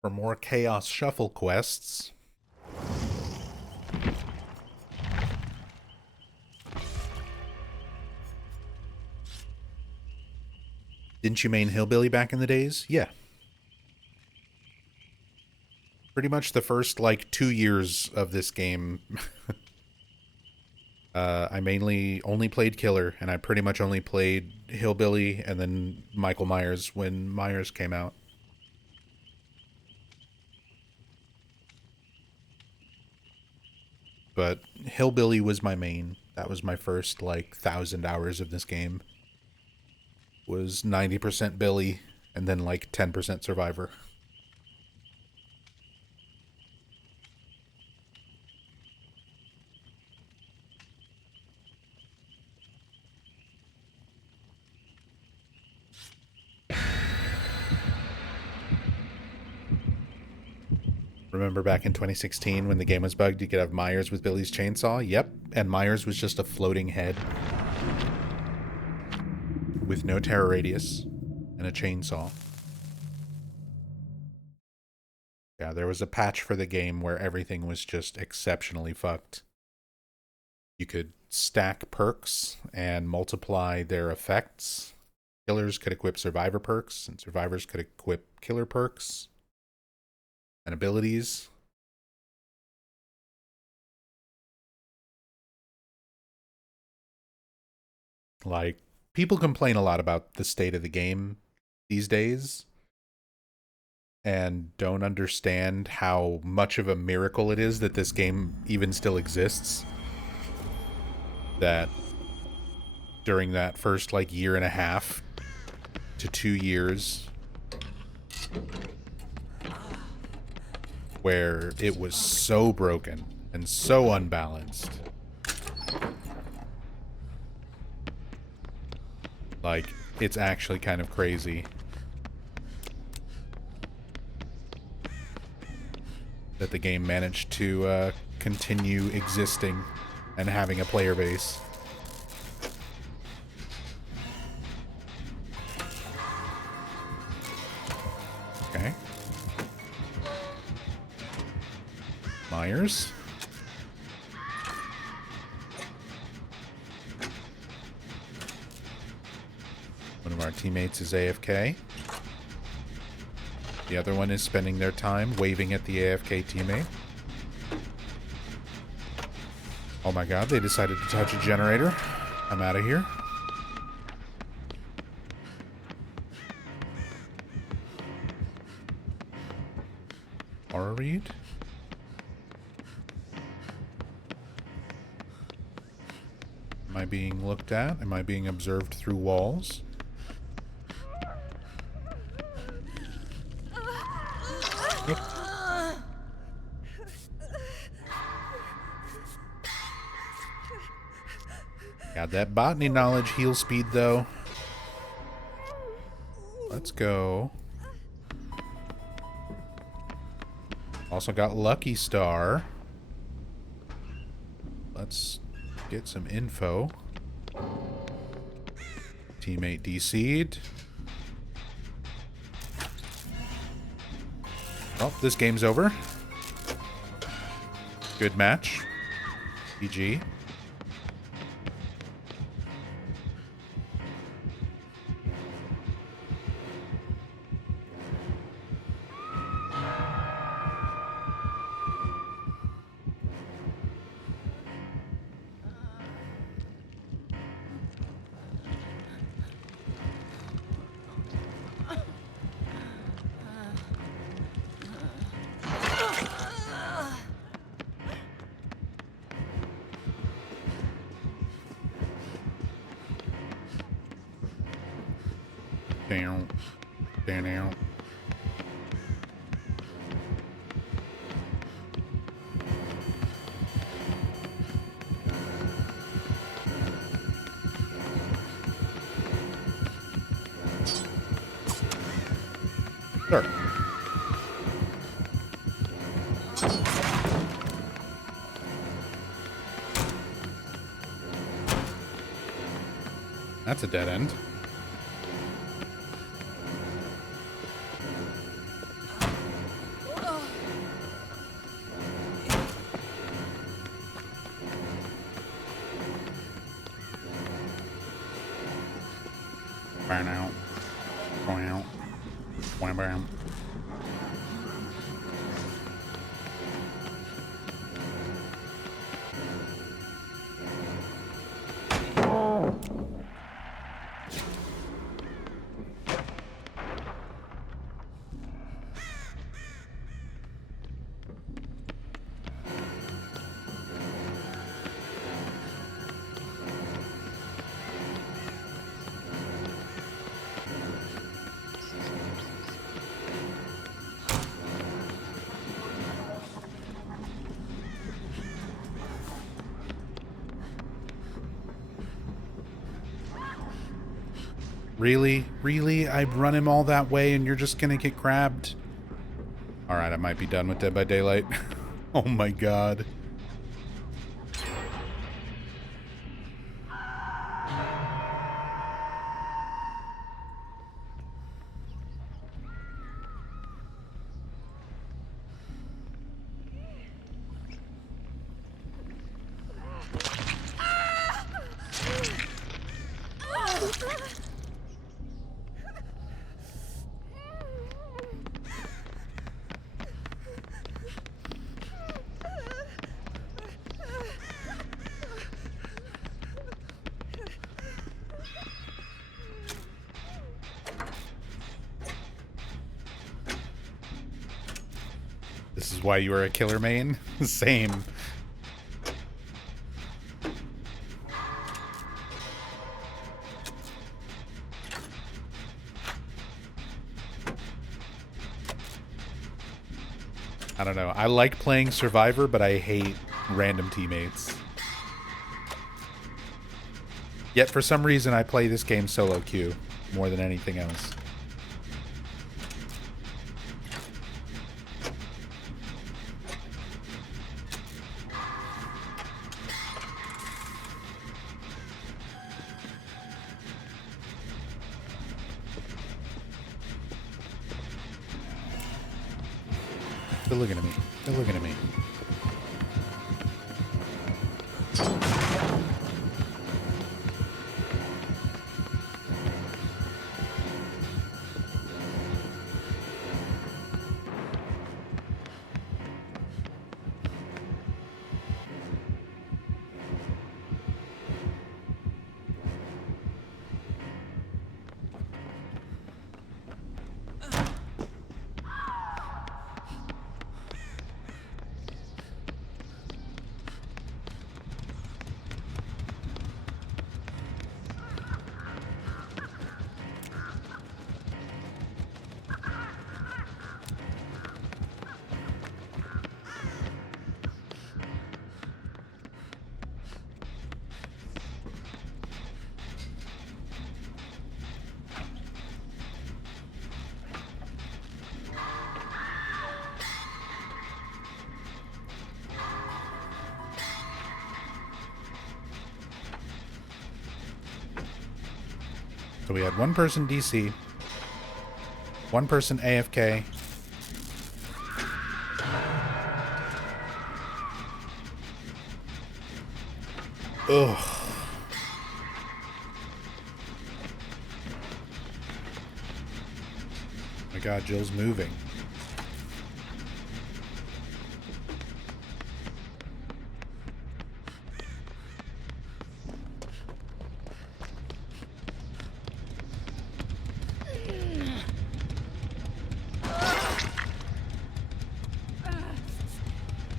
for more Chaos Shuffle quests. Didn't you main Hillbilly back in the days? Yeah. Pretty much the first, 2 years of this game, I mainly only played Killer, and I pretty much only played Hillbilly and then Michael Myers when Myers came out. But Hillbilly was my main. That was my first, 1,000 hours of this game. Was 90% Billy, and then, 10% Survivor. Remember back in 2016 when the game was bugged, you could have Myers with Billy's chainsaw? Yep, and Myers was just a floating head with no terror radius and a chainsaw. Yeah, there was a patch for the game where everything was just exceptionally fucked. You could stack perks and multiply their effects. Killers could equip survivor perks, and survivors could equip killer perks and abilities. People complain a lot about the state of the game these days and don't understand how much of a miracle it is that this game even still exists. That during that first year and a half to 2 years where it was so broken and so unbalanced. It's actually kind of crazy that the game managed to continue existing and having a player base. Okay. Myers. our teammates is AFK. The other one is spending their time waving at the AFK teammate. Oh my god, they decided to touch a generator. I'm out of here. Aura read? Am I being looked at? Am I being observed through walls? Yep. Got that botany knowledge, heal speed though. Let's go. Also got Lucky Star. Let's get some info. Teammate DC'd. Oh, this game's over. Good match. GG. Down. Down. Sure. That's a dead end. Burn out. Going out. Wham bam. Really? Really? I'd run him all that way and you're just gonna get grabbed? Alright, I might be done with Dead by Daylight. Oh my god. This is why you are a killer main? Same. I don't know. I like playing Survivor, but I hate random teammates. Yet for some reason I play this game solo queue more than anything else. They're looking at me. They're looking at me. So we had one person DC, one person AFK. Ugh. My God, Jill's moving.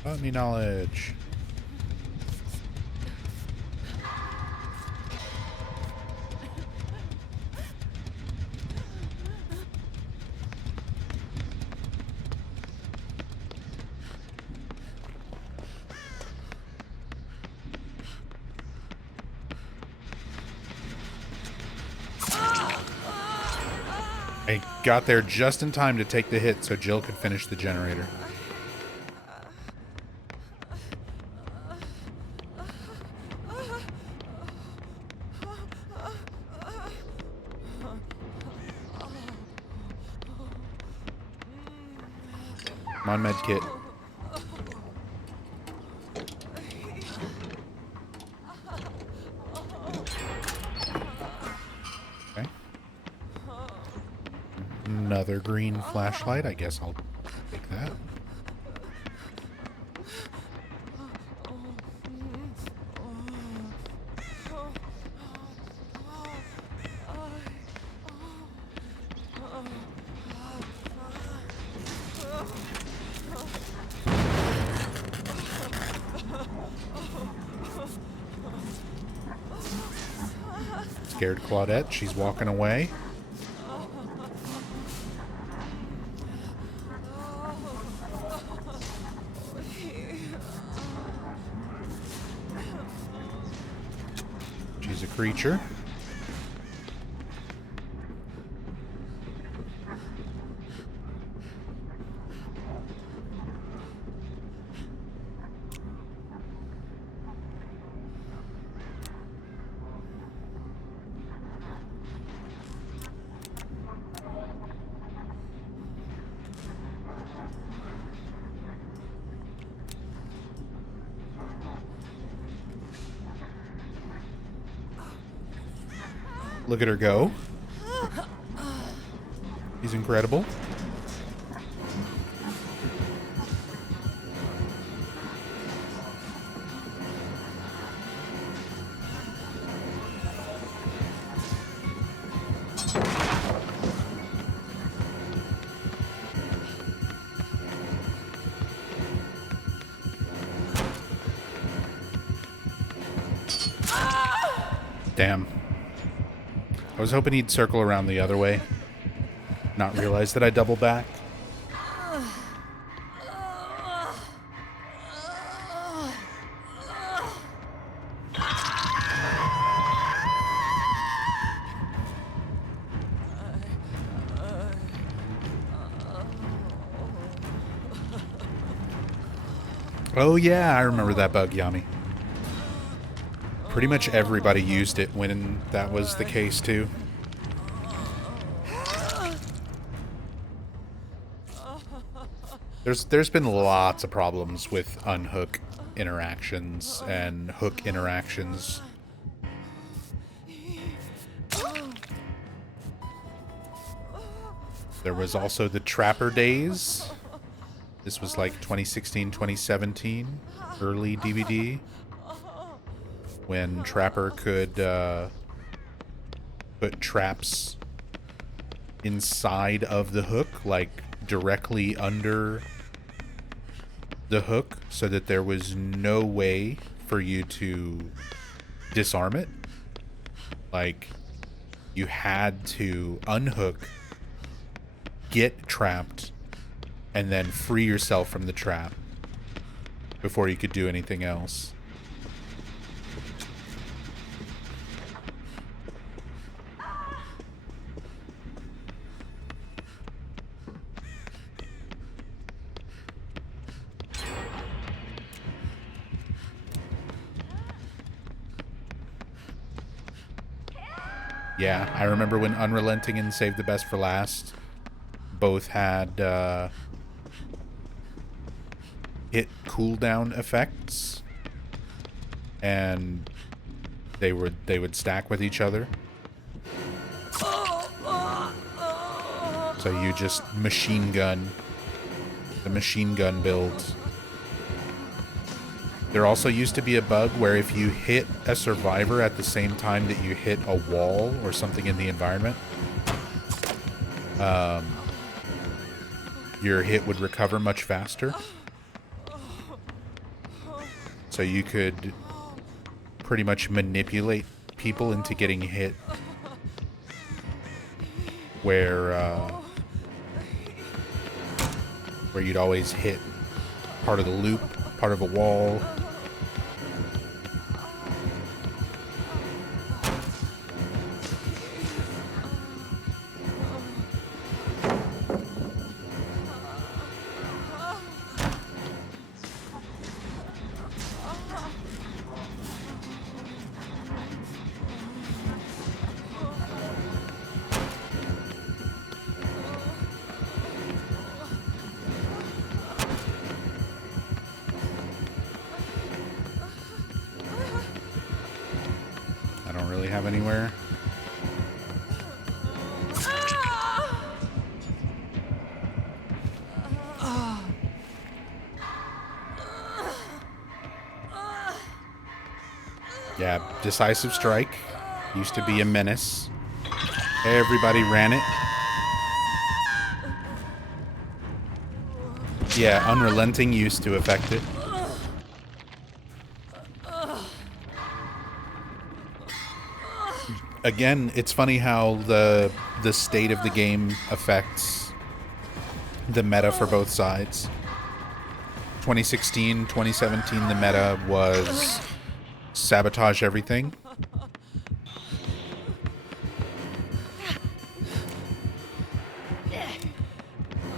Botany knowledge. I got there just in time to take the hit so Jill could finish the generator. I'm on med kit. Okay. Another green flashlight. I guess I'll take that. Scared Claudette. She's walking away. She's a creature. Look at her go. He's incredible. Damn. I was hoping he'd circle around the other way. Not realize that I double back. Oh yeah, I remember that bug, Yami. Pretty much everybody used it when that was the case too. There's been lots of problems with unhook interactions and hook interactions. There was also the Trapper days. This was like 2016, 2017, early DVD. When Trapper could put traps inside of the hook, like directly under the hook, so that there was no way for you to disarm it. Like, you had to unhook, get trapped, and then free yourself from the trap before you could do anything else. Yeah, I remember when Unrelenting and Save the Best for Last both had hit cooldown effects, and they would stack with each other. So you just machine gun the machine gun builds. There also used to be a bug where if you hit a survivor at the same time that you hit a wall or something in the environment, your hit would recover much faster. So you could pretty much manipulate people into getting hit where you'd always hit part of the loop, part of a wall. Have anywhere. Yeah, Decisive Strike used to be a menace. Everybody ran it. Yeah, Unrelenting used to affect it. Again, it's funny how the state of the game affects the meta for both sides. 2016, 2017, the meta was sabotage everything.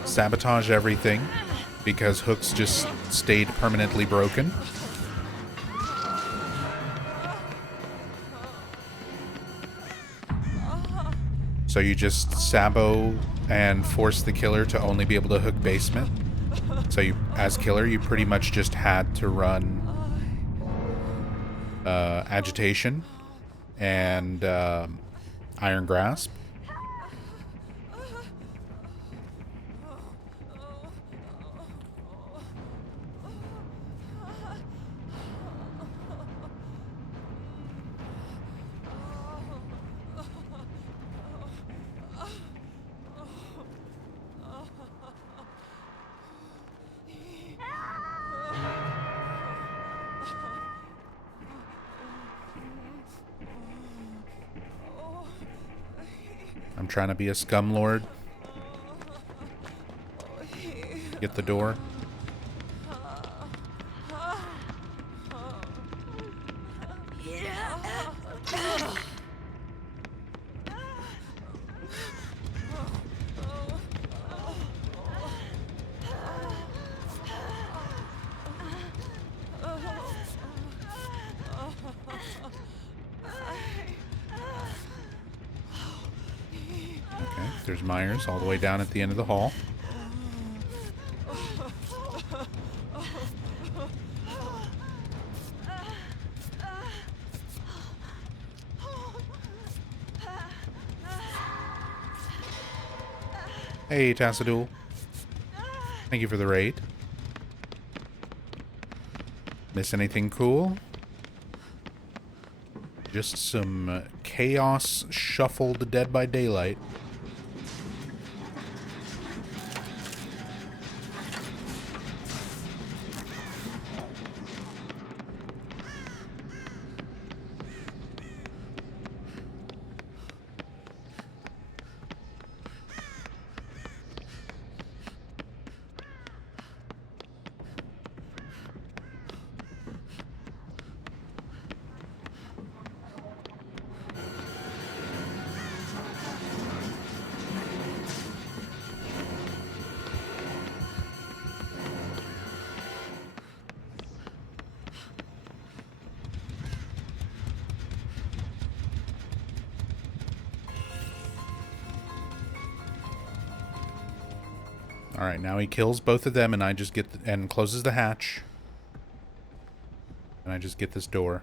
Sabotage everything because hooks just stayed permanently broken. So you just sabo and force the killer to only be able to hook basement. So you, as killer, you pretty much just had to run Agitation and Iron Grasp. I'm trying to be a scum lord. Get the door. There's Myers all the way down at the end of the hall. Hey, Tassadul. Thank you for the raid. Miss anything cool? Just some chaos shuffled Dead by Daylight. Alright, now he kills both of them and I just get... and closes the hatch. And I just get this door.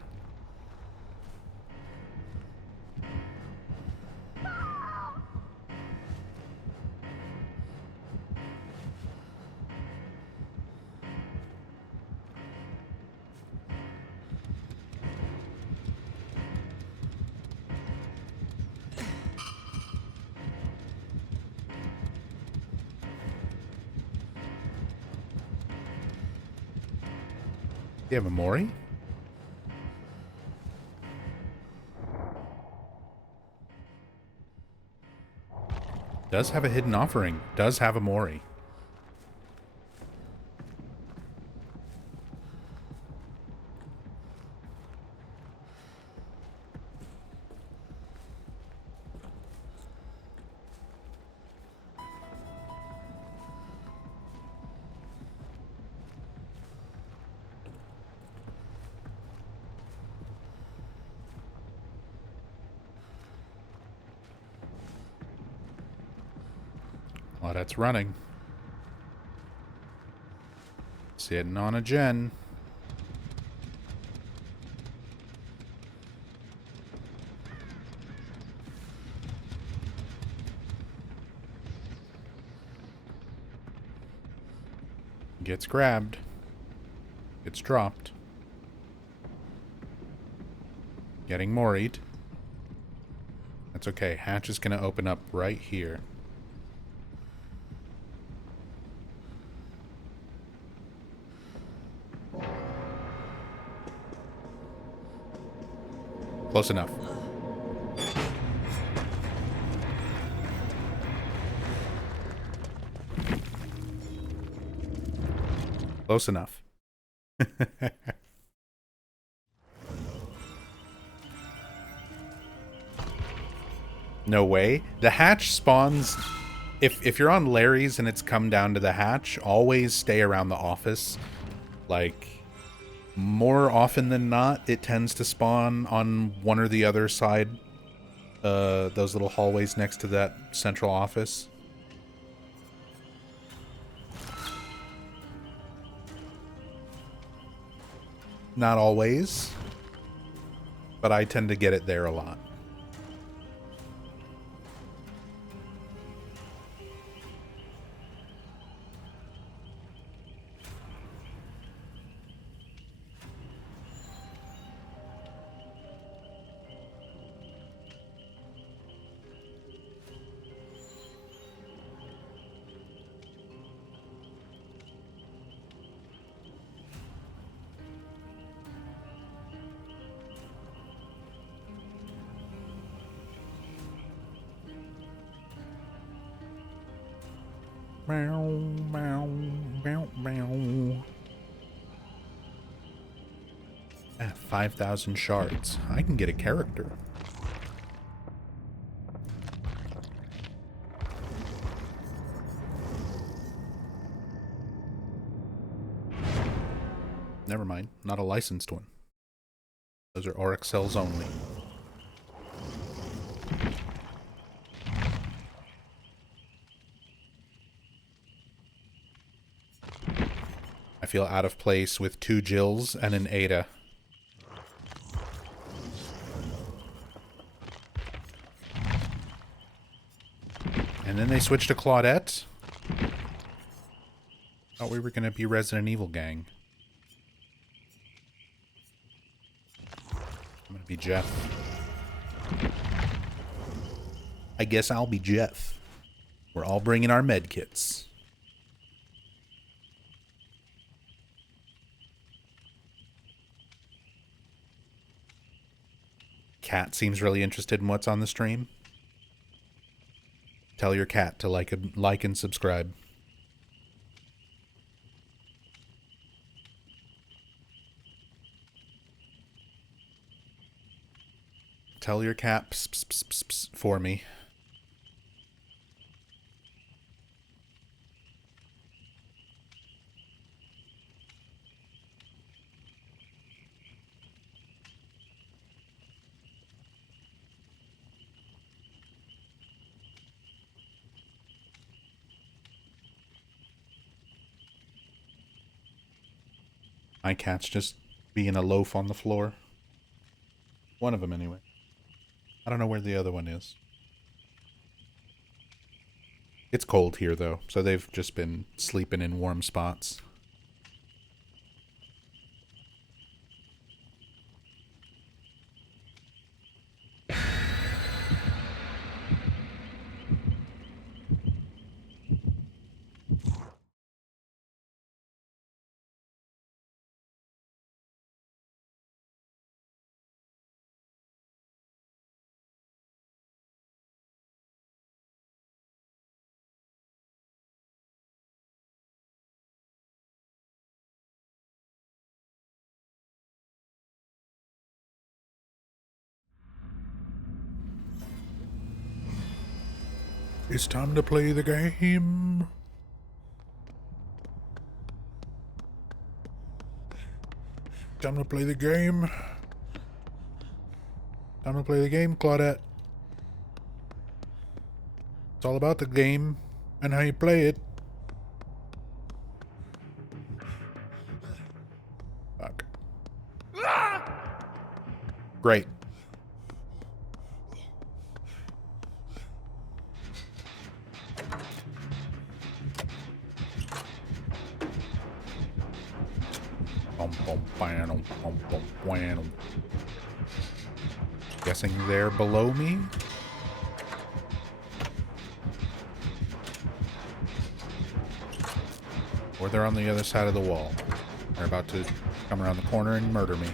You have a Mori? Does have a hidden offering. Does have a Mori. Well, that's running. Sitting on a gen. Gets grabbed. Gets dropped. Getting moried. That's okay. Hatch is going to open up right here. Close enough. Close enough. No way. The hatch spawns... If you're on Larry's and it's come down to the hatch, always stay around the office. Like... more often than not, it tends to spawn on one or the other side. Those little hallways next to that central office. Not always, but I tend to get it there a lot. Meow, meow, meow, meow. At 5,000 shards, I can get a character. Never mind, not a licensed one. Those are Auric cells only. I feel out of place with 2 Jills and an Ada. And then they switched to Claudette. Thought we were going to be Resident Evil gang. I'm going to be Jeff. I guess I'll be Jeff. We're all bringing our med kits. Cat seems really interested in what's on the stream. Tell your cat to like and subscribe. Tell your cat pss, pss, pss, pss, pss, for me. My cat's just being a loaf on the floor. One of them, anyway. I don't know where the other one is. It's cold here, though, so they've just been sleeping in warm spots. It's time to play the game. Time to play the game. Time to play the game, Claudette. It's all about the game and how you play it. Fuck. Great. Guessing they're below me? Or they're on the other side of the wall. They're about to come around the corner and murder me.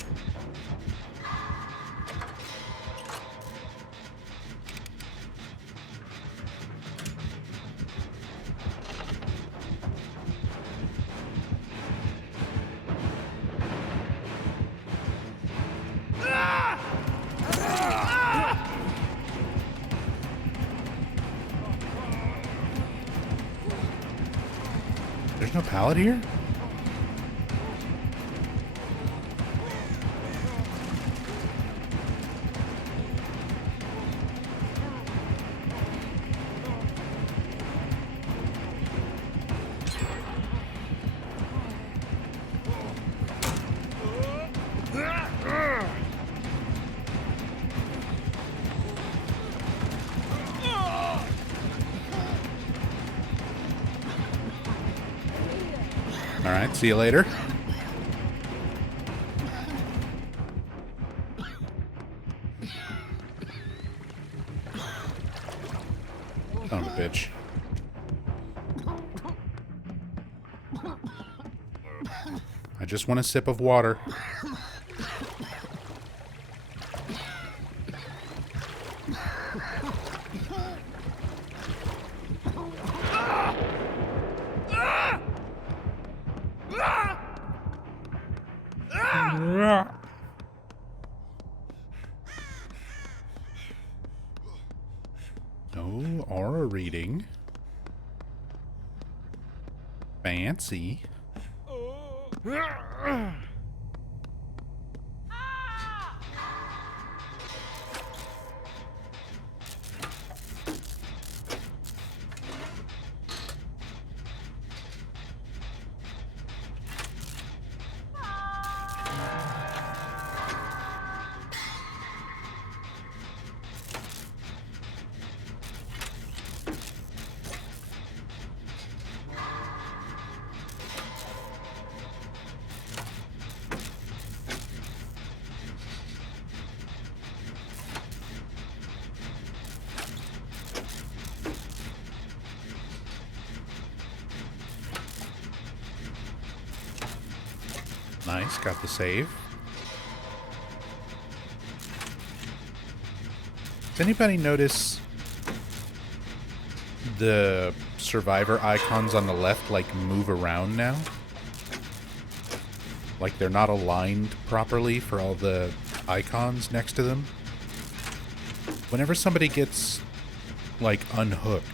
There's no pallet here? Alright, see you later. Son of a bitch. I just want a sip of water. No aura reading. Fancy. Nice, got the save. Does anybody notice the survivor icons on the left, like, move around now? Like they're not aligned properly for all the icons next to them? Whenever somebody gets, like, unhooked,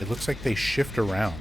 it looks like they shift around.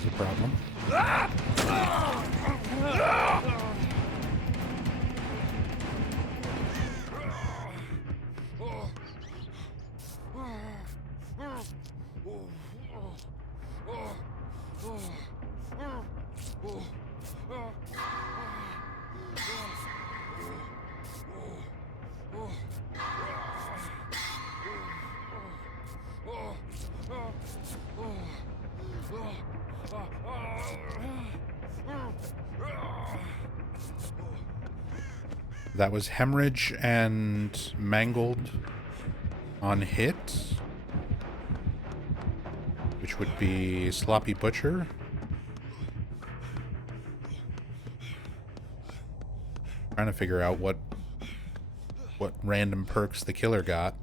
is a problem. That was Hemorrhage and Mangled on hit, which would be Sloppy Butcher. Trying to figure out what random perks the killer got.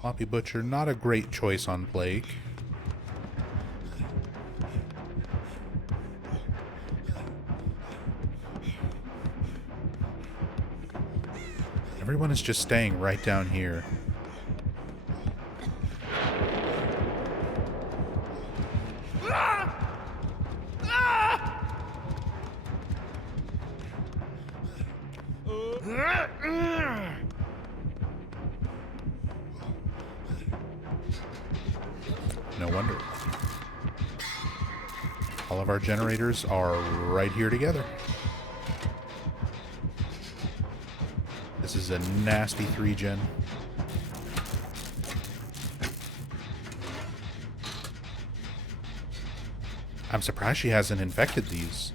Sloppy Butcher, not a great choice on Plague. Everyone is just staying right down here. No wonder. All of our generators are right here together. This is a nasty 3-gen. I'm surprised she hasn't infected these.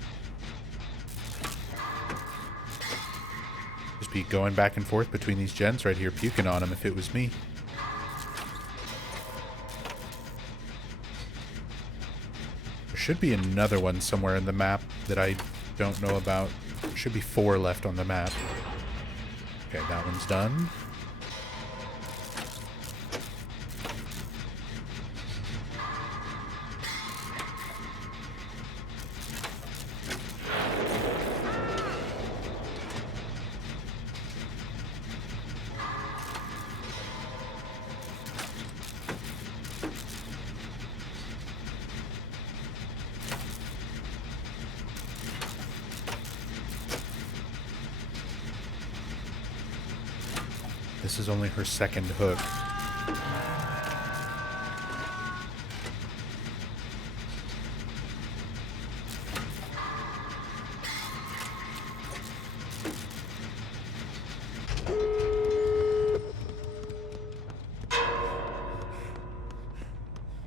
Just be going back and forth between these gens right here, puking on them if it was me. Should be another one somewhere in the map that I don't know about. Should be 4 left on the map. Okay, that one's done. This is only her second hook.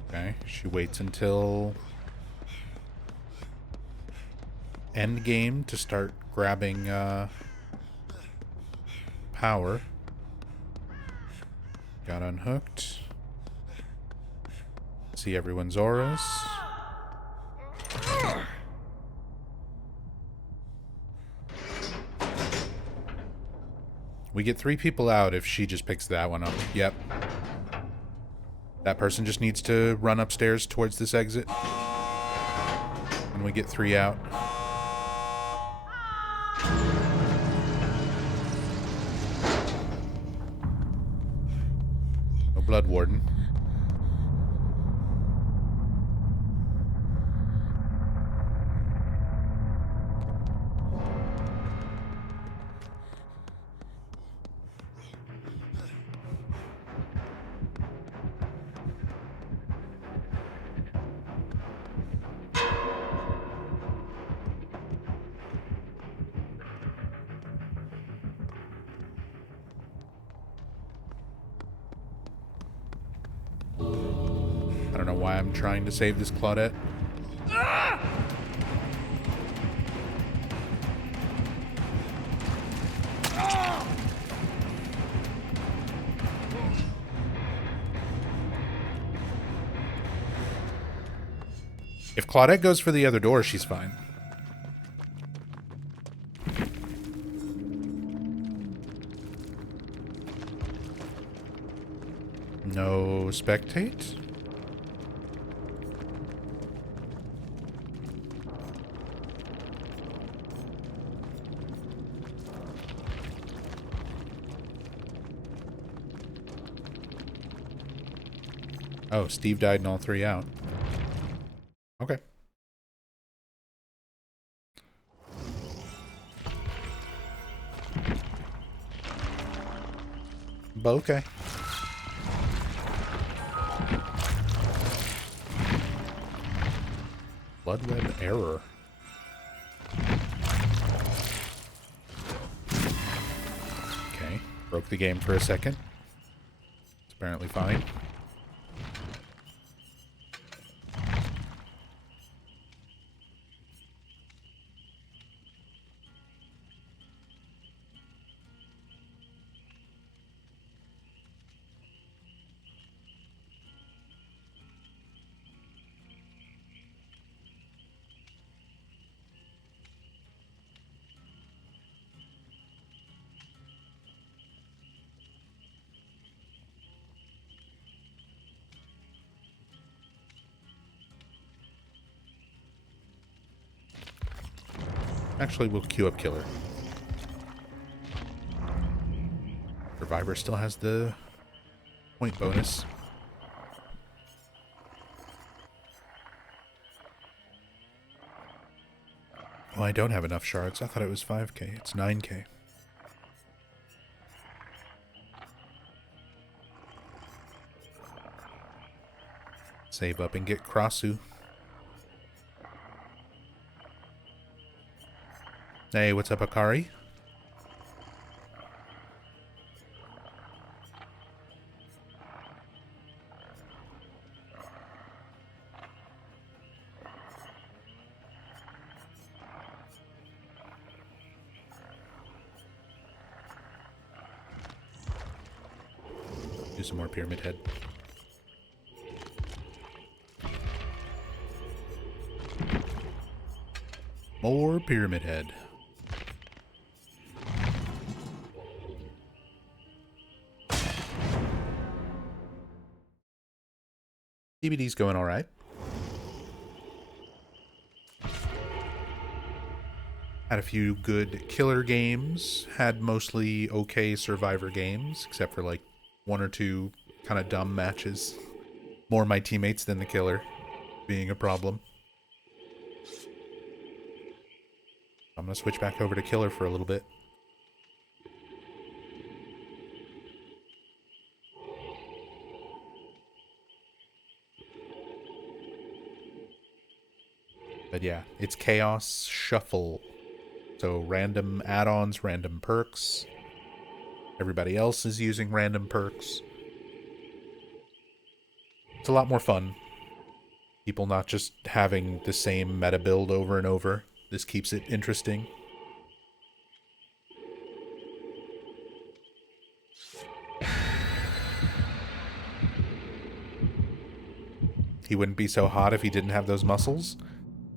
Okay, she waits until end game to start grabbing power. Got unhooked. See everyone's auras. We get 3 people out if she just picks that one up. Yep. That person just needs to run upstairs towards this exit. And we get 3 out. Blood Warden. I don't know why I'm trying to save this Claudette. If Claudette goes for the other door, she's fine. No spectate? Oh, Steve died and all three out. Okay. But okay. Bloodweb error. Okay. Broke the game for a second. It's apparently fine. Actually, we'll queue up Killer. Survivor still has the point bonus. Well, I don't have enough shards. I thought it was 5k. It's 9k. Save up and get Krasu. Hey, what's up, Akari? Do some more Pyramid Head. More Pyramid Head. DBD's going all right. Had a few good killer games. Had mostly okay survivor games, except for like one or two kind of dumb matches. More my teammates than the killer being a problem. I'm gonna switch back over to killer for a little bit. But yeah, it's Chaos Shuffle. So random add-ons, random perks. Everybody else is using random perks. It's a lot more fun. People not just having the same meta build over and over. This keeps it interesting. He wouldn't be so hot if he didn't have those muscles.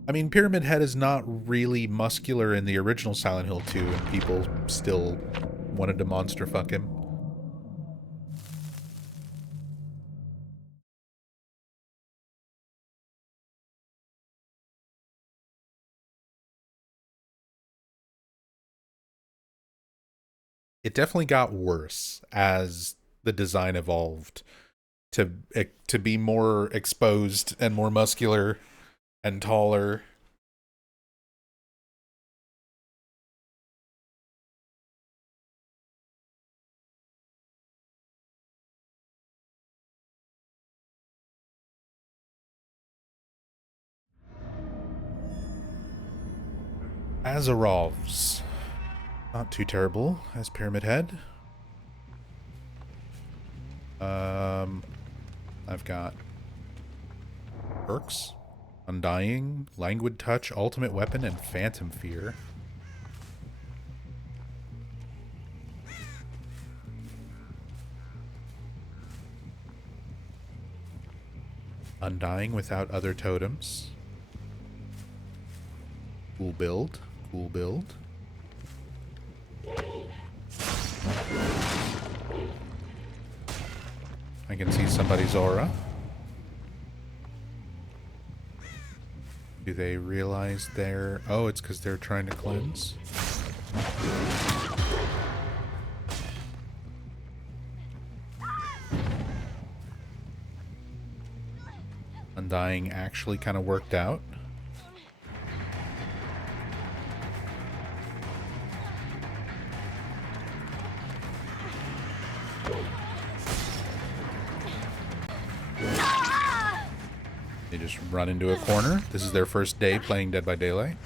I mean, Pyramid Head is not really muscular in the original Silent Hill 2, and people still wanted to monster fuck him. It definitely got worse as the design evolved to be more exposed and more muscular and taller. Azarov's not too terrible as Pyramid Head. I've got perks, Undying, Languid Touch, Ultimate Weapon, and Phantom Fear. Undying without other totems. Cool build. Cool build. I can see somebody's aura. Do they realize they're... Oh, it's because they're trying to cleanse. Undying actually kind of worked out. They just run into a corner. This is their first day playing Dead by Daylight.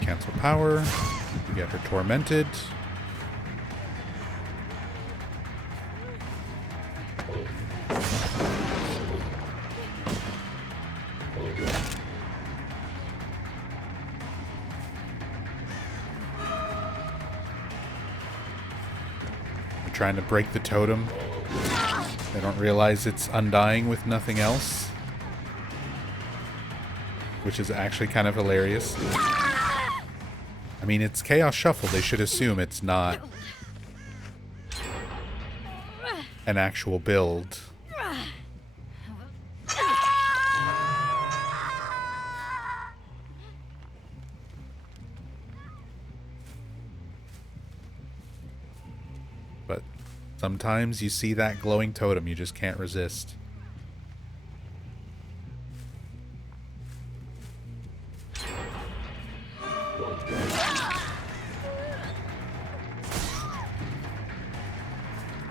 Cancel power. We get her tormented. They're trying to break the totem. They don't realize it's undying with nothing else, which is actually kind of hilarious. I mean, it's Chaos Shuffle. They should assume it's not an actual build. But sometimes you see that glowing totem, you just can't resist.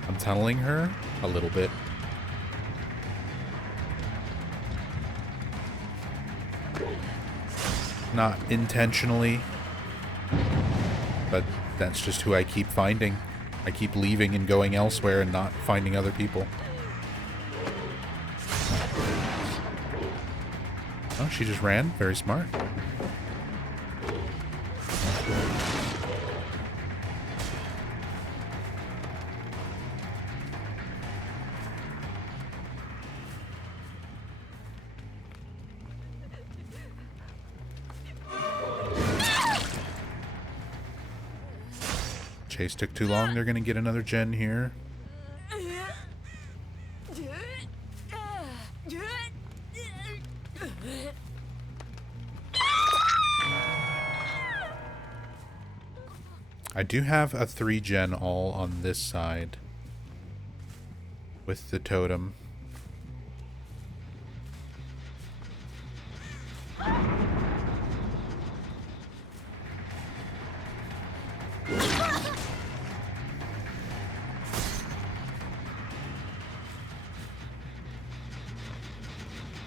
I'm tunneling her a little bit. Not intentionally, but that's just who I keep finding. I keep leaving and going elsewhere and not finding other people. Oh, she just ran. Very smart. Chase took too long. They're going to get another gen here. I do have a 3-gen all on this side with the totem.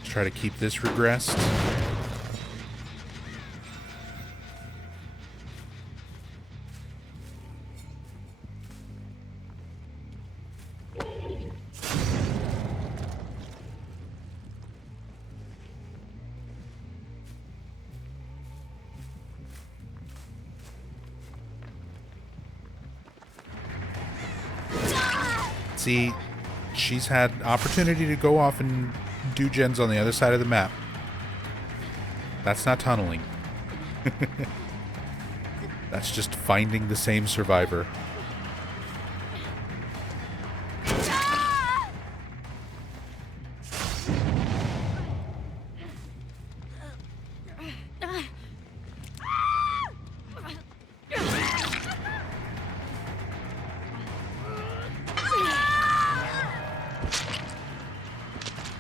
Try to keep this regressed. See, she's had opportunity to go off and do gens on the other side of the map. That's not tunneling. That's just finding the same survivor.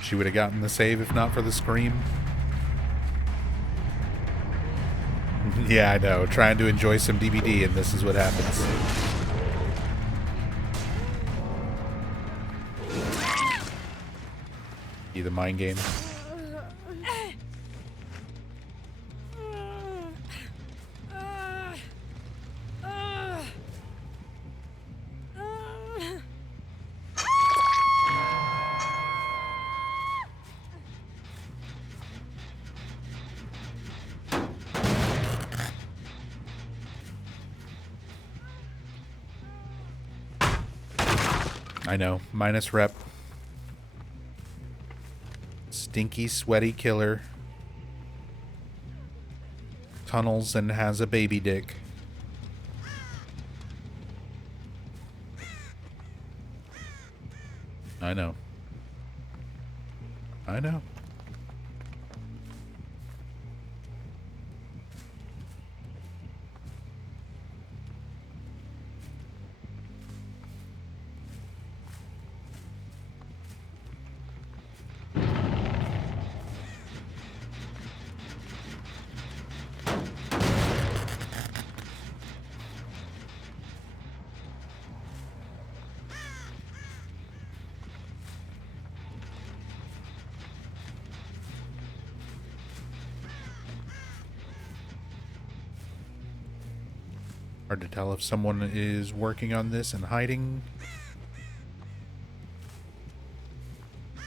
She would have gotten the save if not for the scream. Yeah, I know. Trying to enjoy some DBD and this is what happens. See the mind game. I know. Minus rep. Stinky, sweaty killer. Tunnels and has a baby dick. I know. I know. Hard to tell if someone is working on this and hiding. I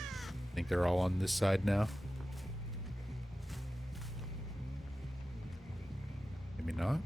think they're all on this side now. Maybe not.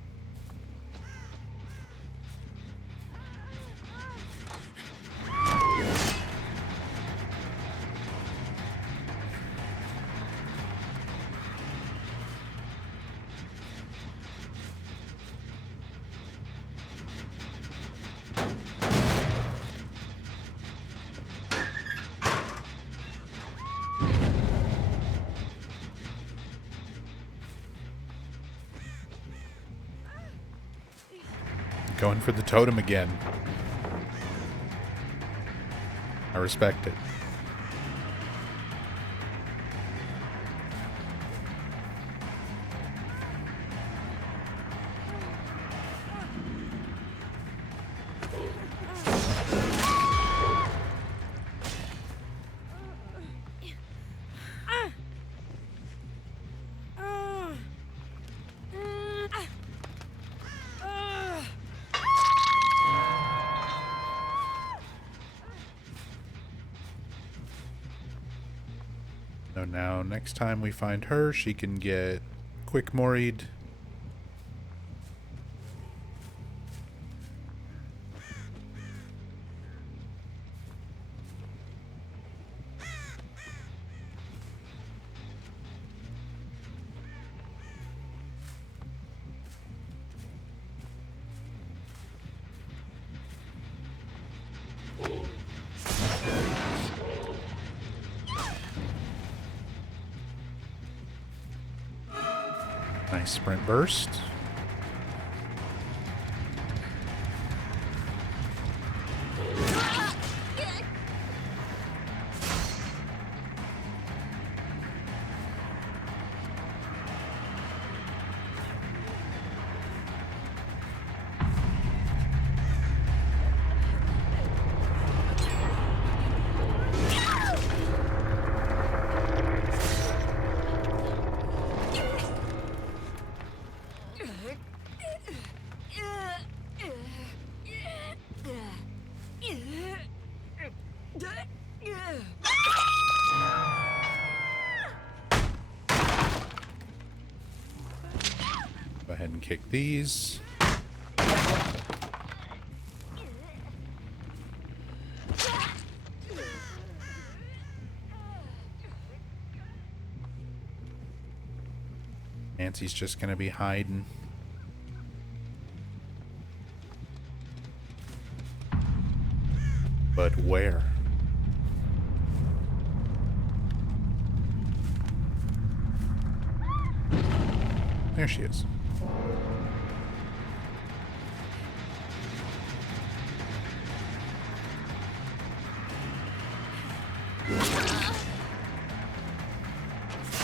Going for the totem again. I respect it. So now, next time we find her, she can get quick moried. Nice sprint burst. Go ahead and kick these. Nancy's just gonna be hiding. But where? There she is.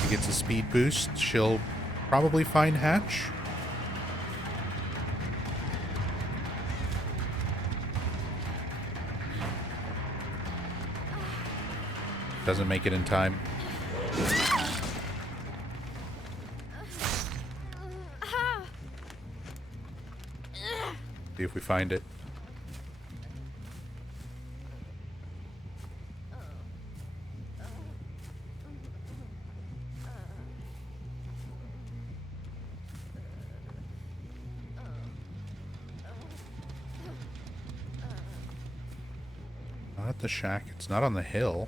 She gets a speed boost. She'll probably find Hatch. Doesn't make it in time. See if we find it. not the shack. It's not on the hill.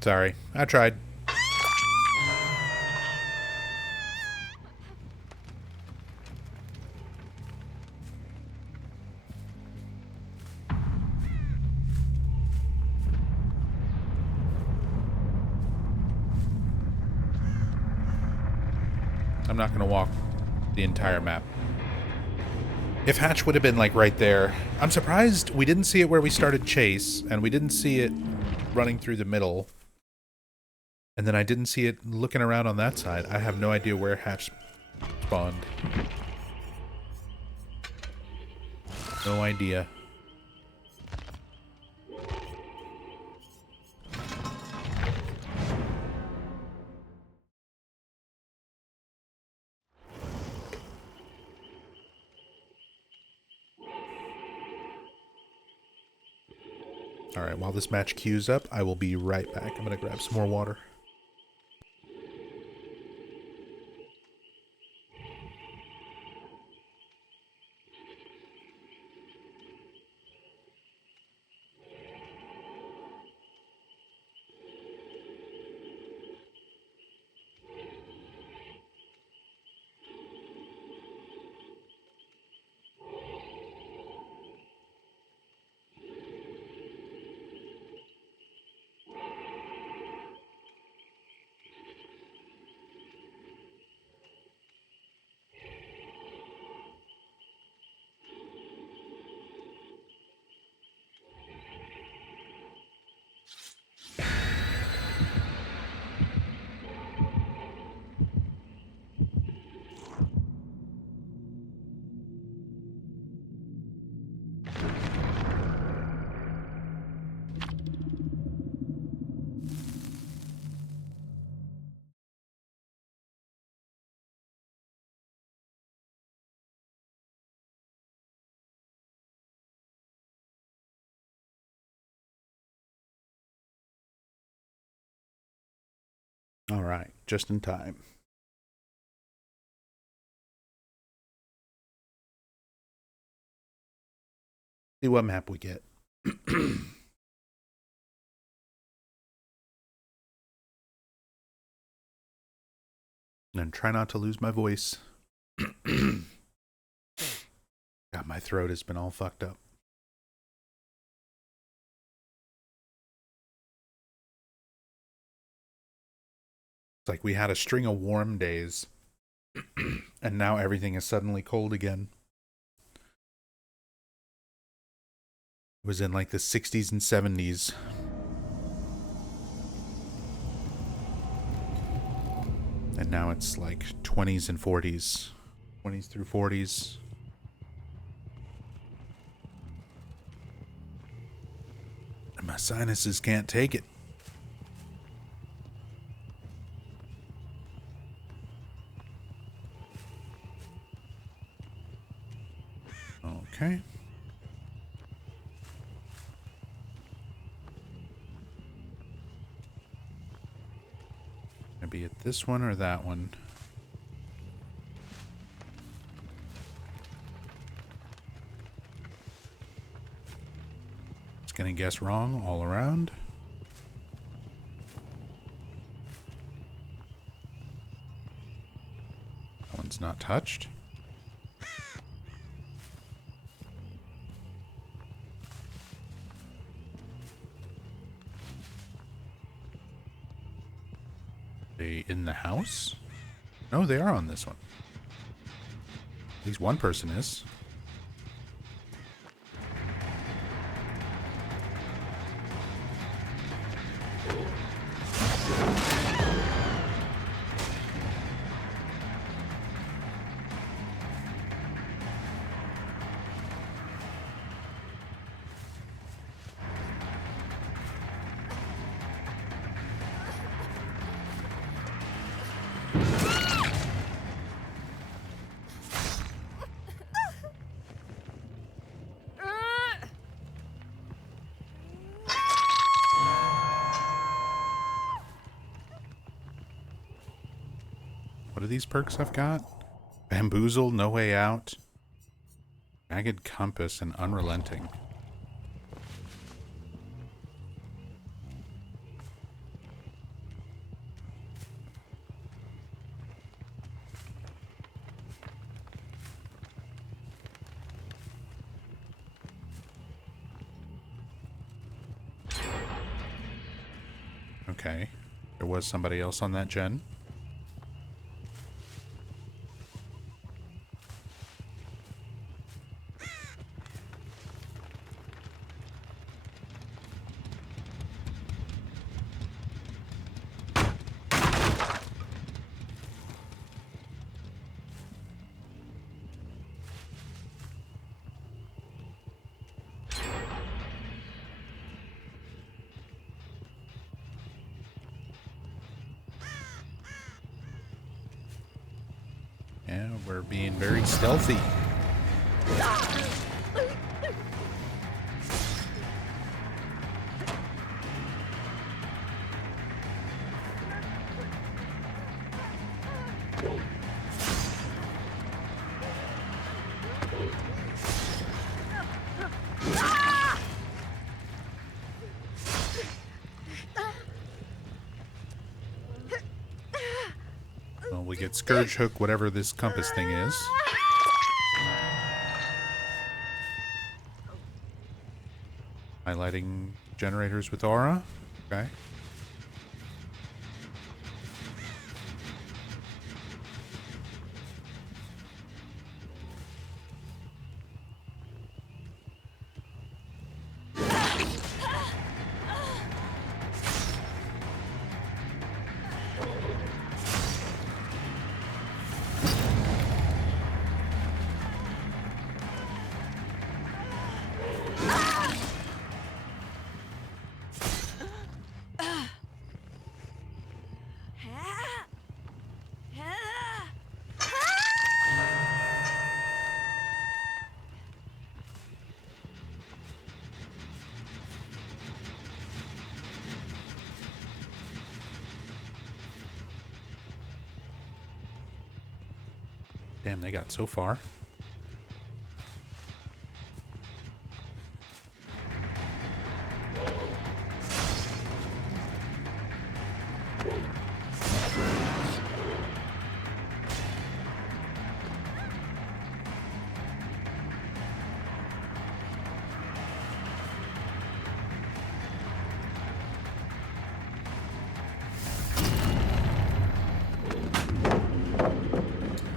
Sorry, I tried. I'm not going to walk the entire map. If Hatch would have been like right there, I'm surprised we didn't see it where we started Chase, and we didn't see it running through the middle. And then I didn't see it looking around on that side. I have no idea where Hatch spawned. No idea. Alright, while this match queues up, I will be right back. I'm gonna grab some more water. Alright, just in time. See what map we get. And try not to lose my voice. God, my throat has been all fucked up. It's like we had a string of warm days, and now everything is suddenly cold again. It was in like the 60s and 70s. And now it's like 20s and 40s. 20s through 40s. And my sinuses can't take it. Okay. Maybe at this one or that one. Just gonna guess wrong all around. That one's not touched. They in the house? No, they are on this one. At least one person is. What are these perks I've got? Bamboozle, No Way Out, Ragged Compass, and Unrelenting. Okay. There was somebody else on that gen. Yeah, we're being very stealthy. Well, we get Scourge Hook, whatever this compass thing is. Highlighting generators with aura. Okay. Damn, they got so far.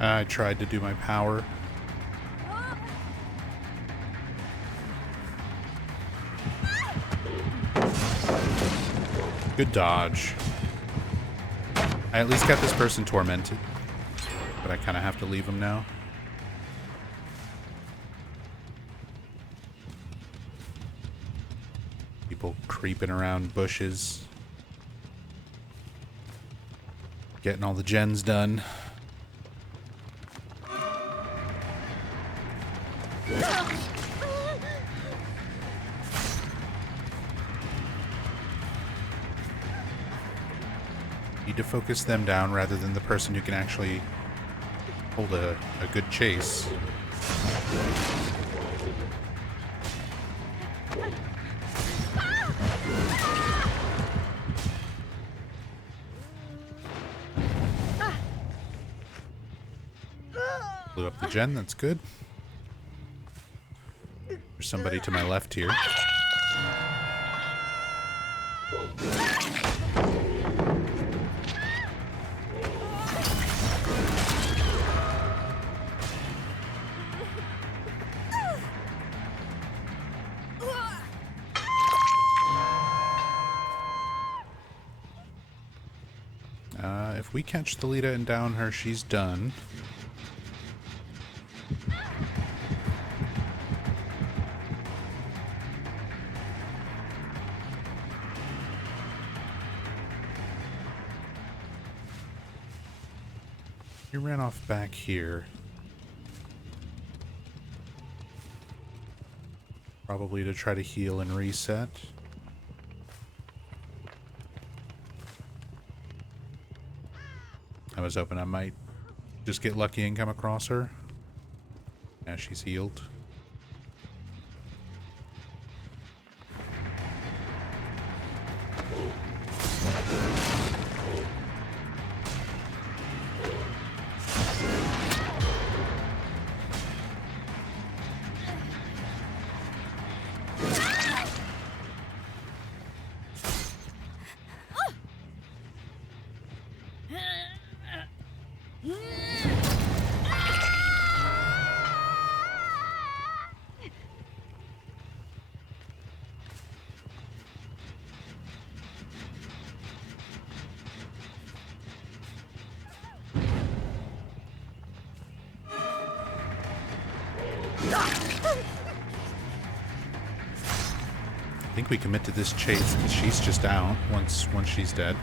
I tried to do my power. Good dodge. I at least got this person tormented, but I kind of have to leave him now. People creeping around bushes. Getting all the gens done. Need to focus them down rather than the person who can actually hold a good chase. Blew up the gen, that's good. There's somebody to my left here. If we catch the Lita and down her, she's done. You ran off back here. Probably to try to heal and reset. I was hoping I might Just get lucky and come across her. Yeah, she's healed. I think we commit to this chase because she's just out once she's dead.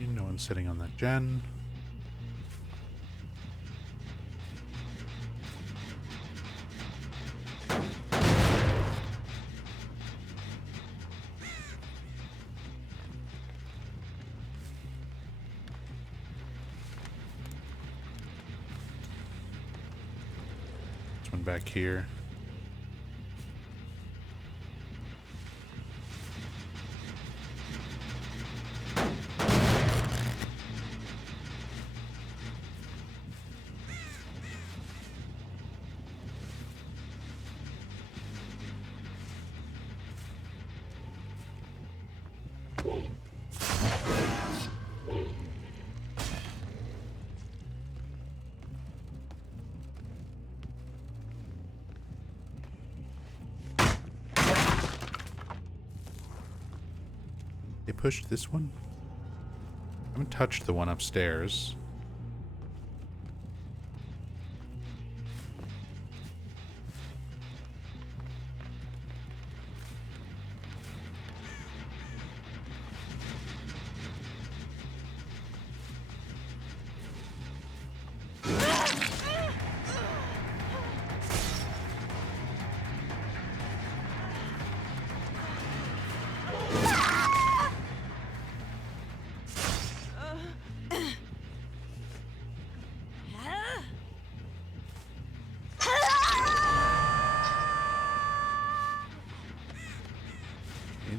No one's sitting on that gen. One back here. They pushed this one? I haven't touched the one upstairs.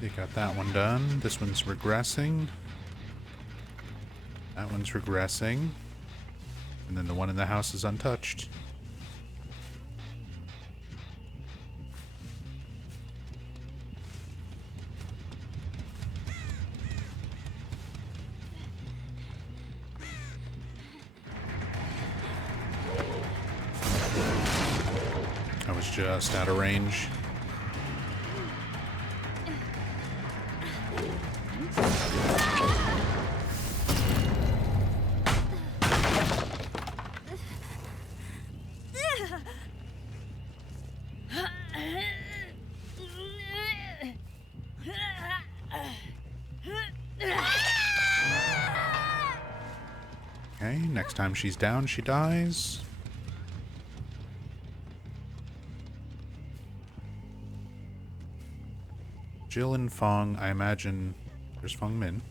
They got that one done. This one's regressing. That one's regressing. And then the one in the house is untouched. I was just out of range. Okay, next time she's down, she dies. Jill and Fong, I imagine there's Fong Min.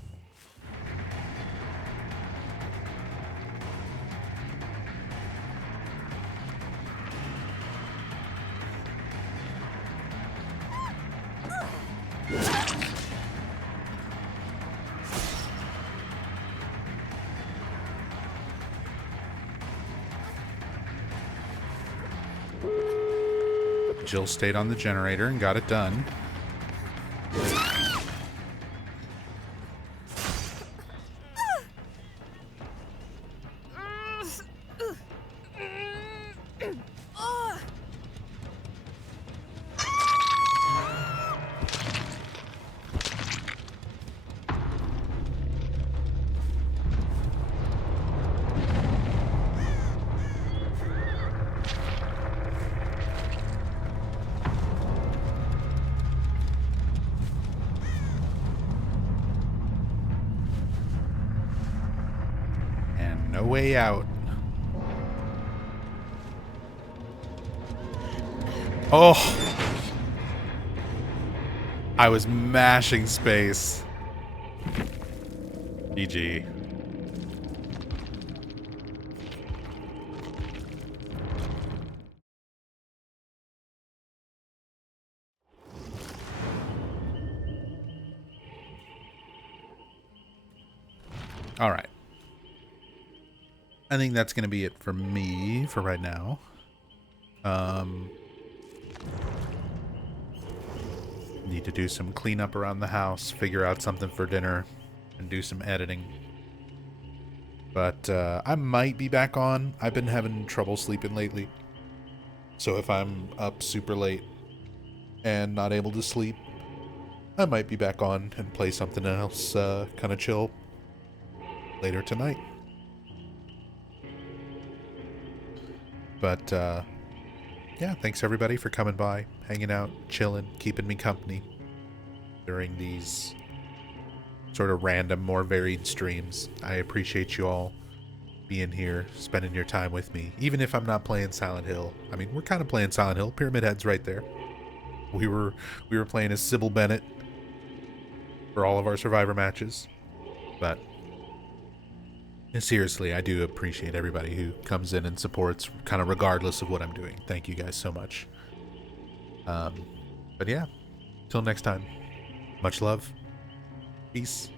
Jill stayed on the generator and got it done. No way out. Oh! I was mashing space. GG. All right. I think that's going to be it for me for right now. Need to do some cleanup around the house, figure out something for dinner, and do some editing. But I might be back on. I've been having trouble sleeping lately. So if I'm up super late and not able to sleep, I might be back on and play something else kind of chill later tonight. But yeah, thanks everybody for coming by, hanging out, chilling, keeping me company during these sort of random, more varied streams. I appreciate you all being here, spending your time with me, even if I'm not playing Silent Hill. I mean, we're kind of playing Silent Hill. Pyramid Head's right there. We were playing as Sybil Bennett for all of our Survivor matches. But seriously, I do appreciate everybody who comes in and supports, kind of regardless of what I'm doing. Thank you guys so much. But yeah, till next time, much love. Peace.